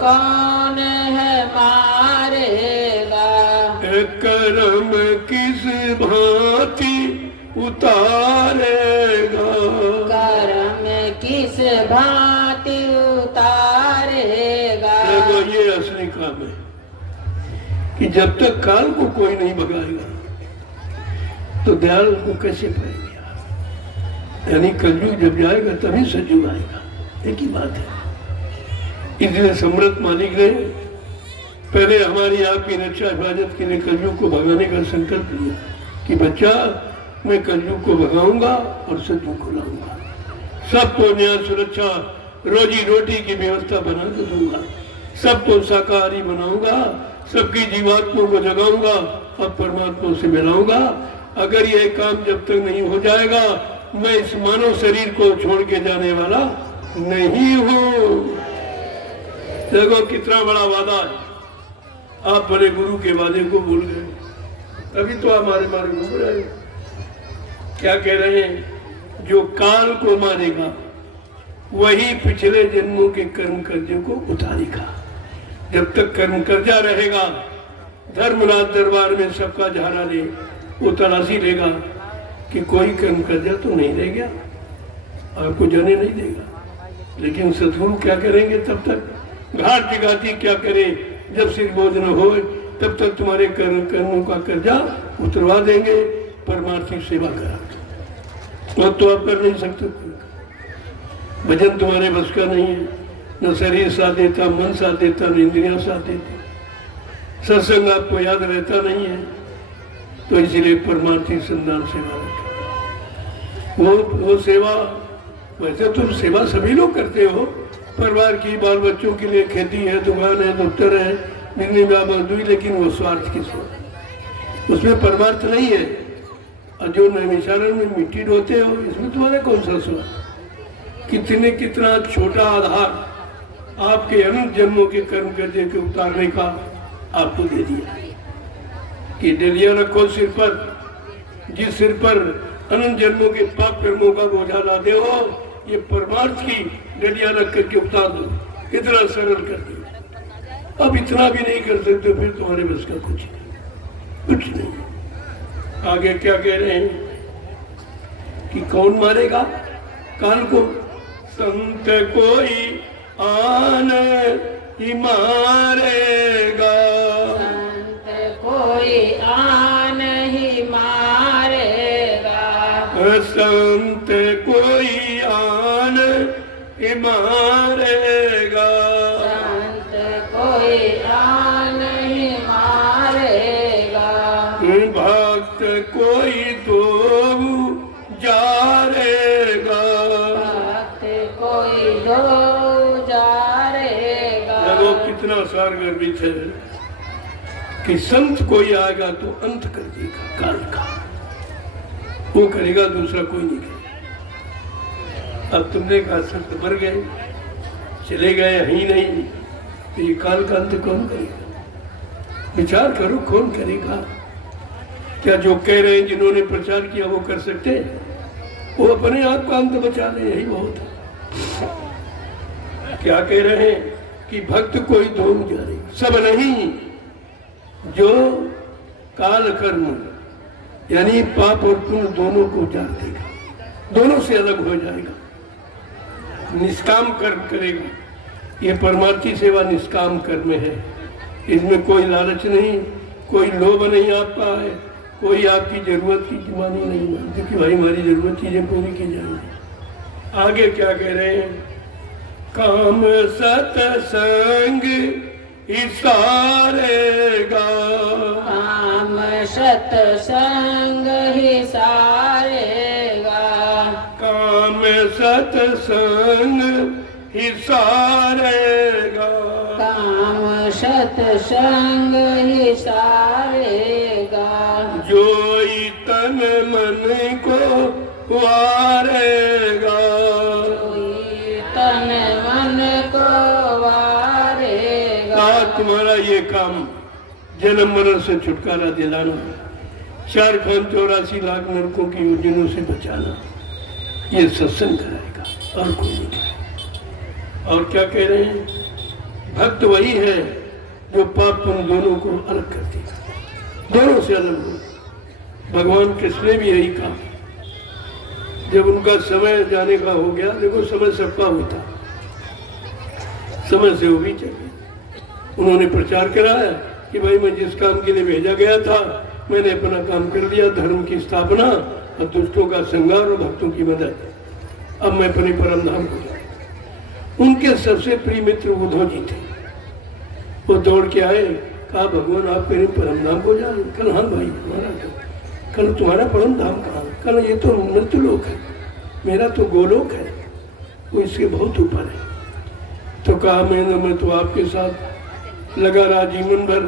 कौन है मारेगा, करम किस भांति उतारेगा, कर्म किस भांति उतारेगा। देखो ये असली काम है कि जब तक काल को कोई नहीं भगाएगा तो दयाल को कैसे पाएंगे आप? यानी कलयुग जब जाएगा तभी सजयुग आएगा, एक ही बात है। इसलिए सम्राट मालिक ने पहले हमारी आपकी रक्षा हिफाजत के लिए कलयुग को भगाने का संकल्प लिया कि बच्चा मैं कलयुग को भगाऊंगा और सतयुग को लाऊंगा, सबको न्याय सुरक्षा रोजी रोटी की व्यवस्था बना कर दूंगा, सबको शाकाहारी बनाऊंगा, सबकी जीवात्मा को जगाऊंगा और परमात्मा से मिलाऊंगा। अगर यह काम जब तक नहीं हो जाएगा मैं इस मानव शरीर को छोड़ के जाने वाला नहीं हूं। देखो कितना बड़ा वादा है। आप बड़े गुरु के वादे को भूल गए, तभी तो हमारे मारे घूम रहे हैं। क्या कह रहे हैं? जो काल को मारेगा वही पिछले जन्मों के कर्म कर्जे को उतारेगा। जब तक कर्म कर्जा रहेगा, धर्मराज दरबार में सबका झाड़ा ले, वो तलाशी लेगा कि कोई कर्म कर जाए तो नहीं रह गया, आपको जाने नहीं देगा। लेकिन सतगुरु क्या करेंगे तब तक? घाट जगाती क्या करे, जब सिर बोझ न हो तब तक तुम्हारे कर्मों का कर्जा उतरवा देंगे, परमार्थी सेवा करा। और तो आप कर नहीं सकते, भजन तुम्हारे बस का नहीं है, न शरीर साथ देता, मन साथ देता, न इंद्रियां साथ देती, सत्संग आपको याद रहता नहीं है, तो इसलिए परमार्थी संधान सेवा रखें। वो सेवा, वैसे तुम सेवा सभी लोग करते हो, परिवार की, बाल बच्चों के लिए खेती है, दुकान है, दफ्तर है, जिंदगी में मजदूरी, लेकिन वो स्वार्थ की सेवा, उसमें परमार्थ नहीं है। और जो नैमिषारण्य में मिट्टी ढोते हो, इसमें तुम्हारा कौन सा स्वार्थ? कितना छोटा आधार आपके अनंत जन्मों के कर्म कर्जे के उतारने का आपको दे दिया कि डलिया रखो सिर पर, जिस सिर पर अनंत जन्मों के पाप कर्मों का बोझा लादे हो, ये परमार्थ की डलिया रख करके उतार दो, इतना सरल कर दिया। अब इतना भी नहीं कर सकते, फिर तुम्हारे बस का कुछ नहीं। आगे क्या कह रहे हैं कि कौन मारेगा काल को? संत कोई आन ही मारेगा, संत कोई आन ही मारेगा, संत कोई आन ही मारेगा, संत कोई आन ही मारेगा, भक्त कोई दो जारेगा, भक्त कोई दो जारेगा। देखो कितना सार गर्भित है कि संत कोई आएगा तो अंत कर देगा काल का, वो करेगा, दूसरा कोई नहीं करेगा। अब तुमने कहा संत मर गए, चले गए, ही नहीं, तो ये काल का अंत कौन करेगा? विचार करो, कौन करेगा? क्या जो कह रहे हैं जिन्होंने प्रचार किया वो कर सकते? वो अपने आप का अंत बचा ले, यही बहुत है। क्या कह रहे हैं कि भक्त कोई दो जारे, सब नहीं, जो काल कर्म यानी पाप और पुण्य दोनों को जान देगा, दोनों से अलग हो जाएगा, निष्काम कर्म करेगा। ये परमार्थी सेवा निष्काम कर्म है, इसमें कोई लालच नहीं, कोई लोभ नहीं आता है, कोई आपकी जरूरत की जुबानी नहीं मानती कि भाई हमारी जरूरत चीजें पूरी की जाएंगी। आगे क्या कह रहे हैं? काम सत्संग सारेगा, काम सत्संग ही सारेगा, काम सत्संग ही सारेगा, काम सत्संग ही सारेगा, जोई तन मन को वारेगा, कोई तन मन को वारेगा। तुम्हारा ये काम जन्म मरण से छुटकारा दिलाना, 4,84,00,000 नरकों की योजनों से बचाना, ये सत्संग कराएगा और कोई नहीं कराएगा। और क्या कह रहे हैं? भक्त वही है जो पाप पुण्य दोनों को अलग कर देगा, दोनों से अलग हो। भगवान कृष्ण ने भी यही कहा, जब उनका समय जाने का हो गया, देखो समय सबका होता, समय से वो भी चाहिए। उन्होंने प्रचार कराया कि भाई मैं जिस काम के लिए भेजा गया था मैंने अपना काम कर दिया, धर्म की स्थापना और दुष्टों का संहार और भक्तों की मदद, अब मैं अपने परम धाम को जाऊं। उनके सबसे प्रिय मित्र उद्धव जी थे, वो दौड़ के आए, कहा भगवान आप मेरे परम धाम को जाए। कल हाँ भाई हमारा तो, कल तुम्हारा परम धाम कहाँ? कल ये तो मृत्यु लोक है, मेरा तो गोलोक है, वो इसके बहुत ऊपर है। तो कहा मैं तो आपके साथ लगा रहा जीवन भर,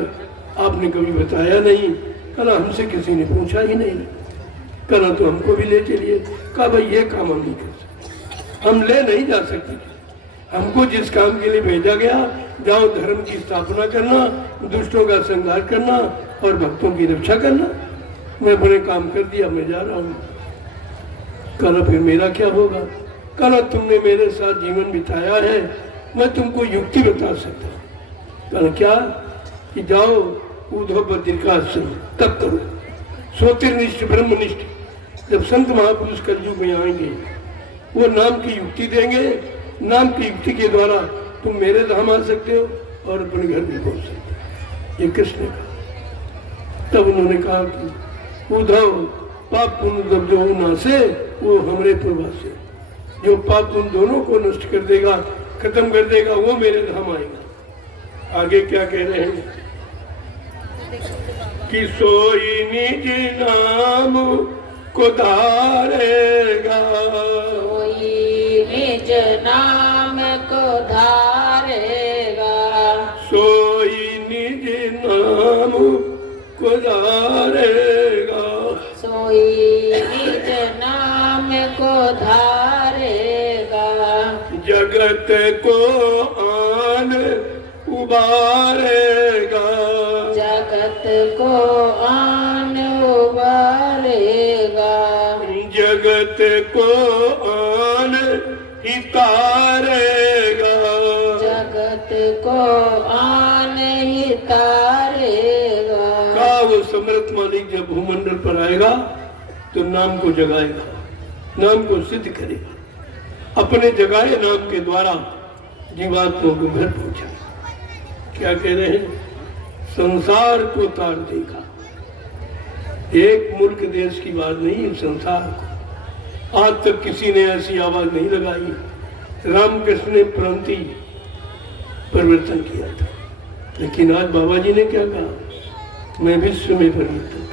आपने कभी बताया नहीं, कला हमसे किसी ने पूछा ही नहीं, कला तो हमको भी ले चलिए। कहा भाई ये काम हम नहीं कर सकते, हम ले नहीं जा सकते, हमको जिस काम के लिए भेजा गया, जाओ धर्म की स्थापना करना, दुष्टों का संहार करना और भक्तों की रक्षा करना। मैं अपने काम कर दिया, मैं जा रहा हूँ। कला फिर मेरा क्या होगा? कला तुमने मेरे साथ जीवन बिताया है, मैं तुमको युक्ति बता सकता हूँ। कल क्या कि जाओ उद्धव बद्रिकाश्रम तब करो, ज्योतिर्निष्ठ ब्रह्मनिष्ठ जब संत महापुरुष कलयुग में आएंगे, वो नाम की युक्ति देंगे। नाम की युक्ति के द्वारा तुम मेरे धाम आ सकते हो और अपने घर भी पहुंच सकते हो। ये कृष्ण का। तब उन्होंने कहा कि उद्धव, पाप पुण्य जब जो नासे वो हमरे पूर्वासे, जो पाप उन दोनों को नष्ट कर देगा, खत्म कर देगा, वो मेरे धाम आएगा। आगे क्या कह रहे हैं कि सोई निज नाम को धारेगा, कोई निज नाम को धारेगा, सोई निज नाम को धारेगा, सोई निज नाम को धारेगा, जगत को आन उबारेगा, जगत को आन उबारेगा, जगत को आन हितारेगा, जगत को आन ही तारेगा। का वो समर्थ मालिक जब भूमंडल पर आएगा तो नाम को जगाएगा, नाम को सिद्ध करेगा, अपने जगाए नाम के द्वारा जीवात्मा को घर पहुंचाएगा। क्या कह रहे हैं? संसार को तार देगा। एक मुल्क देश की बात नहीं, संसार को। आज तक किसी ने ऐसी आवाज नहीं लगाई। रामकृष्ण ने प्रांति परिवर्तन किया था, लेकिन आज बाबा जी ने क्या कहा? मैं विश्व में परिवर्तन करूं,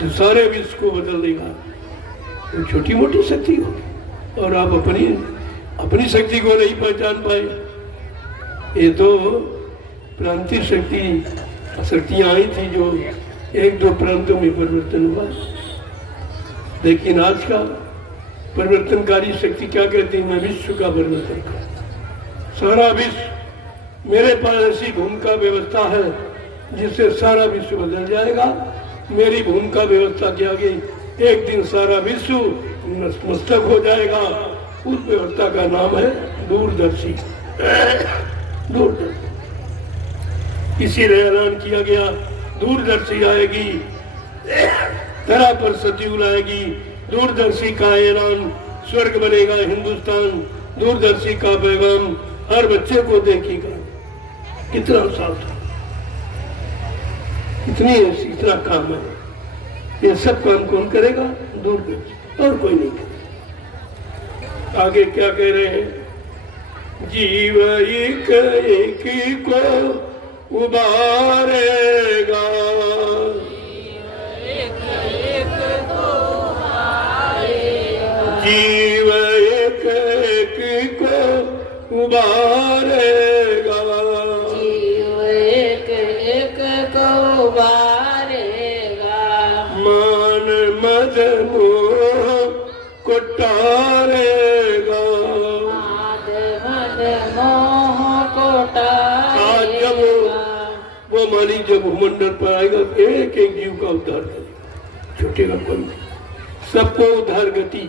तो सारे विश्व को बदल देगा। वो छोटी मोटी शक्ति होगी और आप अपनी शक्ति को नहीं पहचान पाए। ये तो प्रांतीय शक्तियां आई थी जो एक दो प्रांतों में परिवर्तन हुआ, लेकिन आज का परिवर्तनकारी शक्ति क्या कहती है? मैं विश्व का परिवर्तन करूं, सारा विश्व। मेरे पास ऐसी भूमिका व्यवस्था है जिससे सारा विश्व बदल जाएगा। मेरी भूमिका व्यवस्था के आगे एक दिन सारा विश्व मस्तक हो जाएगा। उस व्यवस्था का नाम है दूरदर्शी। दूरदर्शी इसीलिए ऐलान किया गया, दूरदर्शी आएगी, धरा पर सतयुग आएगी। दूरदर्शी का ऐलान, स्वर्ग बनेगा हिंदुस्तान। दूरदर्शी का पैगाम हर बच्चे को देखेगा। कितना साल था, इतना काम है। ये सब काम कौन करेगा? दूरदर्शी, और कोई नहीं करेगा। आगे क्या कह रहे हैं? जीव एक एक को उबारेगा, जीव एक एक को उबारेगा, जीव एक एक को उबारेगा, मान मद मोह को टारेगा, माद मद मोह को टारेगा। वो मालिक जब भूमंडल पर आएगा एक एक जीव का उद्धार करेगा, छोटे का कोई नहीं। सबको उद्धार गति,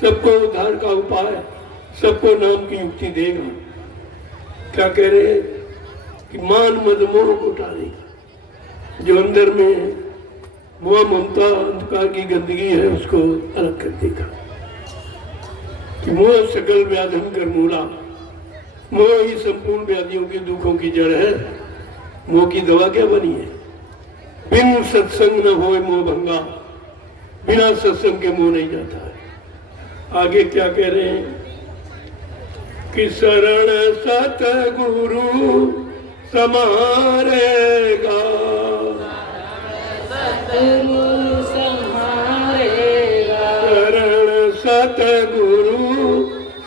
सबको उद्धार का उपाय, सबको नाम की युक्ति देगा। क्या कह रहे हैं कि मान मद मोह को टारेगा। जो अंदर में मोह ममता अंधकार की गंदगी है उसको अलग कर देगा। कि मोह सकल व्याधन कर मूला, मोह ही संपूर्ण व्याधियों के दुखों की जड़ है। मोह की दवा क्या बनी है? बिन सत्संग न होए मोह भंगा, बिना सत्संग के मोह नहीं जाता है। आगे क्या कह रहे हैं कि शरण सतगुरु समारेगा, सतगुरु संहारेगा, शरण सतगुरु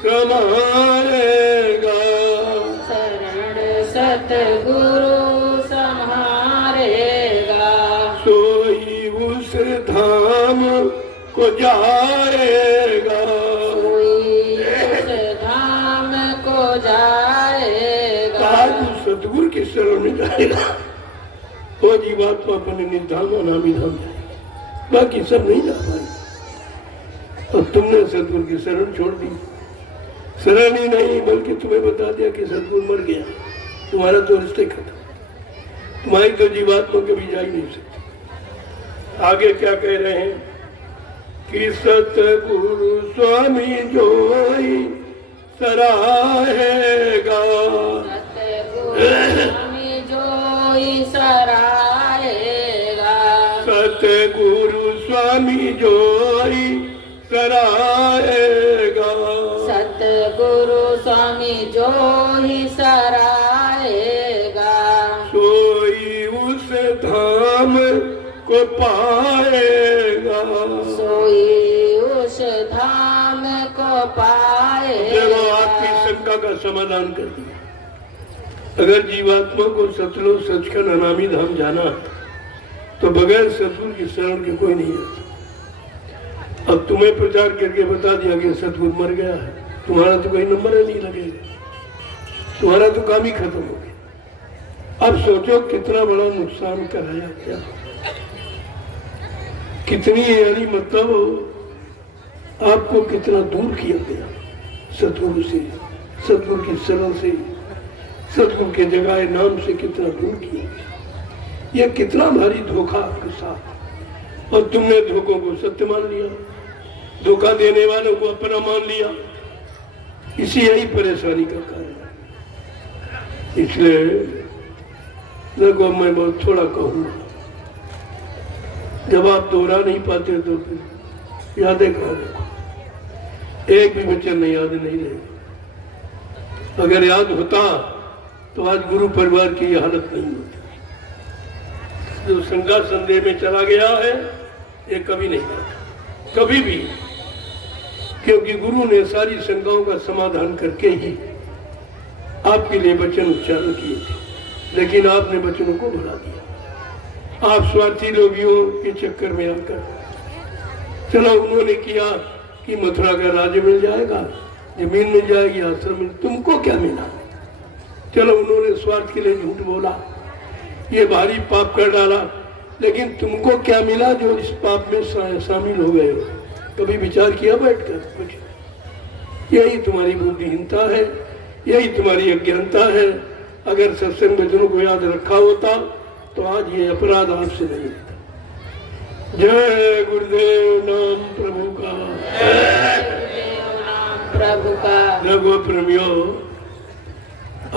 समारेगा, शरण सतगुरु संहारेगा, सोई उस धाम को जाएगा, कोई उस धाम को जाएगा। आज सतगुरु की शरण में जाएगा वो जीवात्मा अपने निर्धाम और नामी धाम जाएगा, बाकी सब नहीं जा पाएगा। और तुमने सतगुरु की शरण छोड़ दी। शरण ही नहीं बल्कि तुम्हें बता दिया कि सतगुरु मर गया, तुम्हारा तो रिश्ते खत्म, तुम्हारी तो जीवात्मा कभी जा ही नहीं सकती। आगे क्या कह रहे हैं कि सतगुरु स्वामी जोई सराहेगा, स्वामी जोई सराहेगा, सतगुरु स्वामी जोई सराहेगा, सतगुरु स्वामी जोई सराहेगा, सोई उस धाम को पाएगा, सोई उस धाम को पाएगा। देखो आपकी शंका का समाधान कर दिया। अगर जीवात्मा को सतलोक सचखंड अनामी धाम जाना है तो बगैर सतगुरु की शरण के कोई नहीं जाता। अब तुम्हें प्रचार करके बता दिया कि सतगुरु मर गया है, तुम्हारा तो कोई नंबर ही नहीं लगेगा, तुम्हारा तो काम ही खत्म हो गया। अब सोचो कितना बड़ा नुकसान कराया क्या, कितनी यानी मतलब आपको कितना दूर किया गया सतगुरु से, सतगुरु की शरण से, सतगुरु के जगह नाम से कितना दूर किया गया। यह कितना भारी धोखा आपके साथ, और तुमने धोखों को सत्य मान लिया, धोखा देने वालों को अपना मान लिया। इसी यही परेशानी का कारण है। इसलिए देखो मैं बहुत थोड़ा कहूंगा, जब आप दोहरा नहीं पाते तो फिर यादें कहाँ रखो, एक भी वचन नहीं याद नहीं रहेगा। अगर याद होता तो आज गुरु परिवार की यह हालत नहीं होती। जो शंका संदेह में चला गया है ये कभी नहीं आता, कभी भी, क्योंकि गुरु ने सारी शंकाओं का समाधान करके ही आपके लिए वचन उच्चारण किए थे, लेकिन आपने वचनों को भुला दिया। आप स्वार्थी लोगियों के चक्कर में आकर चलो उन्होंने किया कि मथुरा का राज्य मिल जाएगा, जमीन मिल जाएगी, आश्रम मिल, तुमको क्या मिला? चलो उन्होंने स्वार्थ के लिए झूठ बोला, ये भारी पाप कर डाला, लेकिन तुमको क्या मिला जो इस पाप में शामिल हो गए हो? कभी विचार किया बैठकर? कुछ। यही तुम्हारी बुद्धिहीनता है, यही तुम्हारी अज्ञानता है। अगर सत्संग वचनों को याद रखा होता तो आज ये अपराध आपसे नहीं होता। जय गुरुदेव नाम प्रभु का, प्रभु का। देखो प्रेमियों,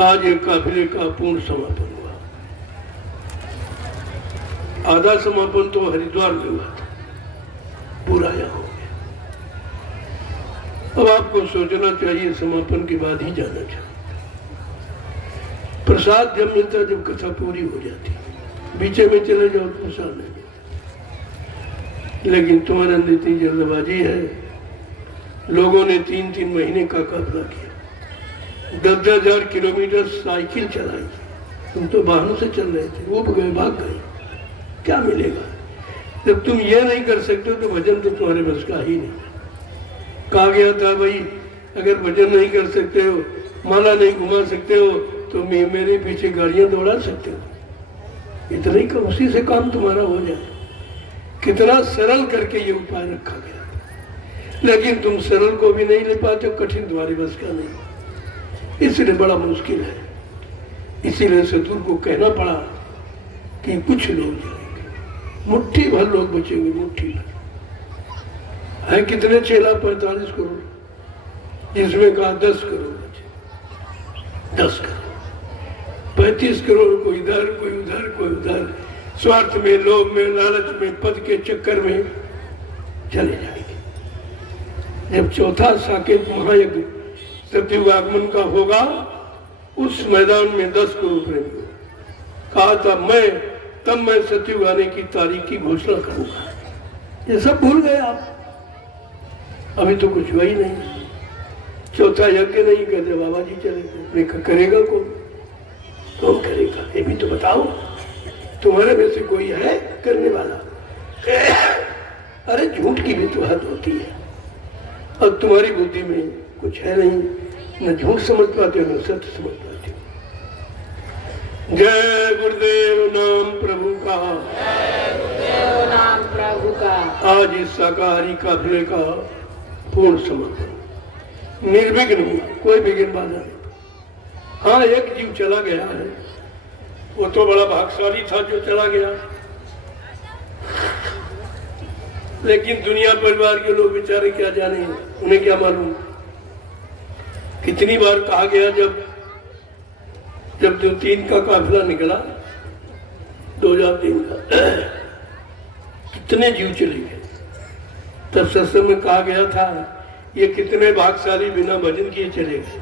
आज एक काफिले का पूर्ण समापन हुआ। आधा समापन तो हरिद्वार में हुआ था, पूरा यहाँ हो गया। अब आपको सोचना चाहिए समापन के बाद ही जाना चाहिए। प्रसाद जब मिलता जब कथा पूरी हो जाती, बीचे में चले जाओ प्रसाद नहीं मिलता। लेकिन तुम्हारे अंदर इतनी जल्दबाजी है, लोगों ने 3-3 महीने का काफिला किया, 10,000 किलोमीटर साइकिल चलाई, तुम तो वाहनों से चल रहे थे, वो गए, भाग गए, क्या मिलेगा? जब तुम ये नहीं कर सकते हो तो भजन तो तुम्हारे बस का ही नहीं। कहा गया था भाई अगर भजन नहीं कर सकते हो, माला नहीं घुमा सकते हो, तो मेरे पीछे गाड़ियां दौड़ा सकते हो। इतना ही उसी से काम तुम्हारा हो जाए। कितना सरल करके ये उपाय रखा गया, लेकिन तुम सरल को भी नहीं ले पाते, कठिन तुम्हारी बस का नहीं, इसलिए बड़ा मुश्किल है। इसीलिए सतगुरु को कहना पड़ा कि कुछ लोग जाएंगे, मुट्ठी भर लोग बचेंगे, मुट्ठी भर। है कितने चेला? 45 करोड़, जिसमें कहा 10 करोड़ बचे, 10 करोड़, 35 करोड़ कोई इधर कोई उधर कोई उधर, स्वार्थ में, लोभ में, लालच में, पद के चक्कर में चले जाएंगे। जब चौथा साकेत महायज्ञ सतयुग आगमन का होगा, उस मैदान में 10 करोड़ प्रेमी कहा था तब मैं सतयुग आने की तारीख की घोषणा करूंगा। ये सब भूल गए आप, अभी तो कुछ हुआ ही नहीं। चौथा यज्ञ नहीं कहते, बाबा जी चले गए, करेगा कौन करेगा? ये भी तो बताओ, तुम्हारे में से कोई है करने वाला? अरे झूठ की भी तो हद होती है, और तुम्हारी बुद्धि में कुछ है नहीं, न झूठ समझ पाते हो न सत्य समझ पाते हो। जय गुरुदेव नाम प्रभु का, जय गुरुदेव नाम प्रभु का। आज इस शाकाहारी काफिले का पूर्ण समापन निर्विघ्न हुआ, कोई विघ्न बाधा नहीं। हाँ, एक जीव चला गया है, वो तो बड़ा भाग्यशाली था जो चला गया। लेकिन दुनिया परिवार के लोग बेचारे क्या जाने, उन्हें क्या मालूम। कितनी बार कहा गया, जब 2003 का काफिला निकला, 2003 का, कितने जीव चले गए। तब सत्संग में कहा गया था, ये कितने भाग्यशाली बिना भजन किए चले गए।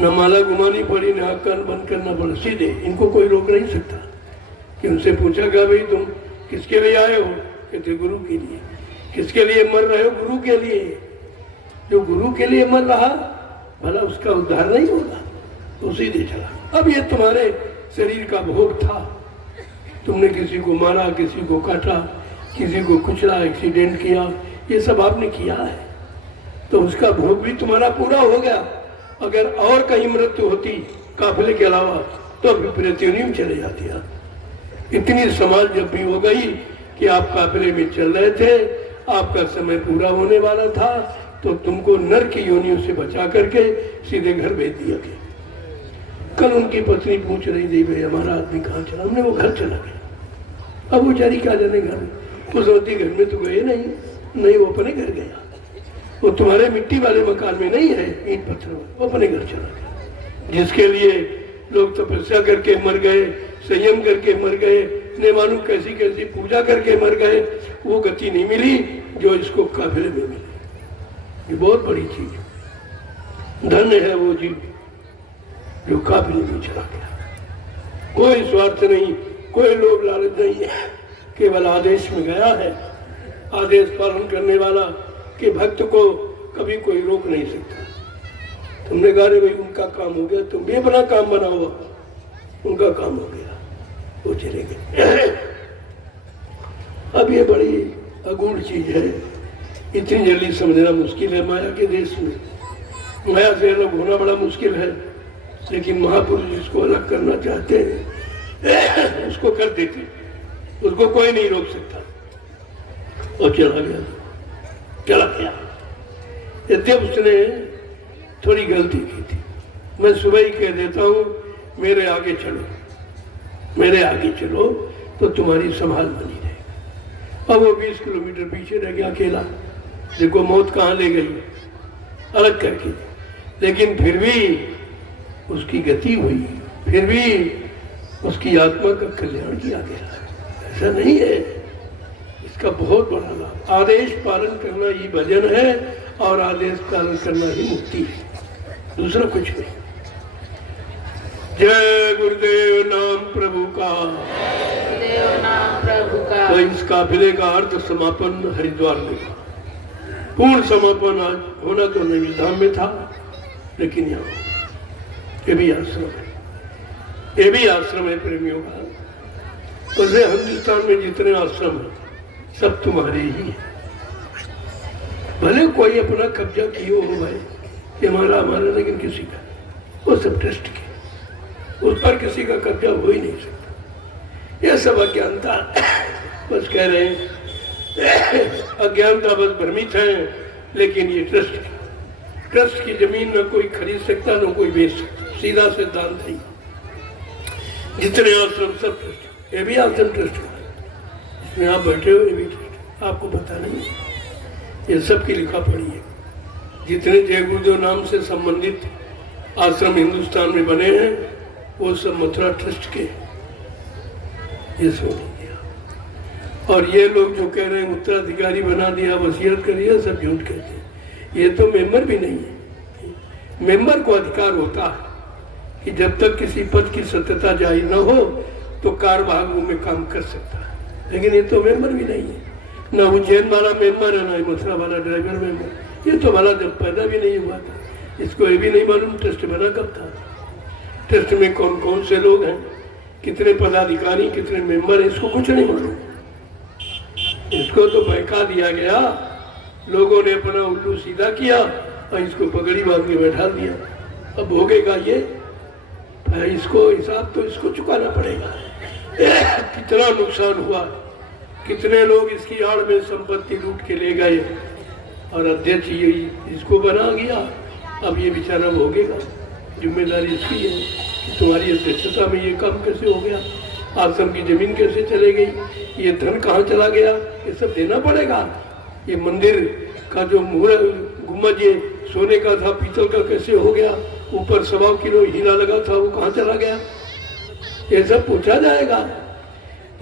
न माला घुमानी पड़ी, न कान बंद करना पड़ा, सीधे। इनको कोई रोक नहीं सकता। कि उनसे पूछा गया, भाई तुम किसके लिए आए हो? कहते गुरु के लिए। किसके लिए मर रहे हो? गुरु के लिए। जो गुरु के लिए मर रहा, भला उसका उद्धार नहीं होगा? तो सीधे चला। अब ये तुम्हारे शरीर का भोग था, तुमने किसी को मारा, किसी को काटा, किसी को कुचला, एक्सीडेंट किया, ये सब आपने किया है, तो उसका भोग भी तुम्हारा पूरा हो गया। अगर और कहीं मृत्यु होती काफिले के अलावा, तो फिर प्रेतयोनि में चले जाती आप। इतनी समाज जब भी हो गई कि आप काफिले में चल रहे थे, आपका समय पूरा होने वाला था, तो तुमको नर की योनियों से बचा करके सीधे घर भेज दिया गया। कल उनकी पत्नी पूछ रही थी, भाई हमारा आदमी कहाँ चला? हमने वो घर चला गया। अब वो बेचारी क्या जाने घर में, तो सोचती घर में तो गए नहीं, वो अपने घर गया। वो तुम्हारे मिट्टी वाले मकान में नहीं है, ईंट पत्थर में, वो अपने घर चला गया। जिसके लिए लोग तपस्या करके मर गए, संयम करके मर गए, न मालूम कैसी कैसी पूजा करके मर गए, वो गति नहीं मिली जो इसको काफिले में मिली। ये बहुत बड़ी चीज। धन्य है वो जीव जो काफिले में चला गया। कोई स्वार्थ नहीं, कोई लोभ लालच नहीं है, केवल आदेश में गया है। आदेश पालन करने वाला के भक्त को कभी कोई रोक नहीं सकता। तुमने कहा रे भाई उनका काम हो गया, तुम भी अपना काम बनाओ। उनका काम हो गया, वो चले गए। अब ये बड़ी अगूढ़ चीज है, इतनी जल्दी समझना मुश्किल है। माया के देश में माया से अलग होना बड़ा मुश्किल है, लेकिन महापुरुष जिसको अलग करना चाहते हैं उसको कर देते, उसको कोई नहीं रोक सकता। और चला गया। जब उसने थोड़ी गलती की थी, मैं सुबह ही कह देता हूँ, मेरे आगे चलो तो तुम्हारी संभाल बनी रहेगी। अब वो 20 किलोमीटर पीछे रह गया अकेला। देखो मौत कहाँ ले गई, अलग करके। लेकिन फिर भी उसकी गति हुई, फिर भी उसकी आत्मा का कल्याण किया गया। ऐसा नहीं है, इसका बहुत बड़ा लाभ। आदेश पालन करना ही भजन है, और आदेश पालन करना ही मुक्ति है, दूसरा कुछ नहीं। जय गुरुदेव नाम प्रभु का। तो इस काफिले का अर्थ समापन हरिद्वार में था। पूर्ण समापन आज होना तो नैमिष धाम में था, लेकिन यहाँ ये भी आश्रम है प्रेमियों का। वैसे हिंदुस्तान में जितने आश्रम हैं सब तुम्हारे ही हैं। भले कोई अपना कब्जा किए हो भाई, कि हमारा, लेकिन किसी का, वो सब ट्रस्ट के, उस पर किसी का कब्जा हो ही नहीं सकता। यह सब अज्ञानता, बस कह रहे हैं अज्ञानता, बस भ्रमित है। लेकिन ये ट्रस्ट की जमीन न कोई खरीद सकता, न कोई बेच सकता, सीधा सिद्धांत है। जितने आश्रम सब ट्रस्ट, ये भी आश्रम ट्रस्ट का, इसमें आप बैठे हो, ये भी ट्रस्ट, आपको पता नहीं, ये सब की लिखा पड़ी है। जितने जय गुरुदेव नाम से संबंधित आश्रम हिंदुस्तान में बने हैं, वो सब मथुरा ट्रस्ट के, ये सोच दिया। और ये लोग जो कह रहे हैं उत्तराधिकारी बना दिया, वसीयत कर दिया, सब झूठ कहते हैं। ये तो मेंबर भी नहीं है। मेंबर को अधिकार होता है कि जब तक किसी पद की सत्यता जाहिर न हो तो कार्यभागों में काम कर सकता है, लेकिन ये तो मेंबर भी नहीं है। न उज्जैन वाला मेंबर है, न मथुरा वाला ड्राइवर मेंबर। ये तो वाला जब पैदा भी नहीं हुआ था, इसको ये भी नहीं मालूम ट्रस्ट बना कब था, ट्रस्ट में कौन कौन से लोग हैं, कितने पदाधिकारी, कितने मेंबर हैं, इसको कुछ नहीं मालूम। इसको तो बहका दिया गया, लोगों ने अपना उल्लू सीधा किया और इसको पगड़ी बांध के बैठा दिया। अब भोगेगा ये, इसको हिसाब तो इसको चुकाना पड़ेगा। कितना नुकसान हुआ, कितने लोग इसकी आड़ में संपत्ति लूट के ले गए, और अध्यक्ष ये इसको बना गया। अब ये बेचारा भोगेगा, जिम्मेदारी इसकी है कि तुम्हारी अध्यक्षता में ये काम कैसे हो गया, आश्रम की जमीन कैसे चले गई, ये धन कहाँ चला गया, ये सब देना पड़ेगा। ये मंदिर का जो गुम्बद ये सोने का था, पीतल का कैसे हो गया? ऊपर 1.25 किलो हीरा लगा था, वो कहाँ चला गया? ये सब पूछा जाएगा।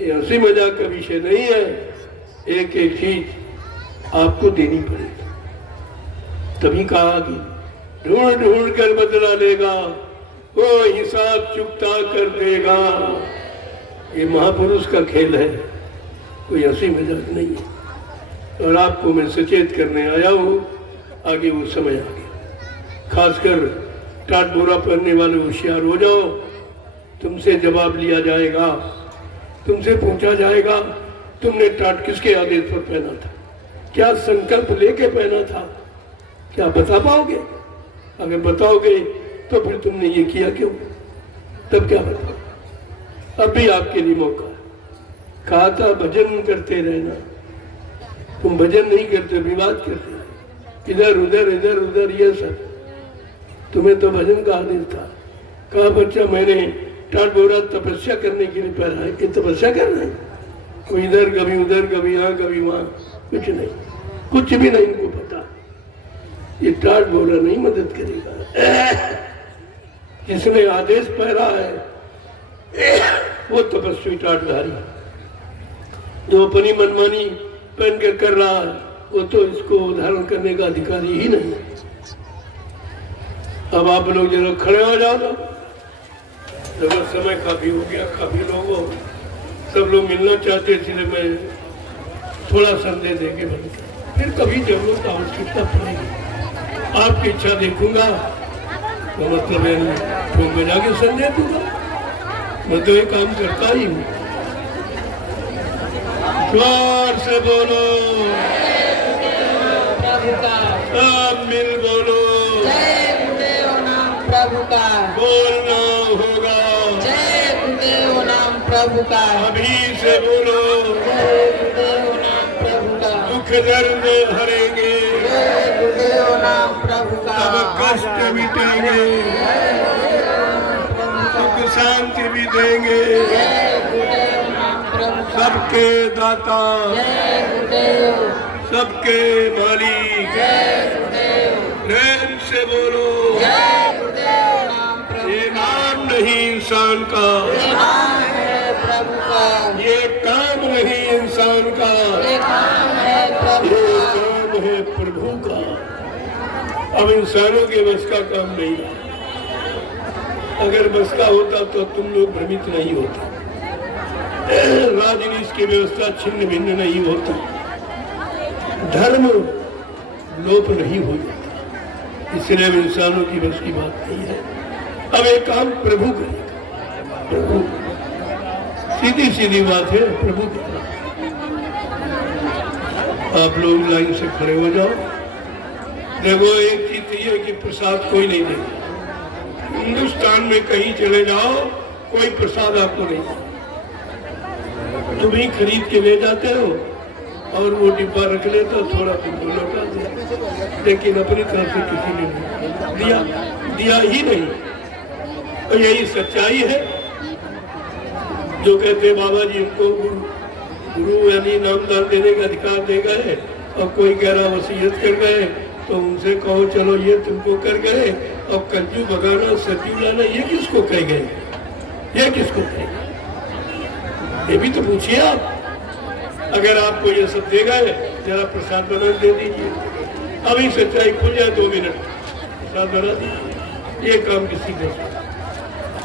ये हंसी मजाक का विषय नहीं है। एक एक चीज आपको देनी पड़ेगी। तभी कहा कि ढूंढ ढूंढ कर बदला लेगा, वो हिसाब चुकता कर देगा। ये महापुरुष का खेल है, कोई हंसी मजाक नहीं है। और आपको मैं सचेत करने आया हूँ, आगे वो समय आ गया। खासकर टाट बोरा पहनने वाले होशियार हो जाओ, तुमसे जवाब लिया जाएगा, तुमसे पूछा जाएगा तुमने टाट किसके आदेश पर पहना था, क्या संकल्प लेके पहना था, क्या बता पाओगे? अगर बताओगे तो फिर तुमने ये किया क्यों? तब क्या बताओ? अब भी आपके लिए मौका है। कहा था भजन करते रहना, तुम भजन नहीं करते, विवाद करते, इधर उधर इधर उधर, ये सब। तुम्हें तो भजन का आदेश था। कहा बच्चा मैंने टाट बोरा तपस्या करने के लिए पहना है। कि तपस्या करना है? कोई इधर कभी उधर, कभी यहाँ कभी वहाँ, कुछ नहीं, कुछ भी नहीं इनको पता। ये टाट बोरा नहीं मदद करेगा। जिसने आदेश पहरा है वो तपस्वी टाटधारी, जो अपनी मनमानी पहन कर रहा है वो तो इसको धारण करने का अधिकारी ही नहीं। अब आप लोग जरा खड़े हो जाओ ना, जब समय काफी हो गया, काफी लोग हो, सब लोग मिलना चाहते, इसलिए मैं थोड़ा संदेश देके बंद कर, फिर कभी जरूरत का आवश्यकता पड़ेगी, आपकी इच्छा देखूंगा तो मतलब मैं जाके संदेश दूंगा। मैं तो ये काम करता ही हूँ। जोर से बोलो, सब मिल बोलो, जय गुरुदेव नाम प्रभु का, बोलना होगा, जय गुरुदेव नाम प्रभु का, अभी से बोलो, जय गुरुदेव नाम प्रभु का, दुख दर्द हरेंगे, जय गुरुदेव नाम प्रभु का, अब कष्ट मिटेंगे, सुख शांति भी देंगे, जय गुरुदेव नाम प्रभु का, सबके दाता, जय गुरुदेव, सबके मालिक, जय गुरुदेव, प्रेम से बोलो, जय गुरुदेव नाम प्रभु, ये नाम नहीं इंसान का, ये नाम है प्रभु का, ये काम नहीं इंसान का, ये काम है प्रभु ये का, काम है प्रभु का। अब इंसानों के बस का काम नहीं है। अगर बस का होता तो तुम लोग भ्रमित नहीं होते, राजनीति की व्यवस्था छिन्न भिन्न नहीं होती, धर्म लोप नहीं हो जाता। इसलिए इंसानों की बस की बात नहीं है। अब एक काम प्रभु करेगा, प्रभु, सीधी सीधी बात है, प्रभु करेगा। आप लोग लाइन से खड़े हो जाओ। देखो एक चीज ये है कि प्रसाद कोई नहीं देगा। हिंदुस्तान में कहीं चले जाओ कोई प्रसाद आपको नहीं देगा, तुम ही खरीद के ले जाते हो और वो डिब्बा रख लेते हो, थोड़ा तुमको लौटा दिया, लेकिन अपनी तरफ से किसी ने नहीं दिया ही नहीं। और यही सच्चाई है। जो कहते बाबा जी उनको गुरु यानी नामदान देने का अधिकार दे गए और कोई कह रहा वसीयत कर गए, तो उनसे कहो चलो ये तुमको कर गए और कंजू भगाना सज्जू लाना ये किसको कह गए, ये किसको कह गए? ये भी तो पूछिए आप। अगर आपको ये सब दे गए जरा प्रसाद बना दे दीजिए, अभी सच्चाई खुल जाए 2 मिनट प्रसाद बना दीजिए। ये काम किसी का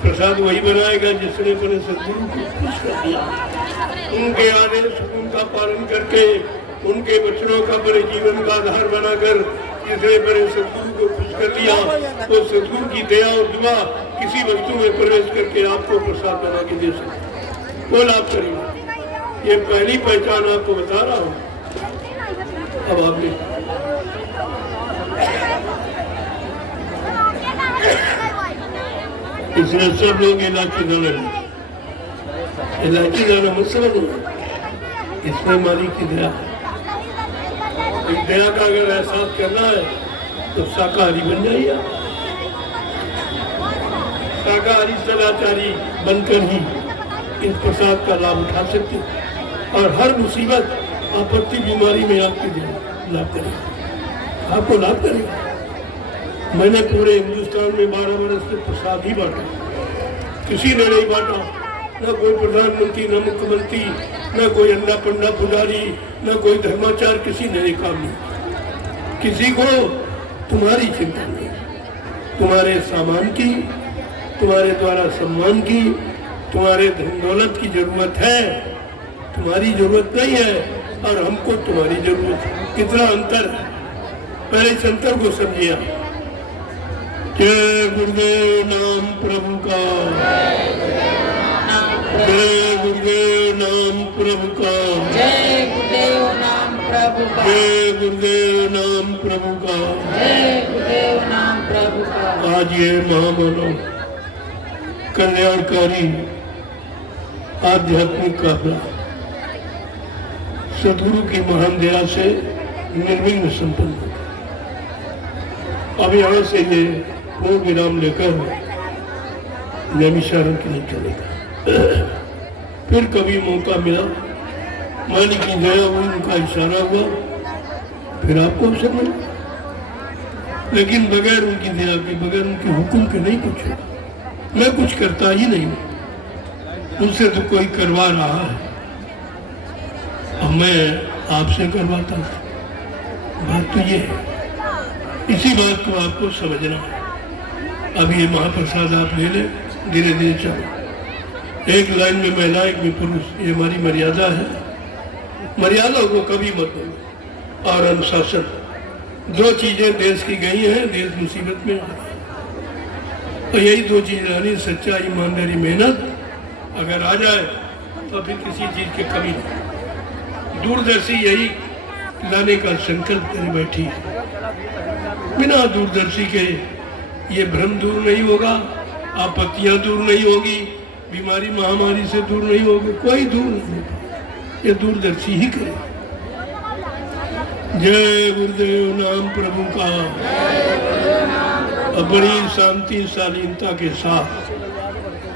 प्रसाद वही बनाएगा जिसने अपने सद्गुरु को खुश कर दिया, उनके आदेश उनका पालन करके, उनके वचनों का बड़े जीवन का आधार बनाकर जिसने बड़े सद्गुरु को खुश कर लिया, तो सद्गुरु की दया और दुआ किसी वस्तु में प्रवेश करके आपको प्रसाद बना के दे सकते, वो लाभ करेगा। ये पहली पहचान आपको बता रहा हूँ। अब आपने इसलिए सब लोग इलायची दाना लेते, इलायची दाना मत समझो, इसमें मालिक की दया है। इस दया का अगर एहसास करना है तो शाकाहारी बन जाइए। शाकाहारी सदाचारी बनकर ही इस प्रसाद का लाभ उठा सकते हैं और हर मुसीबत आपत्ति बीमारी में आपकी लाभ करेगा, आपको लाभ करेगा। मैंने पूरे हिंदुस्तान में 12 वर्ष से प्रसाद ही बांटा, किसी ने नहीं बांटा, न कोई प्रधानमंत्री, न मुख्यमंत्री, न कोई अन्ना पंडा पुजारी, न कोई धर्माचार, किसी ने नहीं काम नहीं। किसी को तुम्हारी चिंता नहीं, तुम्हारे सामान की, तुम्हारे द्वारा सम्मान की, तुम्हारे धन दौलत की जरूरत है, तुम्हारी जरूरत नहीं है, और हमको तुम्हारी जरूरत है। कितना अंतर है, पहले इस अंतर को समझिए। जय गुरुदेव नाम प्रभु का, जय गुरुदेव नाम प्रभु का, जय गुरुदेव नाम प्रभु का, जय गुरुदेव नाम प्रभु का, जय गुरुदेव नाम प्रभु का। आज ये महामानव कल्याणकारी आध्यात्मिक काफिला सदगुरु की महान दया से निर्विघ्न संपन्न हो गया। अब यहाँ से ये पूर्ण विराम लेकर नैमिषारण्य के लिए चलेगा। फिर कभी मौका मिला, मालिक की दया हुई, उनका इशारा हुआ, फिर आपको अवसर मिला, लेकिन बगैर उनकी दया के, बगैर उनके हुक्म के नहीं कुछ है। मैं कुछ करता ही नहीं, मुझसे तो कोई करवा रहा है, अब मैं आपसे करवाता हूँ। बात तो ये है, इसी बात को आपको समझना है। अब ये महाप्रसाद आप ले लें, धीरे धीरे चलो, एक लाइन में महिला, एक में पुरुष, ये हमारी मर्यादा है। मर्यादा को कभी मत भूलो। और अनुशासन, दो चीजें देश की गई हैं, देश मुसीबत में आ गया, और यही दो चीज रहनी, सच्चाई, ईमानदारी, मेहनत अगर आ जाए तो फिर किसी चीज की कमी नहीं। दूरदर्शी यही लाने का संकल्प करे बैठी है। बिना दूरदर्शी के ये भ्रम दूर नहीं होगा, आपत्तियां दूर नहीं होगी, बीमारी महामारी से दूर नहीं होगी, कोई दूर नहीं होगा, ये दूरदर्शी ही करे। जय गुरुदेव नाम प्रभु का। बड़ी शांति शालीनता के साथ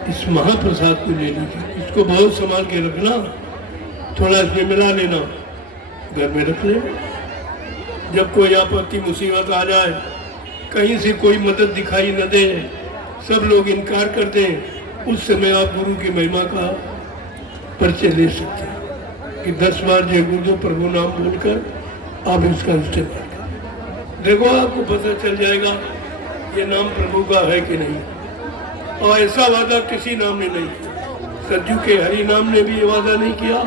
इस महाप्रसाद को ले लीजिए, इसको बहुत संभाल के रखना, थोड़ा इसमें मिला लेना, घर में रख लेना। जब कोई आपत्ति मुसीबत आ जाए, कहीं से कोई मदद दिखाई न दे, सब लोग इनकार कर दें, उस समय आप गुरु की महिमा का परिचय ले सकते हैं कि 10 बार जय गुरुदेव प्रभु नाम बोलकर आप इसका इस्तेमाल करें। देखो आपको पता चल जाएगा ये नाम प्रभु का है कि नहीं। और ऐसा वादा किसी नाम ने नहीं किया। सज्जू के हरि नाम ने भी ये वादा नहीं किया,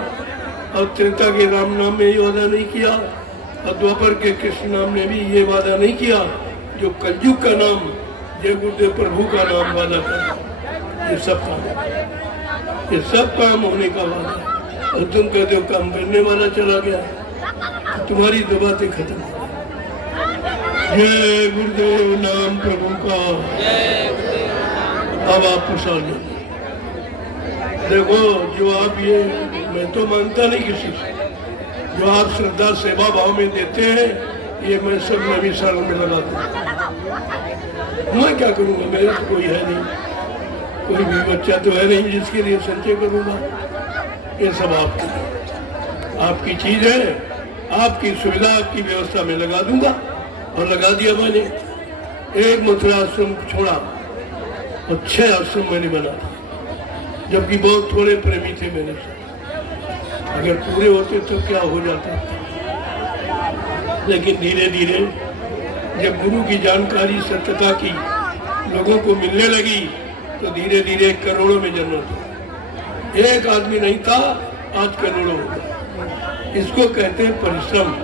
और त्रेता के राम नाम में ये वादा नहीं किया, और द्वापर के कृष्ण नाम ने भी ये वादा नहीं किया। जो कलयुग का नाम जय गुरुदेव प्रभु का नाम वादा करता, ये सब काम, ये सब काम होने का वादा। और तुम कहते हो काम करने वाला चला गया, तो तुम्हारी दो बातें खत्म हो। जय गुरुदेव नाम प्रभु का। अब आप प्रसाद लो। देखो, जो आप ये, मैं तो मानता नहीं किसी से, जो आप श्रद्धा सेवा भाव में देते हैं, ये मैं सब नैमिषारण्य में लगा दूँ। मैं क्या करूँगा, मेरे तो कोई है नहीं, कोई भी बच्चा तो है नहीं जिसके लिए संचय करूँगा। ये सब आपकी चीज है, आपकी सुविधा, आपकी व्यवस्था में लगा दूंगा। और लगा दिया मैंने। एक मथुरा आश्रम छोड़ा और 6 आश्रम मैंने बना दिए, जबकि बहुत थोड़े प्रेमी थे मेरे साथ। अगर पूरे होते तो क्या हो जाता। लेकिन धीरे धीरे जब गुरु की जानकारी, सत्यता की लोगों को मिलने लगी, तो धीरे धीरे करोड़ों में जन्म था। एक आदमी नहीं था, आज करोड़ों हो गए। इसको कहते हैं परिश्रम,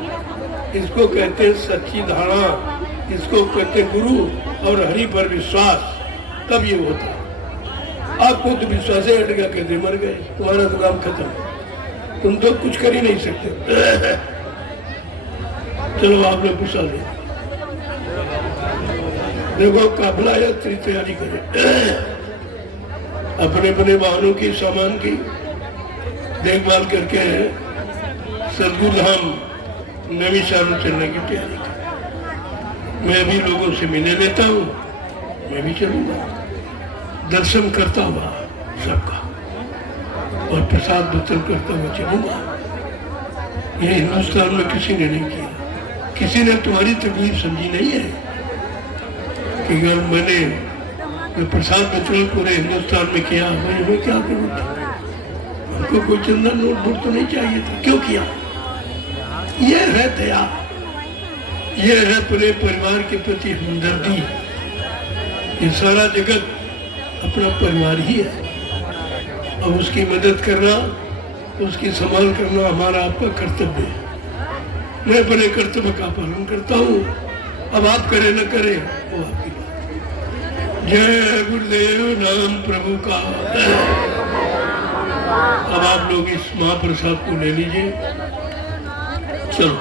इसको कहते हैं सच्ची धारणा, इसको कहते हैं गुरु और हरि पर विश्वास। तब ये होता है। आपको तो विश्वास हट गया, कहते मर गए, तुम्हारा तो काम खत्म, तुम तो कुछ कर ही नहीं सकते। चलो आप लोग पूछा ले, देखो काफिला यात्री तैयारी करें, अपने अपने वाहनों की, सामान की देखभाल करके सदगुरु धाम नैमिषारण्य चलने की तैयारी कर। मैं भी लोगों से मिले लेता हूँ, मैं भी चलूंगा, दर्शन करता हुआ सबका, और प्रसाद वितरण करता हुआ चलूंगा। ये हिंदुस्तान में किसी ने नहीं किया। किसी ने तुम्हारी तकलीफ समझी नहीं है कि अगर मैंने जो प्रसाद वितरण पूरे हिंदुस्तान में किया, मैं क्या करूँ? हमको कोई चंदा नोटबुक तो नहीं चाहिए था, क्यों किया? ये है दया, ये है पूरे परिवार के प्रति हमदर्दी। ये सारा जगत अपना परिवार ही है और उसकी मदद करना, उसकी संभाल करना हमारा आपका कर्तव्य है। मैं अपने कर्तव्य का पालन करता हूँ, अब आप करें न करें वो आपकी बात। जय गुरुदेव नाम प्रभु का। अब आप लोग इस महाप्रसाद को ले लीजिए। चलो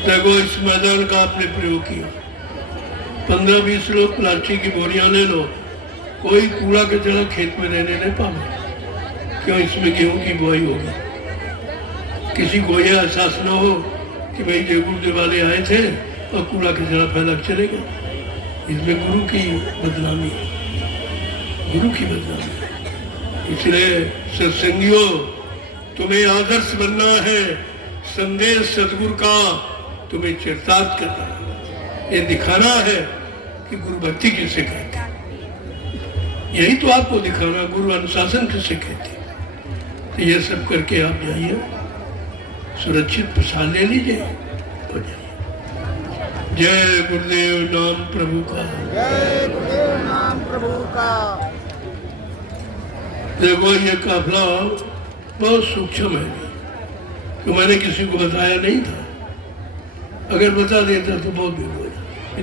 देखो, इस मैदान का आपने प्रयोग किया, 15-20 लोग प्लास्टिक की बोरियां ले लो, कोई कूड़ा कचरा खेत में रहने नहीं पावे। क्यों? इसमें गेहूं की बुआई होगी। किसी को यह एहसास न हो कि भाई जय गुरुदेव वाले आए थे और कूड़ा कचरा फैला चले गए। इसमें गुरु की बदनामी है, गुरु की बदनामी है। इसलिए सत्संगियों, तुम्हें आदर्श बनना है, संदेश सदगुरु का तुम्हें चरितार्थ करना है, ये दिखाना है कि गुरु भक्ति किसे कहते हैं। यही तो आपको दिखाना, गुरु अनुशासन किसे कहते हैं। तो ये सब करके आप जाइए, सुरक्षित प्रसाद ले लीजिए और जाइए। जय गुरुदेव नाम प्रभु का। जय गुरुदेव नाम प्रभु का। देखो, ये काफिला बहुत सूक्ष्म है, तो मैंने किसी को बताया नहीं था। अगर बता देता तो बहुत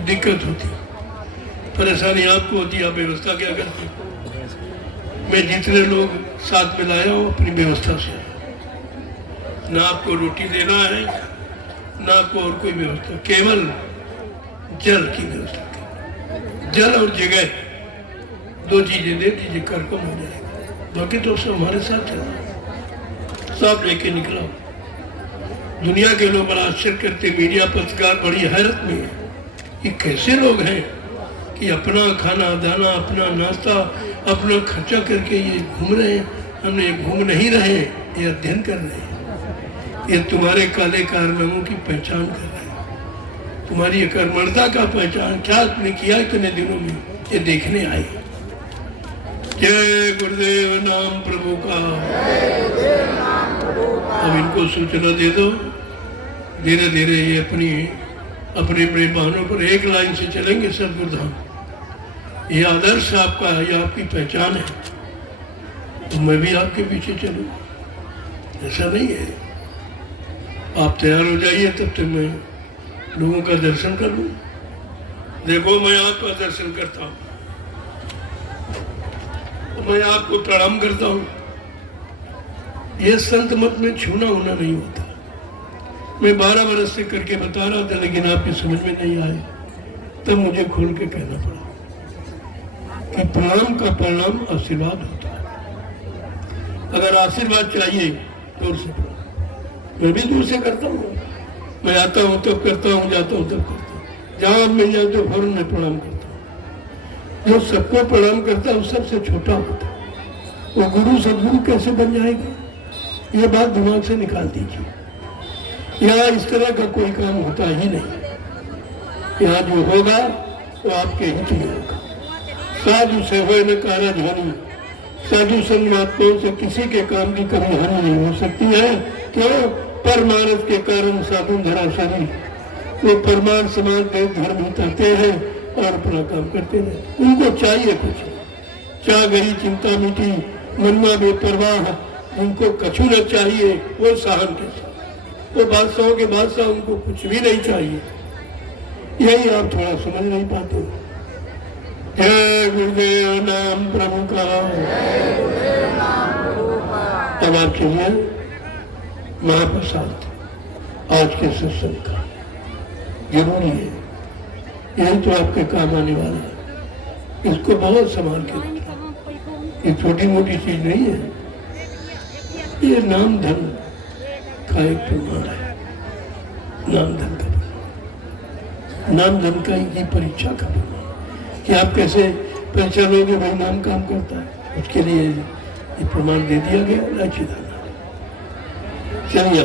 दिक्कत होती, परेशानी आपको होती, आप व्यवस्था क्या करते। मैं जितने लोग साथ में लाया हूँ अपनी व्यवस्था से, ना आपको रोटी देना है ना आपको और कोई व्यवस्था, केवल जल की व्यवस्था। जल और जगह, दो चीजें दे दीजिए, कार्यक्रम हो जाएगा। बाकी तो सब हमारे साथ चला, सब लेके निकला। दुनिया के लोग बड़ा आश्चर्य करते, मीडिया पत्रकार बड़ी हैरत में है कि कैसे लोग हैं कि अपना खाना दाना, अपना नाश्ता, अपना खर्चा करके ये घूम रहे हैं। हम ये घूम नहीं रहे, ये अध्ययन कर रहे हैं। ये तुम्हारे काले कारनामों की पहचान कर रहे हैं, तुम्हारी ये कर्मठता का पहचान, क्या तुमने किया इतने दिनों में, ये देखने आए। जय गुरुदेव नाम प्रभु का। अब इनको सूचना दे दो, धीरे धीरे ये अपनी अपने अपने वाहनों पर एक लाइन से चलेंगे सतगुरु धाम। ये आदर्श आपका है, ये आपकी पहचान है, तो मैं भी आपके पीछे चलूं, ऐसा नहीं है। आप तैयार हो जाइए, तब तक मैं लोगों का दर्शन कर लूं। देखो, मैं आपका दर्शन करता हूं, मैं आपको प्रणाम करता हूं। ये संत मत में छूना होना नहीं होता। मैं 12 वर्ष से करके बता रहा था, लेकिन आपकी समझ में नहीं आए, तब मुझे खोल के कहना पड़ा कि प्रणाम का परिणाम आशीर्वाद होता है। अगर आशीर्वाद चाहिए दूर से प्रणाम, मैं भी दूर से करता हूँ। मैं आता हूँ तब करता हूँ, जाता हूँ तब करता हूँ। जहाँ मिल जाए तो फौरन मैं प्रणाम करता हूँ। जो सबको प्रणाम करता है वो सबसे छोटा होता है, वो गुरु सदगुरु कैसे बन जाएगा, ये बात दिमाग से निकाल दीजिए। यहाँ इस तरह का कोई काम होता ही नहीं। यहाँ जो होगा वो आपके हित में होगा। साधु से हो न कारज हानि, साधु संग महात्माओं से किसी के काम की कभी हानि नहीं हो सकती है। क्यों? परमार्थ के कारण साधु धरा शरीर, वो परमार्थ समाज देव धर्म हिताते हैं और अपना काम करते हैं। उनको चाहिए कुछ, चाह गई चिंता मिटी, मनमा बेपरवाह, उनको कछु न चाहिए, वो सहन के साथ, वो बादशाहों के बादशाह, उनको कुछ भी नहीं चाहिए। यही आप थोड़ा समझ नहीं पाते। जय गुरुदेव नाम प्रभु का। अब आप चलिए महाप्रसाद आज के सत्संग का जरूरी है, यही तो आपके काम आने वाला है। इसको बहुत संभाल के रखिए, ये छोटी मोटी चीज नहीं है। ये नाम धन का एक प्रमाण है, नाम धन का प्रमाण, नाम धन का ही परीक्षा का प्रमाण कि आप कैसे पहचान लोगे भाई नाम काम करता है। उसके लिए ये प्रमाण दे दिया गया। लाचिदाना चलिए